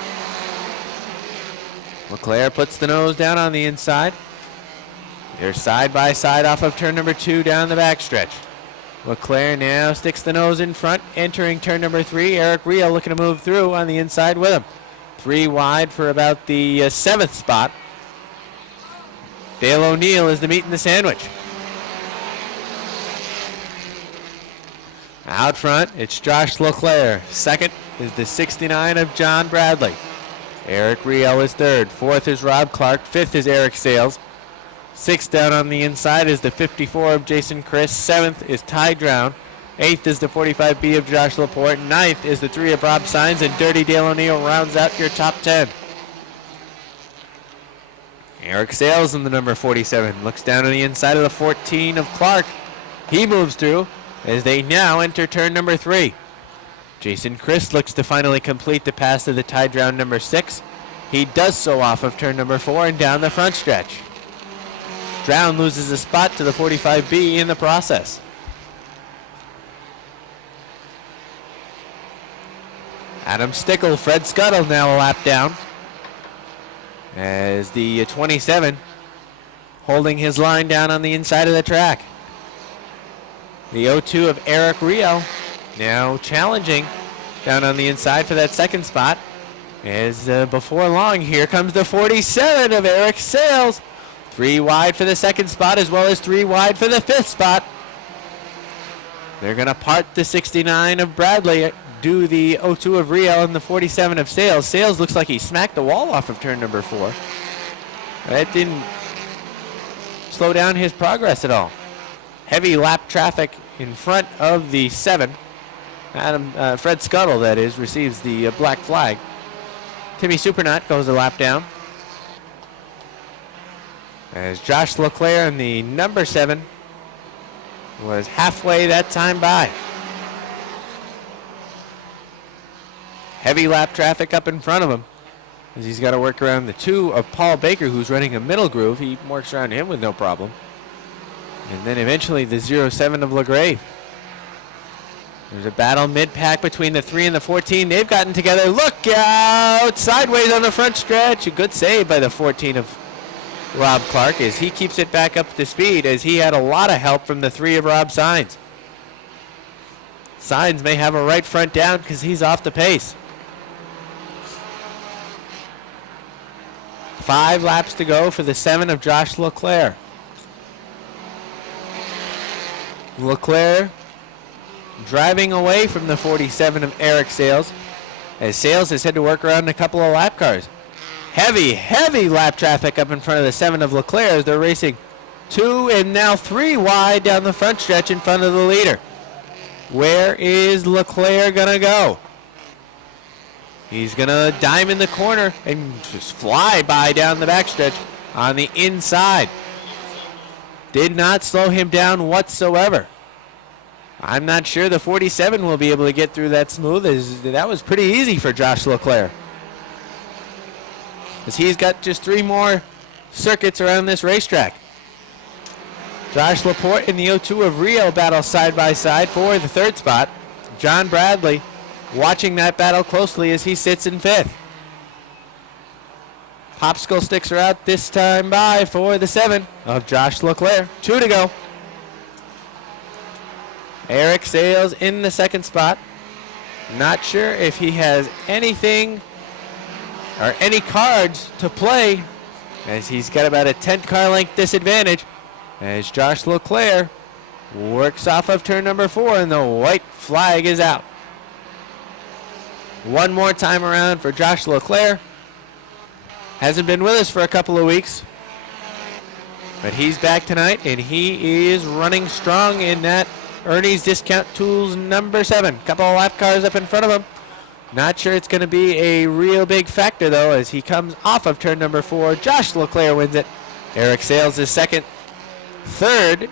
Leclerc puts the nose down on the inside. They're side by side off of turn number 2 down the backstretch. Leclerc now sticks the nose in front, entering turn number 3. Eric Riel looking to move through on the inside with him. 3 wide for about the 7th spot. Dale O'Neill is the meat in the sandwich. Out front, it's Josh Leclerc. Second is the 69 of John Bradley. Eric Riel is third. Fourth is Rob Clark. Fifth is Eric Sales. Sixth down on the inside is the 54 of Jason Chris. Seventh is Ty Drown. Eighth is the 45B of Josh Laporte. Ninth is the 3 of Rob Sines, and Dirty Dale O'Neill rounds out your top 10. Eric Sales in the number 47 looks down on the inside of the 14 of Clark. He moves through as they now enter turn number 3. Jason Chris looks to finally complete the pass to the Ty Drown number 6. He does so off of turn number 4 and down the front stretch. Drown loses a spot to the 45B in the process. Adam Stickle, Fred Scuttle now a lap down. As the 27 holding his line down on the inside of the track. The 02 of Eric Riel now challenging down on the inside for that second spot. As before long, here comes the 47 of Eric Sales. 3 wide for the second spot as well as 3 wide for the 5th spot. They're going to part the 69 of Bradley, do the 02 of Riel and the 47 of Sales. Sales looks like he smacked the wall off of turn number 4. That didn't slow down his progress at all. Heavy lap traffic in front of the 7. Fred Scuttle, that is, receives the black flag. Timmy Supernut goes a lap down. As Josh Leclerc in the number 7 was halfway that time by. Heavy lap traffic up in front of him as he's got to work around the 2 of Paul Baker, who's running a middle groove. He works around him with no problem. And then eventually the 07 of LaGrave. There's a battle mid-pack between the 3 and the 14. They've gotten together. Look out! Sideways on the front stretch. A good save by the 14 of Rob Clark as he keeps it back up to speed as he had a lot of help from the 3 of Rob Sines. Sines may have a right front down because he's off the pace. 5 laps to go for the 7 of Josh Leclerc. Leclerc driving away from the 47 of Eric Sales as Sales has had to work around a couple of lap cars. Heavy lap traffic up in front of the 7 of Leclerc as they're racing 2 and now 3 wide down the front stretch in front of the leader. Where is Leclerc going to go? He's going to dime in the corner and just fly by down the backstretch on the inside. Did not slow him down whatsoever. I'm not sure the 47 will be able to get through that smooth, as that was pretty easy for Josh Leclerc. As he's got just 3 more circuits around this racetrack. Josh Laporte and the O2 of Rio battle side by side for the 3rd spot. John Bradley watching that battle closely as he sits in 5th. Popsicle sticks are out this time by for the 7 of Josh Leclerc. 2 to go. Eric Sales in the 2nd spot. Not sure if he has anything or any cards to play, as he's got about a 10 car length disadvantage as Josh Leclerc works off of turn number 4 and the white flag is out. One more time around for Josh Leclerc. Hasn't been with us for a couple of weeks, but he's back tonight and he is running strong in that Ernie's Discount Tools number 7. Couple of lap cars up in front of him. Not sure it's going to be a real big factor though as he comes off of turn number 4. Josh Leclerc wins it. Eric Sales is 2nd. 3rd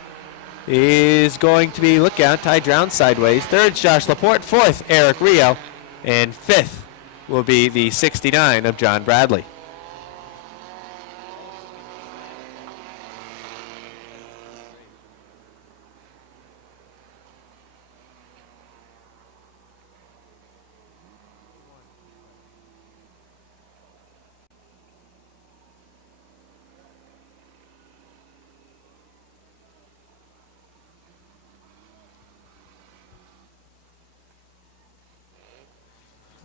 is going to be, look out, Ty Drown sideways. 3rd's Josh Laporte. 4th, Eric Rio. And 5th will be the 69 of John Bradley.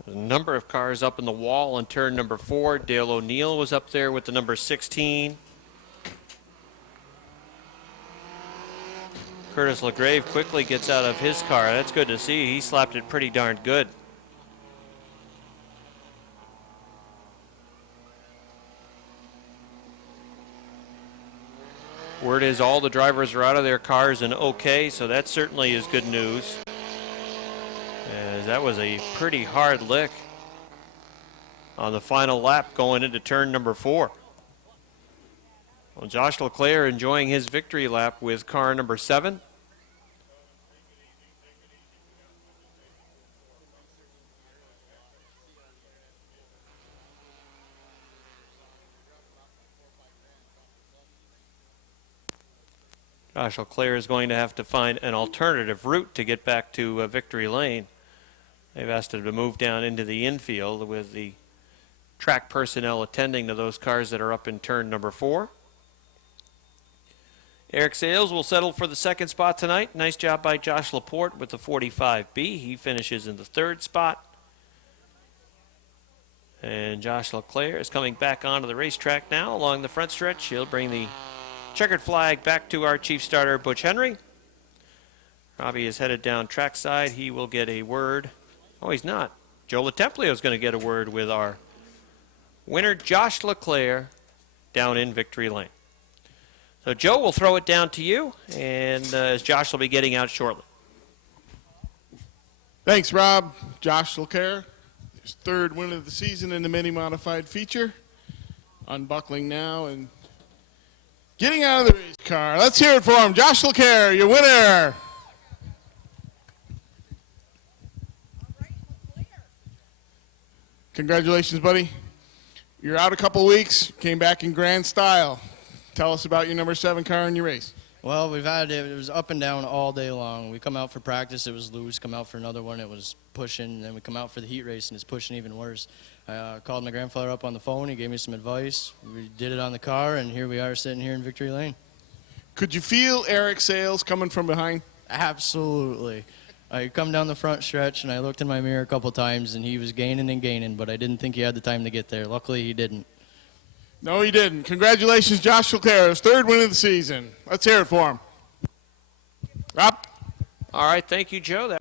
A number of cars up in the wall on turn number 4. Dale O'Neill was up there with the number 16. Curtis LaGrave quickly gets out of his car. That's good to see. He slapped it pretty darn good. Word is all the drivers are out of their cars and okay, so that certainly is good news. As that was a pretty hard lick on the final lap going into turn number 4. Well, Josh Leclerc enjoying his victory lap with car number 7. Josh Leclerc is going to have to find an alternative route to get back to victory lane. They've asked him to move down into the infield with the track personnel attending to those cars that are up in turn number 4. Eric Sales will settle for the 2nd spot tonight. Nice job by Josh Laporte with the 45B. He finishes in the 3rd spot. And Josh Leclerc is coming back onto the racetrack now along the front stretch. He'll bring the checkered flag back to our chief starter, Butch Henry. Robbie is headed down trackside. He will get a word. Oh, he's not. Joe LaTemplio is going to get a word with our winner, Josh Leclerc, down in victory lane. So, Joe, we'll throw it down to you, and as Josh will be getting out shortly. Thanks, Rob. Josh Leclerc, his 3rd win of the season in the mini-modified feature. Unbuckling now and getting out of the race car. Let's hear it for him. Josh Leclerc, your winner. Congratulations, buddy. You're out a couple weeks, came back in grand style. Tell us about your number 7 car in your race. Well, it was up and down all day long. We come out for practice, it was loose. Come out for another one, it was pushing. Then we come out for the heat race, and it's pushing even worse. I called my grandfather up on the phone. He gave me some advice. We did it on the car, and here we are sitting here in victory lane. Could you feel Eric Sales coming from behind? Absolutely. I come down the front stretch, and I looked in my mirror a couple times, and he was gaining and gaining, but I didn't think he had the time to get there. Luckily, he didn't. No, he didn't. Congratulations, Josh Leclerc, his 3rd win of the season. Let's hear it for him. Rob? All right, thank you, Joe.